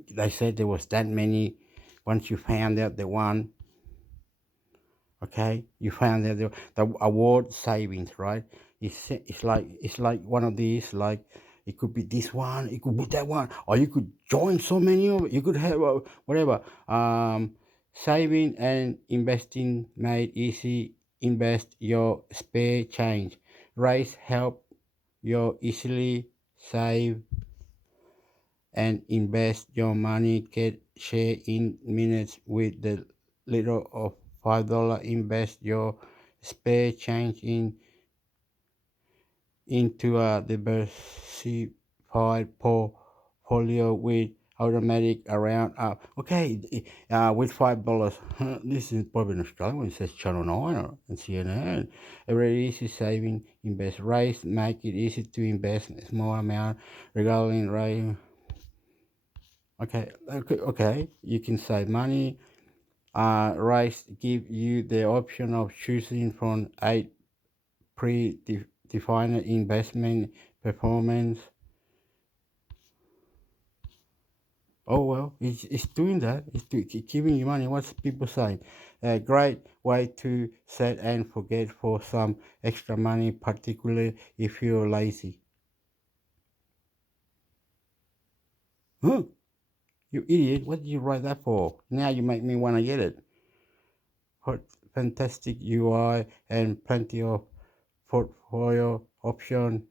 They said there was that many. Once you found out the one, okay, you found out the award savings, right? It's like one of these, like it could be this one, it could be that one, or you could join so many of it. You could have whatever. Saving and investing made easy. Invest your spare change. Raise help you easily save and invest your money. Get share in minutes with the little of $5. Invest your spare change into a diversified portfolio with automatic around up. Okay, with $5. This is probably in Australia when it says Channel 9 or CNN. A very easy saving, invest, raise, make it easy to invest a small amount regarding raise. Okay. You can save money. Raise give you the option of choosing from 8 pre-defined investment performance. Oh well, it's doing that. It's giving you money. What's people saying? A great way to set and forget for some extra money, particularly if you're lazy. Huh? You idiot! What did you write that for? Now you make me want to get it. Fantastic UI and plenty of portfolio option.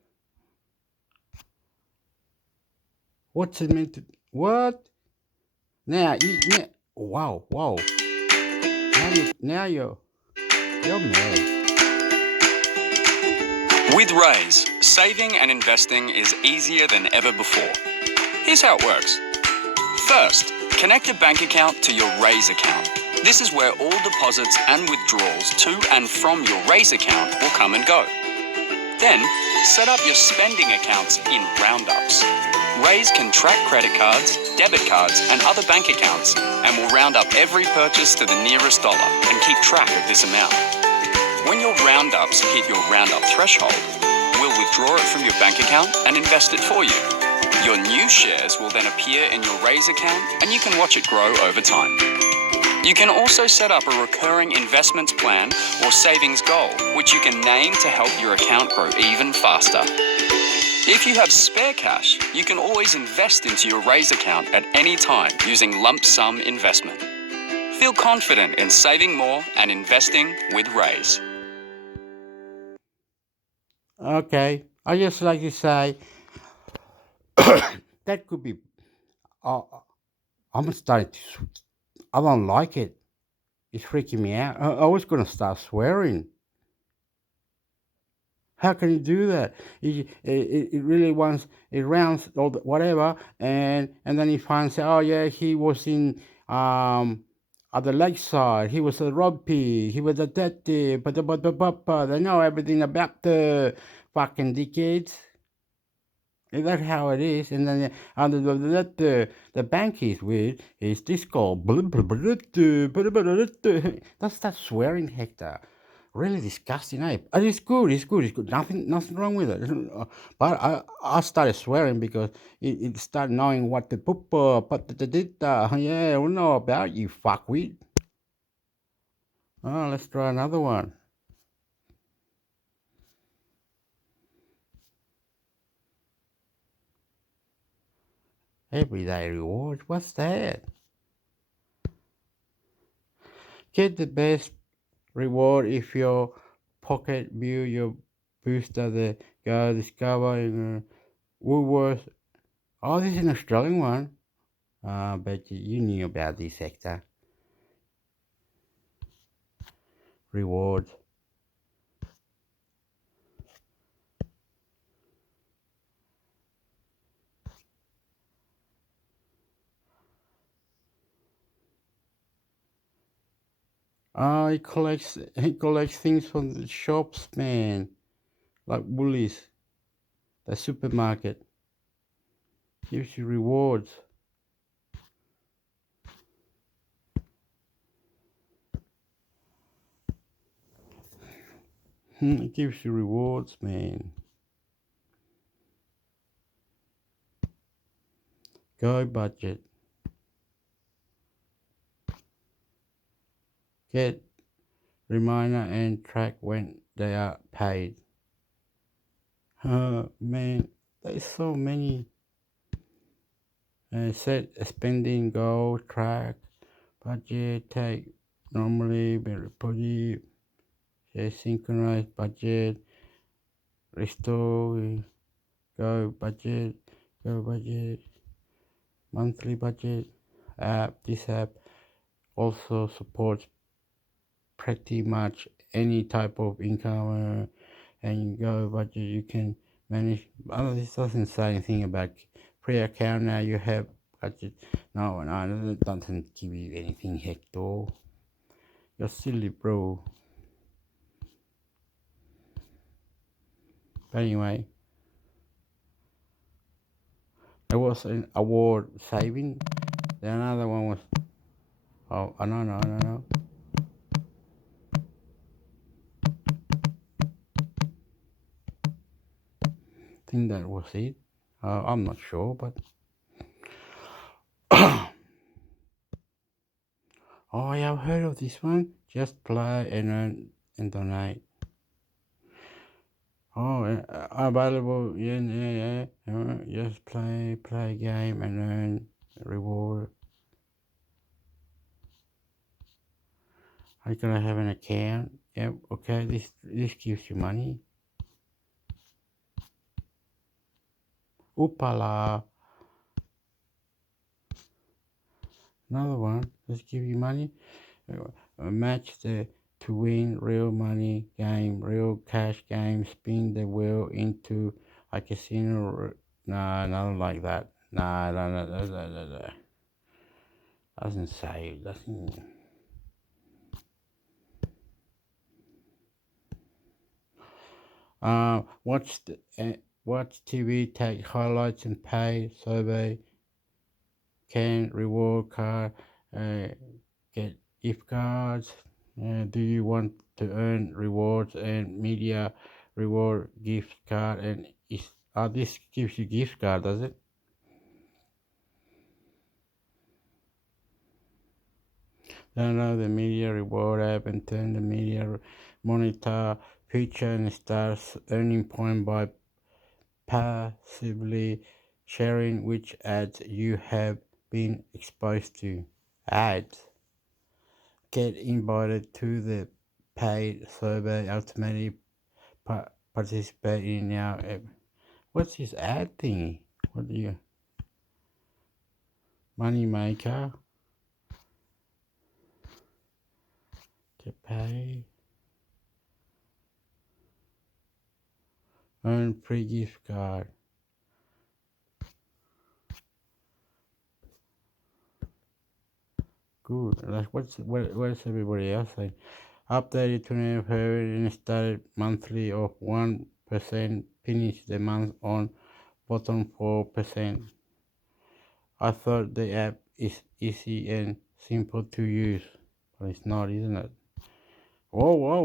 What's it meant to? What? Now, wow. Now you're mad. With Raise, saving and investing is easier than ever before. Here's how it works. First, connect a bank account to your Raise account. This is where all deposits and withdrawals to and from your Raise account will come and go. Then, set up your spending accounts in roundups. Raise can track credit cards, debit cards, and other bank accounts, and will round up every purchase to the nearest dollar and keep track of this amount. When your roundups hit your roundup threshold, we'll withdraw it from your bank account and invest it for you. Your new shares will then appear in your Raise account, and you can watch it grow over time. You can also set up a recurring investments plan or savings goal, which you can name to help your account grow even faster. If you have spare cash, you can always invest into your Raise account at any time using lump sum investment. Feel confident in saving more and investing with Raise. Okay, I just like to say that could be. I'm starting to. I don't like it. It's freaking me out. I was gonna start swearing. How can you do that? It really wants it rounds all the, whatever, and then he finds out. Oh yeah, he was in at the lakeside. He was a rugby. He was a detective. But they know everything about the fucking dickheads. Is that how it is? And then the bank is weird. Is this called? That's that swearing, Hector. Really disgusting, eh? But it's good. It's good. Nothing wrong with it. But I started swearing because it started knowing what the yeah, we know about you, fuckwit. Oh, let's try another one. Everyday reward. What's that? Get the best reward if your pocket view your booster the go discover in Woolworths. Oh, this is an Australian one. But you knew about this sector. Rewards. Oh, he collects things from the shops, man. Like Woolies, the supermarket. Gives you rewards. It gives you rewards, man. Go budget. Get reminder and track when they are paid. Man, there's so many. Set a spending goal, track, budget, take normally, very positive, synchronize budget, restore, go budget, monthly budget app. This app also supports pretty much any type of income and go budget. You can manage. This doesn't say anything about pre-account. Now you have budget. No, it doesn't give you anything, Hector. You're silly, bro. But anyway, there was an award saving. Then another one was no. I think that was it. I'm not sure, but oh yeah, I've heard of this one. Just play and earn and donate. Oh, available. Yeah. Just play game and earn reward. Are you gonna have an account? Yep. Okay. This gives you money. Oopala. Another one. Let's give you money. Match the to win real money game, real cash game. Spin the wheel into a casino. Nah, nothing like that. Nah, no. Doesn't say. Doesn't. Watch TV, take highlights and pay. Survey can reward card. Get gift cards. Do you want to earn rewards and media reward gift card? And this gives you gift card, does it? Download the media reward app and turn the media monitor feature and start earning point by passively sharing which ads you have been exposed to. Ads. Get invited to the paid survey, ultimately participate in our app. What's this ad thingy? What do you... Money maker. Get paid. Earn free gift card. Good. Like what's everybody else saying? Updated 20 period and started monthly of 1%. Finish the month on bottom 4%. I thought the app is easy and simple to use, but it's not, isn't it? Whoa.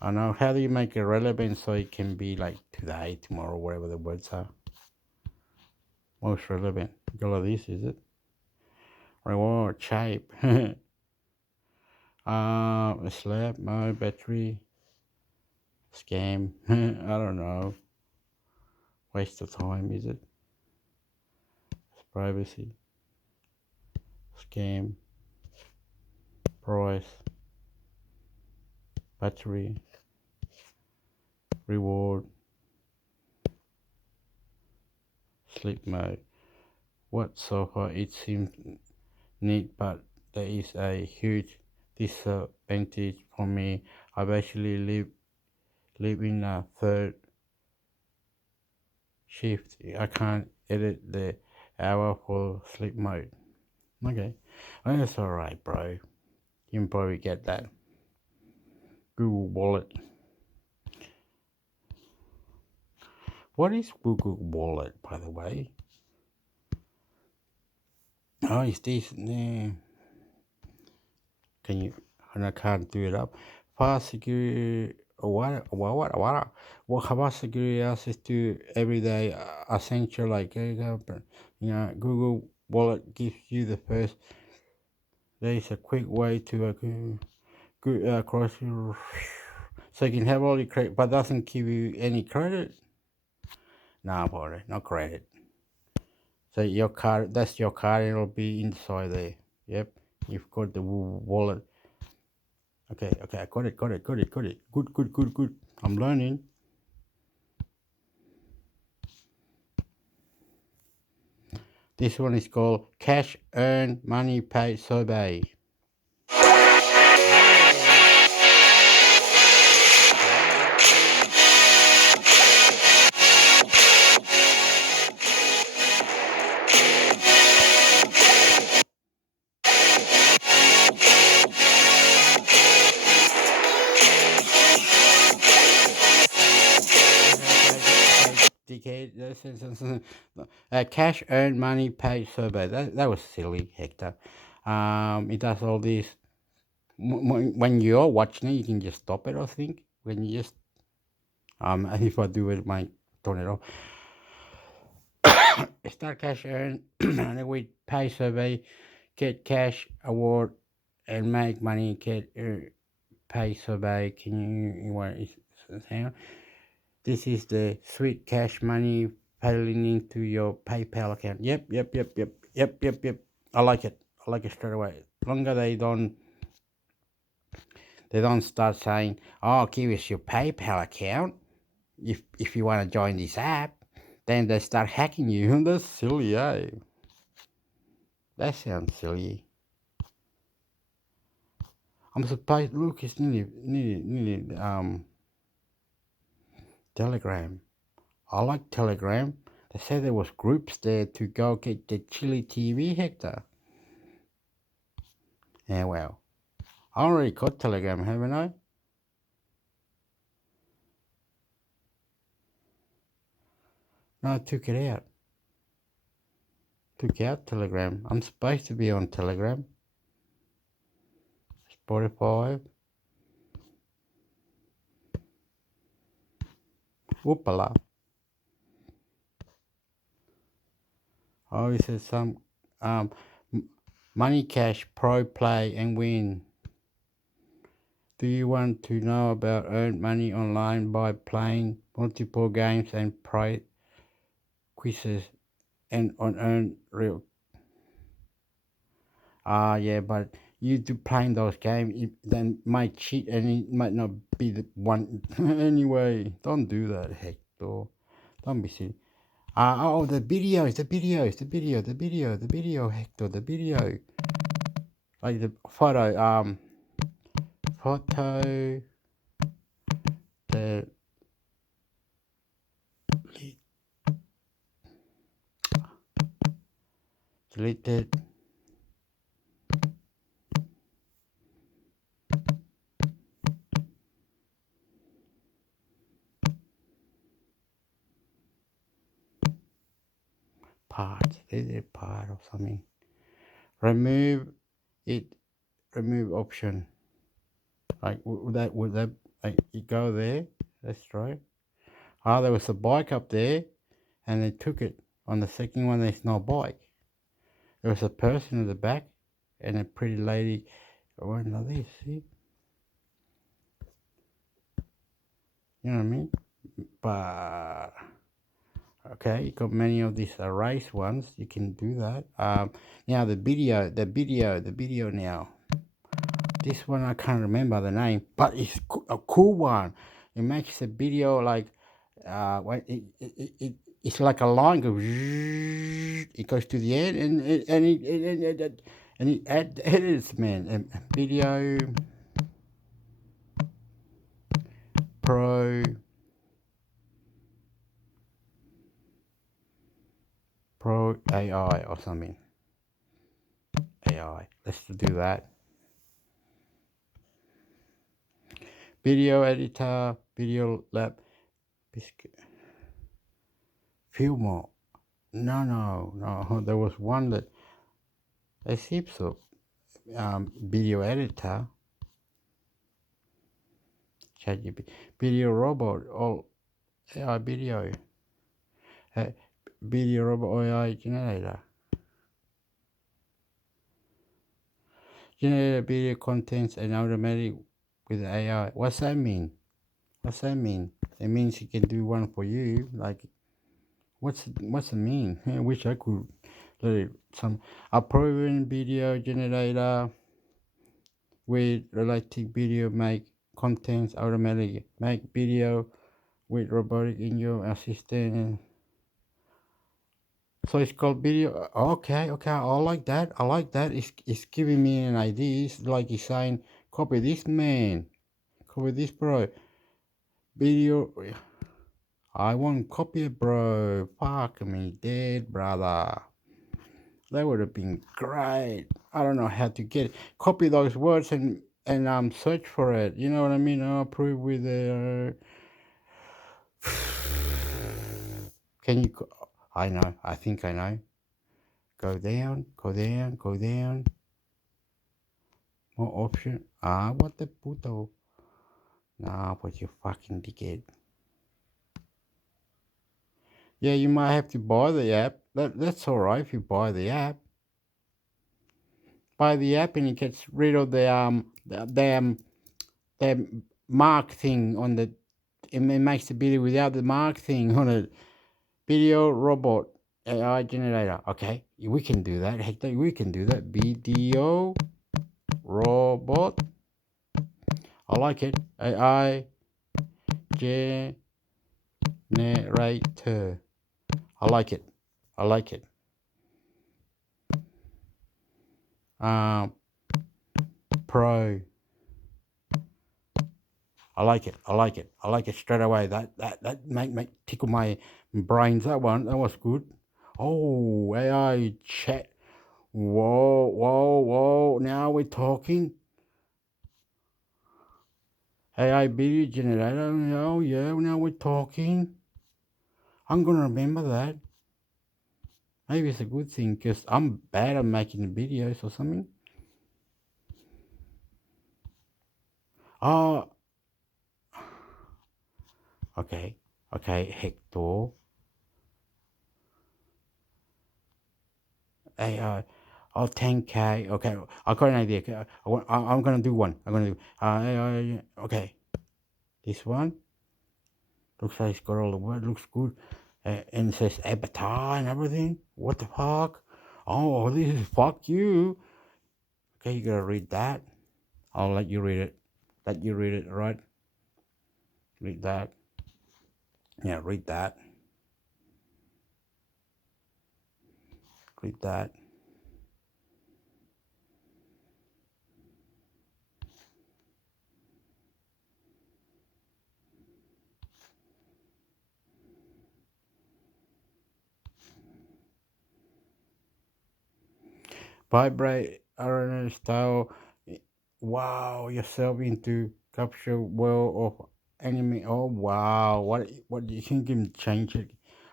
I know. How do you make it relevant so it can be like today, tomorrow, whatever the words are? Most relevant. Go like this, is it? Reward, shape. Slap, no battery, scam. I don't know. Waste of time, is it? Privacy, scam, price, battery, reward, sleep mode. What so far it seems neat, but there is a huge disadvantage for me. I basically live in a third shift. I can't edit the hour for sleep mode. Okay, well, that's alright, bro. You can probably get that. Google Wallet. What is Google Wallet, by the way? Oh, it's this. Can you? And I can't do it up. Fast security. What fast security access to everyday essential like Google Wallet gives you the first. There is a quick way to cross your, so you can have all your credit, but doesn't give you any credit. Nah, boy, no credit. So your card, that's your card, and it'll be inside there. Yep, you've got the wallet. Okay, I got it. Good. I'm learning. This one is called Cash Earn Money Paid Survey. Cash earned money paid survey. That was silly, Hector. It does all this. When you're watching it, you can just stop it. I think when you just if I do it, might turn it off. Start cash earn, and then we pay survey, get cash award, and make money. Get pay survey. Can you what is sound? This is the sweet cash money piling into your PayPal account. Yep. I like it straight away. Longer they don't start saying, "Oh, give us your PayPal account." if you want to join this app, then they start hacking you. That's silly, eh? That sounds silly. I'm surprised. Look, it's nearly Telegram. I like Telegram. They said there was groups there to go get the Chili TV, Hector. Yeah, well, I already got Telegram, haven't I? No, I took it out. Took out Telegram. I'm supposed to be on Telegram. Spotify. Whoopala. Oh, it says some Money Cash Pro Play and Win. Do you want to know about earn money online by playing multiple games and prize quizzes and on earn real? Yeah, but you do playing those games, it then might cheat and it might not be the one anyway. Don't do that, Hector. Don't be silly. The videos, Hector, the video. Like the photo, the deleted part, deleted part or something. Remove option. Like would that like you go there? Let's try. There was a bike up there, and they took it. On the second one, there's no bike. There was a person in the back, and a pretty lady. Oh, no, this, see? You know what I mean? But okay, you got many of these race ones. You can do that. Now the video now. This one I can't remember the name, but it's a cool one. It makes the video like when it's like a line goes. It goes to the end, and it edits, man. And video pro AI or something. AI. Let's do that. Video editor, video lab, Filmo. No. There was one that I see so. Video editor, ChatGPT, video robot, all AI video, video robot AI generator. Generate video contents and automatic with AI. What's that mean? It means it can do one for you. Like, what's it mean? I wish I could let it a proven video generator with related video make contents automatic. Make video with robotic in your assistant. So it's called video. Okay. I like that. It's giving me an idea. It's like it's saying, copy this, man. Copy this, bro. Video. I won't copy it, bro. Fuck me dead, brother. That would have been great. I don't know how to get it. Copy those words and search for it. You know what I mean? I'll prove with the. Can you? I know. I think I know. Go down. More option. What the puto? Nah, but you fucking dickhead. Yeah, you might have to buy the app. That's all right if you buy the app. Buy the app and it gets rid of the mark thing on the. It makes the video without the mark thing on it. Video robot AI generator. Okay, we can do that. Hector, we can do that. Video robot. I like it. AI generator. Narrator. I like it. I like it. Pro. I like it. I like it. I like it straight away. That make tickle my brains. That was good. Oh, AI chat. Whoa, whoa, whoa. Now we're talking. AI video generator. Oh yeah, now we're talking. I'm gonna remember that. Maybe it's a good thing because I'm bad at making videos or something. Oh, okay. Okay, Hector. AI. Oh, 10K. Okay, I got an idea. Okay, I'm gonna do one. I'm gonna do. AI. Okay, this one looks like it's got all the word. Looks good, and it says avatar and everything. What the fuck? Oh, this is fuck you. Okay, you gotta read that. I'll let you read it. Let you read it, right? Read that. Yeah, read that. Read that. Vibrate RNA style. Wow, yourself into capture world of anime. Oh wow, what do you think you can change it?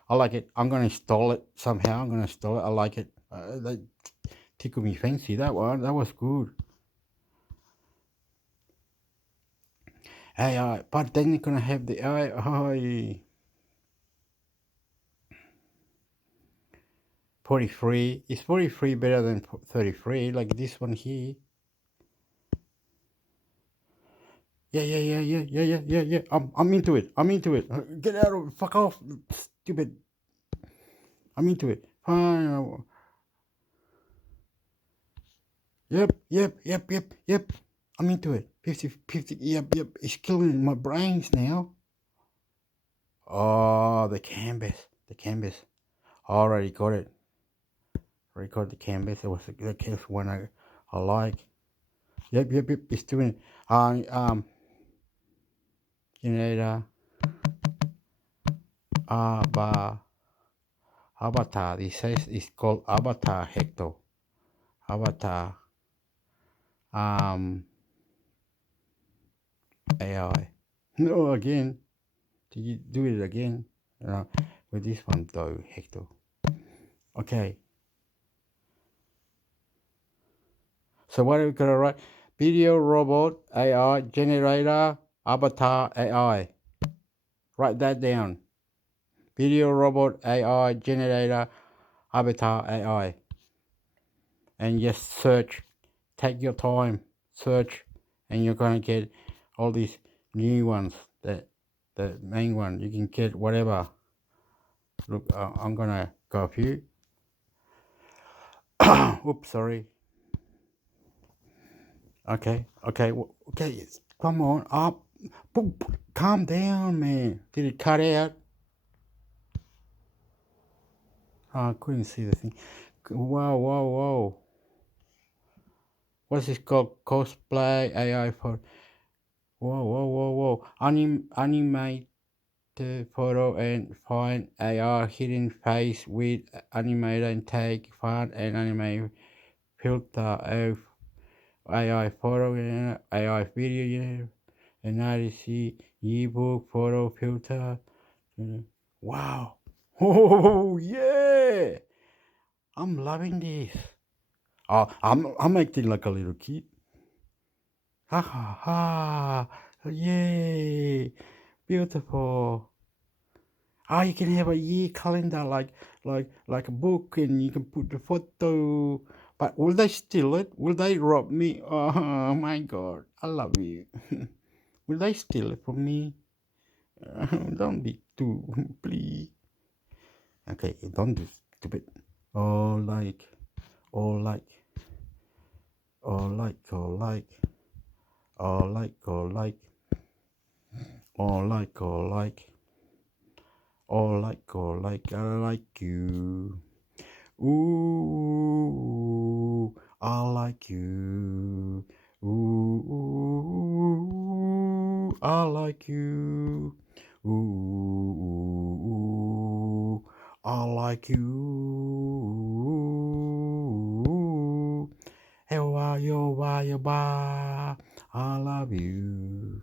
I like it. I'm gonna install it somehow. I'm gonna install it. I like it. That tickled me fancy. That one. That was good. AI, but then you're gonna have the AI. Oh, 43. Is 43 better than 33? Like this one here. Yeah. I'm into it. I'm into it. Get out of fuck off, stupid. I'm into it. Fine. Yep. I'm into it. 50. Yep. It's killing my brains now. Oh, the canvas. Already got it. Already got the canvas. It was the case one I like. Yep. It's doing it. Generator. Avatar. It says it's called Avatar Hector. Avatar. AI. No, again. Did you do it again? With this one though, Hector. Okay. So what are we gonna write? Video robot AI generator avatar AI. Write that down. Video robot AI generator avatar AI. And just search. Take your time. Search, and you're gonna get all these new ones. The main one you can get whatever. Look, I'm gonna go a few. Oops, sorry. Okay. Come on, up. Calm down, man. Did it cut out? Oh, I couldn't see the thing. Whoa. What's this called? Cosplay AI for. Whoa. Animate the photo and find AR hidden face with animator and take fun and animate filter AI photo and AI video analysis ebook photo filter. Wow. Oh yeah. I'm loving this. I'm acting like a little kid. Ha. Yay. Beautiful. You can have a year calendar like a book, and you can put the photo. But will they steal it? Will they rob me? Oh my God, I love you. Will they steal it from me? Don't be too, please. Okay, don't do stupid. All like. All like. I like you. Ooh, I like you. Ooh, I like you. Ooh, I like you. Hey, why, yo, ba. I love you.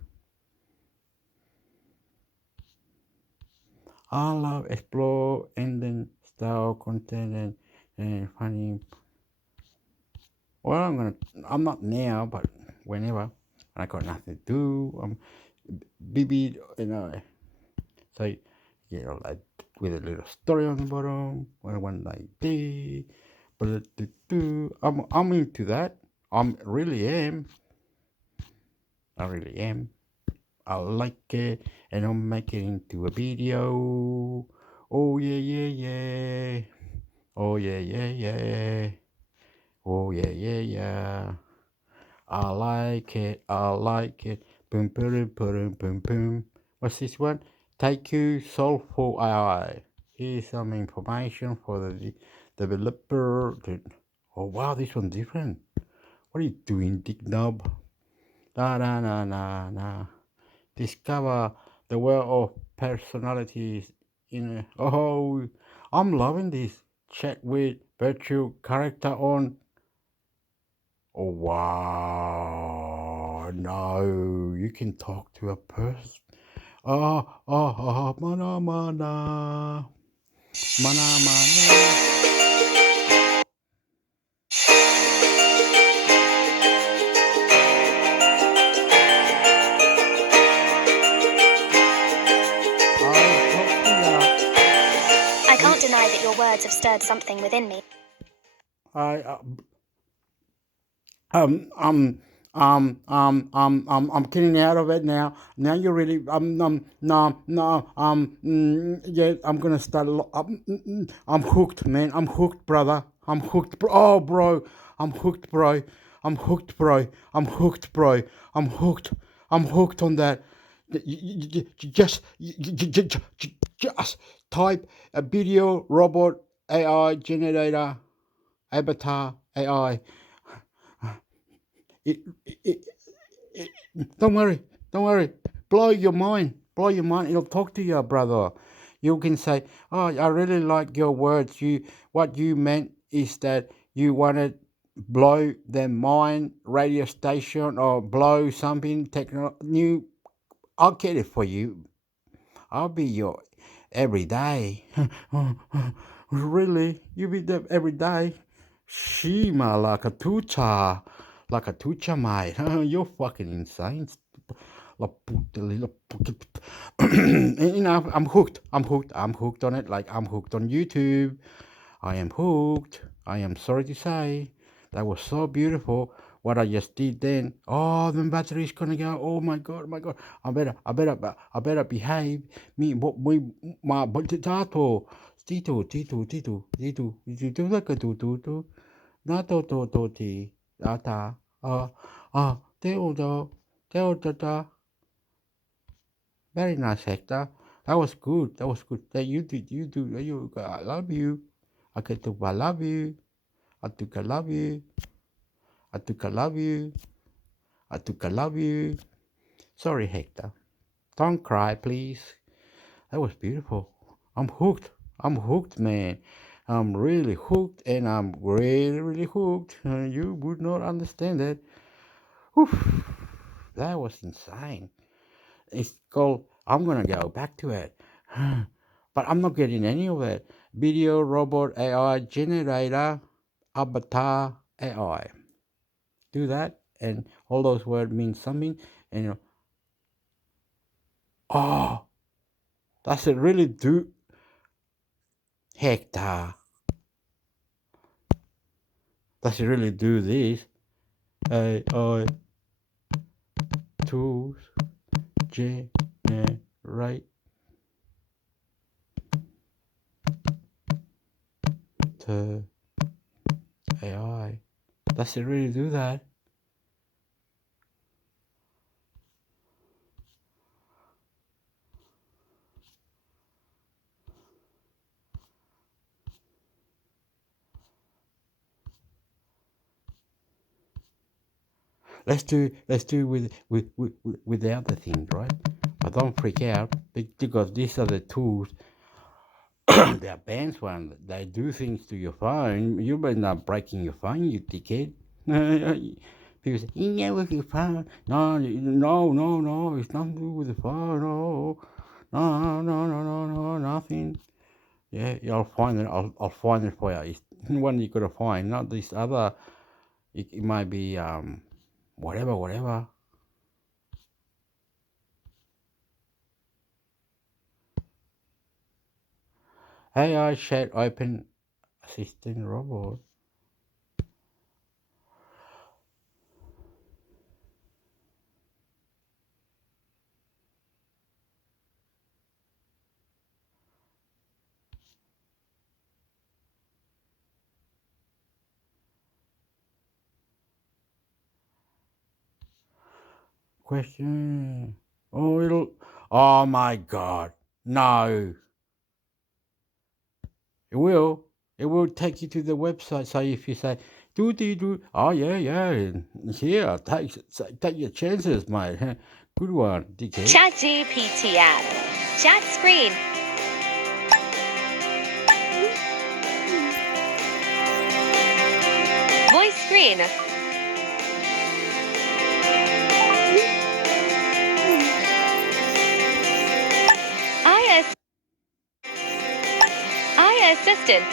I love explore and then style content and funny. Well, I'm not now, but whenever I got nothing to do, BB, so like with a little story on the bottom, one like this, but I'm into that. Really am. I really am. I like it, and I'll make it into a video. Oh yeah. Oh yeah. Oh yeah. I like it. Boom, boom. What's this one? Take you Soulful AI. Here's some information for the developer. Oh wow, this one's different. What are you doing, Dick Knob? Na. Discover the world of personalities oh, I'm loving this. Chat with virtual character on. Oh wow, no, you can talk to a person. Mana. I can't deny that your words have stirred something within me. I'm getting out of it now. Now you're really, yeah, I'm gonna start. I'm hooked, man. I'm hooked, brother. I'm hooked, bro. Oh, bro, I'm hooked, bro. I'm hooked, bro. I'm hooked, bro. I'm hooked. I'm hooked on that. Just type a video robot AI generator avatar AI. It, it, don't worry. Blow your mind. It'll talk to you, brother. You can say, "Oh, I really like your words. What you meant is that you wanted blow their mind radio station or blow something new. I'll get it for you. I'll be your every day." Really? You be there every day? Shima like a tucha. Mate. You're fucking insane. I'm hooked. I'm hooked on it. Like I'm hooked on YouTube. I am hooked. I am sorry to say. That was so beautiful. What I just did then. Oh, the battery's gonna go. Oh my god. I better behave. My tato. Tito, like a tutu. Nato ti. Ata. Teo. Very nice, Hector. That was good. That you did. I love you. I love you. I love you. I love you. I love you. Sorry, Hector. Don't cry, please. That was beautiful. I'm hooked. Man. I'm really hooked, and I'm really hooked. You would not understand that. Whew. That was insane. It's called, I'm going to go back to it. But I'm not getting any of it. Video robot AI generator avatar AI. Do that, and all those words mean something. And oh, does it really do? Hector, does it really do this? AI tools generate the AI. Does it really do that? let's do with the other things, right? But don't freak out because these are the tools. They are advanced ones. They do things to your phone. You better not breaking your phone, you dickhead. People say, yeah, with your phone. No, it's nothing to do with the phone. No, nothing. Yeah, I'll find it. I'll find it for you. It's the one you gotta find, not this other. It might be whatever. AI chat open assistant robot. Question. Oh my God. No. It will. It will take you to the website. So if you say, do. Oh, yeah. Here, take your chances, mate. Good one, dickhead. ChatGPT app. Chat screen. Voice screen. AI assistant.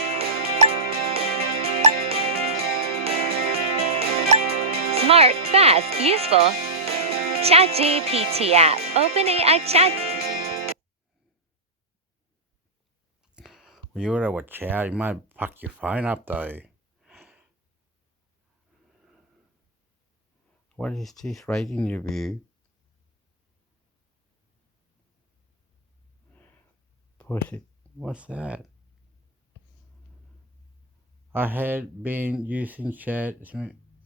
Smart, fast, useful. ChatGPT app. OpenAI chat. When you're a chat, you might fuck your phone up, though. What is this rating review? What's that? I had been using chat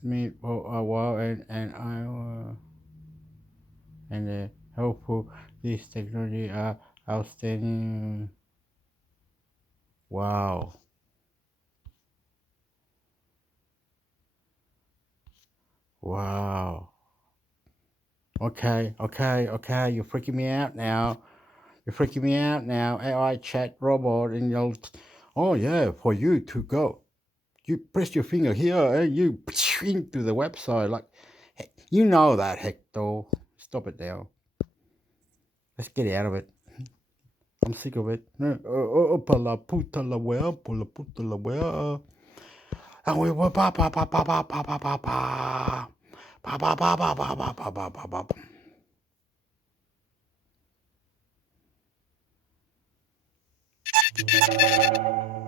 me for a while and helpful. This technology are outstanding. Wow. Okay. You're freaking me out now. AI chat robot, and you'll. Oh yeah, for you to go. You press your finger here and you into the website. Like, you know that, Hector. Stop it now. Let's get out of it. I'm sick of it. Pala puta la wea. And we were pa.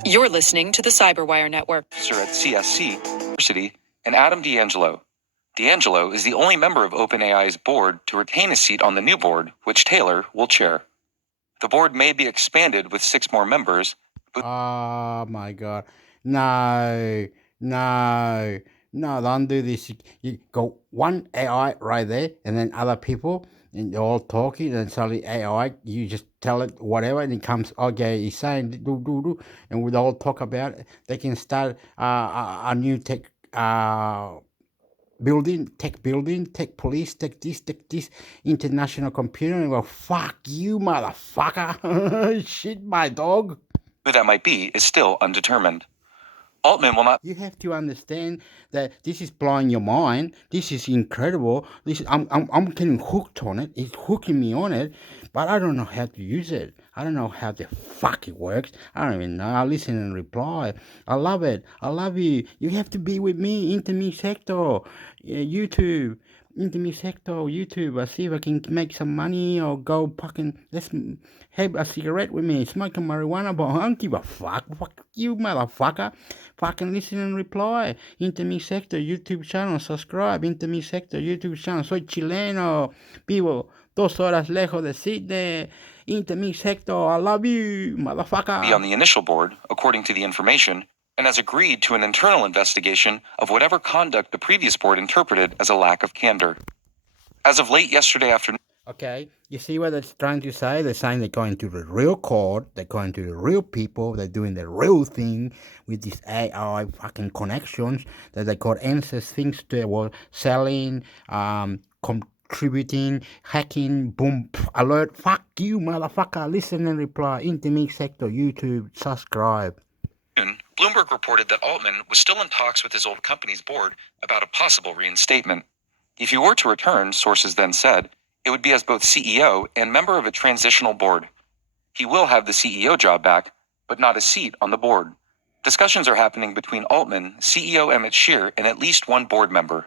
You're listening to the Cyberwire Network. Professor at CSC University, and Adam D'Angelo. D'Angelo is the only member of OpenAI's board to retain a seat on the new board, which Taylor will chair. The board may be expanded with 6 more members. Oh my God. No, don't do this. You go one AI right there, and then other people, and they're all talking, and suddenly AI, you just tell it whatever, and it comes, okay, he's saying do, and we all talk about it. They can start a new tech building, tech police, tech this, international computer, and go, fuck you, motherfucker. Shit, my dog. Who that might be is still undetermined. Altman will not. You have to understand that this is blowing your mind. This is incredible. I'm getting hooked on it. It's hooking me on it, but I don't know how to use it. I don't know how the fuck it works. I don't even know. I listen and reply. I love it. I love you. You have to be with me. Intermix Hector, YouTube. Intermix Hector, YouTube. I see if I can make some money or go fucking. Let's have a cigarette with me. Smoke some marijuana, but I don't give a fuck. Fuck you, motherfucker. Fucking listen and reply. Intermix Hector, YouTube channel. Subscribe. Intermix Hector, YouTube channel. Soy chileno. Vivo 2 horas lejos de Sydney. Intermix Hector, I love you, motherfucker. Be on the initial board, according to the information, and has agreed to an internal investigation of whatever conduct the previous board interpreted as a lack of candor. As of late yesterday afternoon. Okay, you see what it's trying to say? They're saying they're going to the real court, they're going to the real people, they're doing the real thing with these AI fucking connections that they got answers, things they were selling, contributing, hacking, boom, alert, fuck you, motherfucker, listen and reply, intermix sector, YouTube, subscribe. Bloomberg reported that Altman was still in talks with his old company's board about a possible reinstatement. If he were to return, sources then said, it would be as both CEO and member of a transitional board. He will have the CEO job back, but not a seat on the board. Discussions are happening between Altman, CEO Emmett Shear, and at least one board member.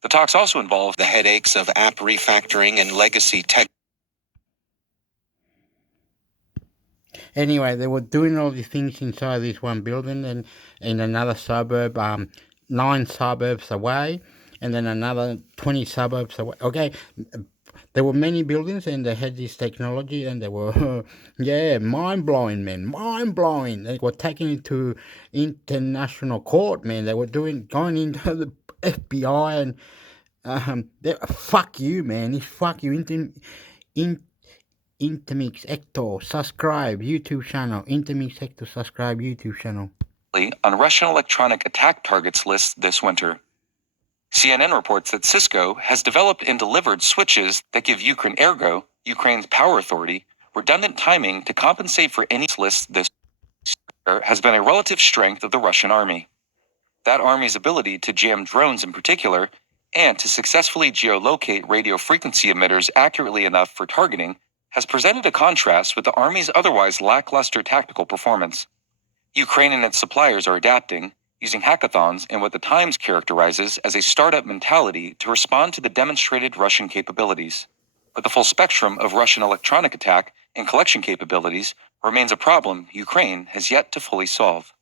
The talks also involve the headaches of app refactoring and legacy tech. Anyway, they were doing all these things inside this one building and in another suburb, 9 suburbs away, and then another 20 suburbs away. Okay, there were many buildings and they had this technology and they were, yeah, mind-blowing, man, mind-blowing. They were taking it to international court, man. They were going into the FBI and fuck you, man. It's fuck you. Intermix hector, subscribe YouTube channel. Intermix hector, subscribe YouTube channel. On Russian electronic attack targets list this winter. CNN reports that Cisco has developed and delivered switches that give Ukrenergo, Ukraine's power authority, redundant timing to compensate for any list this year has been a relative strength of the Russian army. That army's ability to jam drones in particular, and to successfully geolocate radio frequency emitters accurately enough for targeting, has presented a contrast with the Army's otherwise lackluster tactical performance. Ukraine and its suppliers are adapting, using hackathons and what the Times characterizes as a startup mentality to respond to the demonstrated Russian capabilities. But the full spectrum of Russian electronic attack and collection capabilities remains a problem Ukraine has yet to fully solve.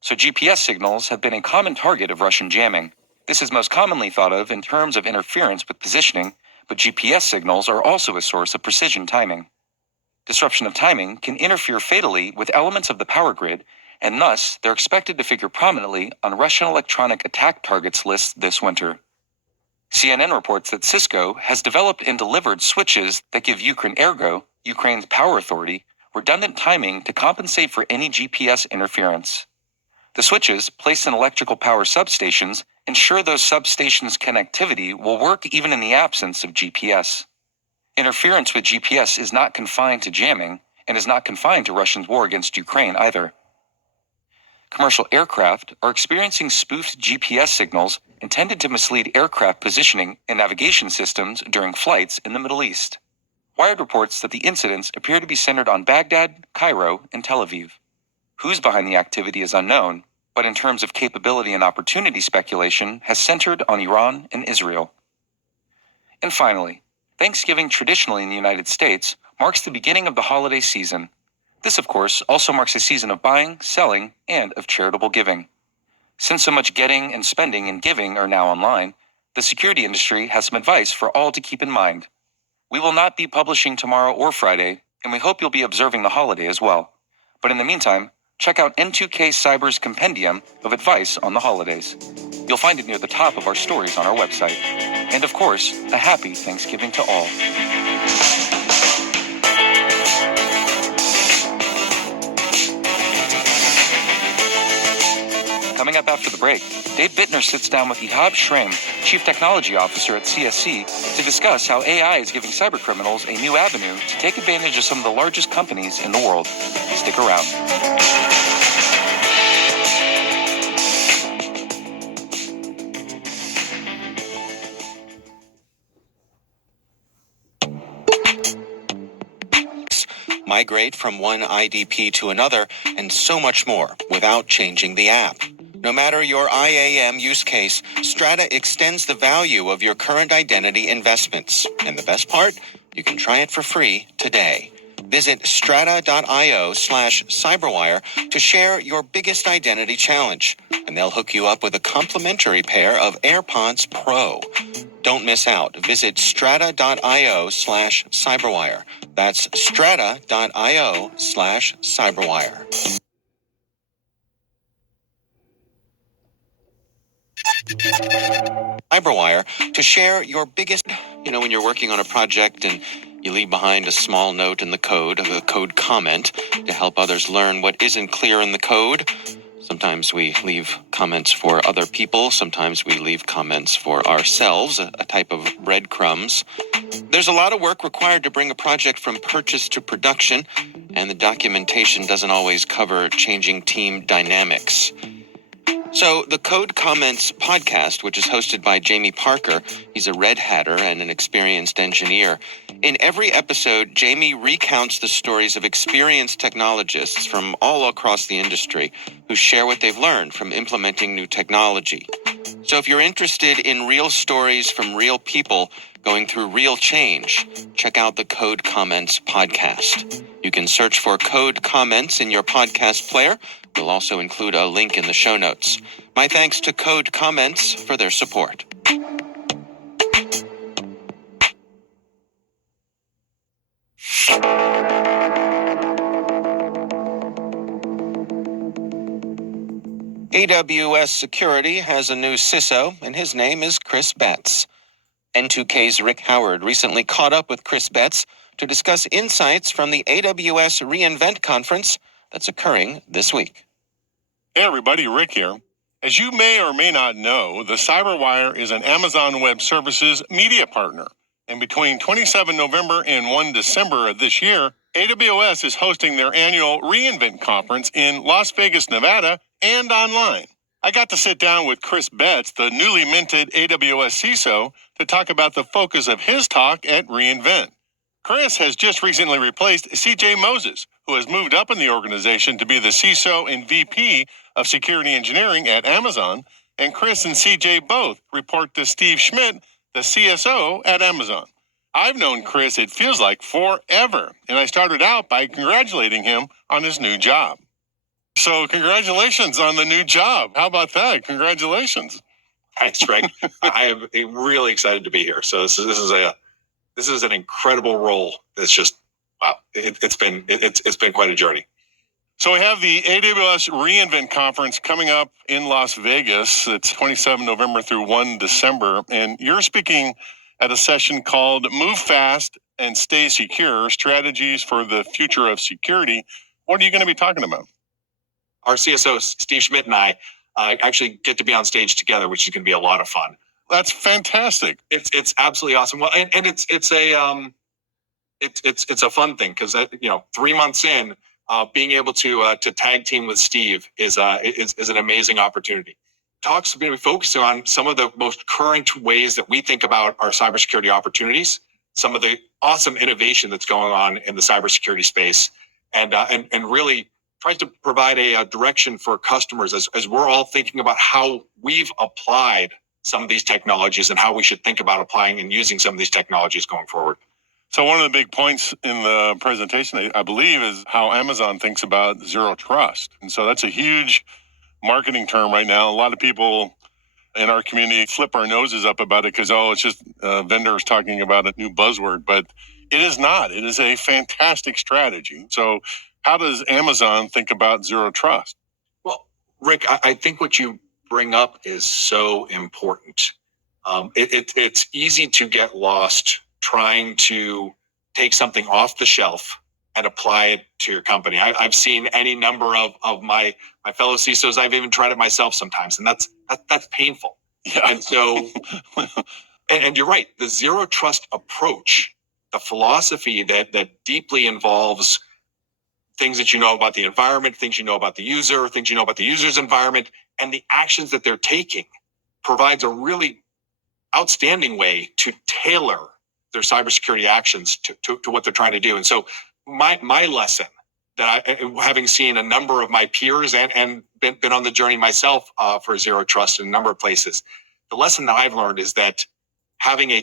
So GPS signals have been a common target of Russian jamming. This is most commonly thought of in terms of interference with positioning, but GPS signals are also a source of precision timing. Disruption of timing can interfere fatally with elements of the power grid, and thus they're expected to figure prominently on Russian electronic attack targets lists this winter. CNN reports that Cisco has developed and delivered switches that give Ukrenergo, Ukraine's power authority, redundant timing to compensate for any GPS interference. The switches, placed in electrical power substations, ensure those substations' connectivity will work even in the absence of GPS. Interference with GPS is not confined to jamming, and is not confined to Russia's war against Ukraine either. Commercial aircraft are experiencing spoofed GPS signals intended to mislead aircraft positioning and navigation systems during flights in the Middle East. Wired reports that the incidents appear to be centered on Baghdad, Cairo, and Tel Aviv. Who's behind the activity is unknown, but in terms of capability and opportunity speculation has centered on Iran and Israel. And finally, Thanksgiving traditionally in the United States marks the beginning of the holiday season. This, of course, also marks a season of buying, selling, and of charitable giving. Since so much getting and spending and giving are now online, the security industry has some advice for all to keep in mind. We will not be publishing tomorrow or Friday, and we hope you'll be observing the holiday as well. But in the meantime, check out N2K Cyber's compendium of advice on the holidays. You'll find it near the top of our stories on our website. And of course, a happy Thanksgiving to all. Coming up after the break, Dave Bittner sits down with Ihab Shreim, Chief Technology Officer at CSC, to discuss how AI is giving cybercriminals a new avenue to take advantage of some of the largest companies in the world. Stick around. Migrate from one IDP to another, and so much more without changing the app. No matter your IAM use case, Strata extends the value of your current identity investments. And the best part? You can try it for free today. Visit strata.io/cyberwire to share your biggest identity challenge, and they'll hook you up with a complimentary pair of AirPods Pro. Don't miss out. Visit strata.io/cyberwire. That's strata.io/cyberwire. Cyberwire to share your biggest, when you're working on a project and you leave behind a small note in the code, a code comment, to help others learn what isn't clear in the code. Sometimes we leave comments for other people. Sometimes we leave comments for ourselves, a type of breadcrumbs. There's a lot of work required to bring a project from purchase to production, and the documentation doesn't always cover changing team dynamics. So the Code Comments podcast, which is hosted by Jamie Parker, he's a red hatter and an experienced engineer. In every episode, Jamie recounts the stories of experienced technologists from all across the industry who share what they've learned from implementing new technology. So if you're interested in real stories from real people going through real change, check out the Code Comments podcast. You can search for Code Comments in your podcast player. We'll also include a link in the show notes. My thanks to Code Comments for their support. AWS Security has a new CISO, and his name is Chris Betts. N2K's Rick Howard recently caught up with Chris Betts to discuss insights from the AWS reInvent conference that's occurring this week. Hey everybody, Rick here. As you may or may not know, the Cyberwire is an Amazon Web Services media partner. And between 27 November and 1 December of this year, AWS is hosting their annual reInvent conference in Las Vegas, Nevada, and online. I got to sit down with Chris Betts, the newly minted AWS CISO, to talk about the focus of his talk at reInvent. Chris has just recently replaced CJ Moses, who has moved up in the organization to be the CISO and VP of Security Engineering at Amazon, and Chris and CJ both report to Steve Schmidt, the CSO at Amazon. I've known Chris, it feels like, forever, and I started out by congratulating him on his new job. So congratulations on the new job. How about that? Congratulations. Thanks, Greg. I am really excited to be here. So this is an incredible role. It's just, wow. It's been quite a journey. So we have the AWS reInvent conference coming up in Las Vegas. It's 27 November through 1 December. And you're speaking at a session called Move Fast and Stay Secure, Strategies for the Future of Security. What are you going to be talking about? Our CSO, Steve Schmidt, and I actually get to be on stage together, which is going to be a lot of fun. That's fantastic. It's absolutely awesome. Well, and it's a fun thing because 3 months in, being able to tag team with Steve is an amazing opportunity. Talks are going to be focusing on some of the most current ways that we think about our cybersecurity opportunities, some of the awesome innovation that's going on in the cybersecurity space, and really tries to provide a direction for customers as we're all thinking about how we've applied some of these technologies and how we should think about applying and using some of these technologies going forward. So one of the big points in the presentation, I believe, is how Amazon thinks about zero trust. And so that's a huge marketing term right now. A lot of people in our community flip our noses up about it because, it's just vendors talking about a new buzzword. But it is not. It is a fantastic strategy. So how does Amazon think about zero trust? Well, Rick, I think what you bring up is so important. It's easy to get lost trying to take something off the shelf and apply it to your company. I've seen any number of my fellow CISOs. I've even tried it myself sometimes, and that's painful. Yeah. And so, and you're right. The zero trust approach, the philosophy that deeply involves things that you know about the environment, things you know about the user, things you know about the user's environment, and the actions that they're taking, provides a really outstanding way to tailor their cybersecurity actions to what they're trying to do. And so my lesson that having seen a number of my peers and been on the journey myself for zero trust in a number of places, the lesson that I've learned is that having a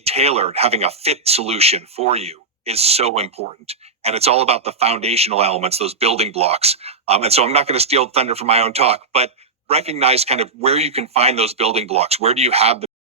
fit solution for you is so important. And it's all about the foundational elements, those building blocks. And so I'm not going to steal thunder from my own talk, but recognize kind of where you can find those building blocks. Where do you have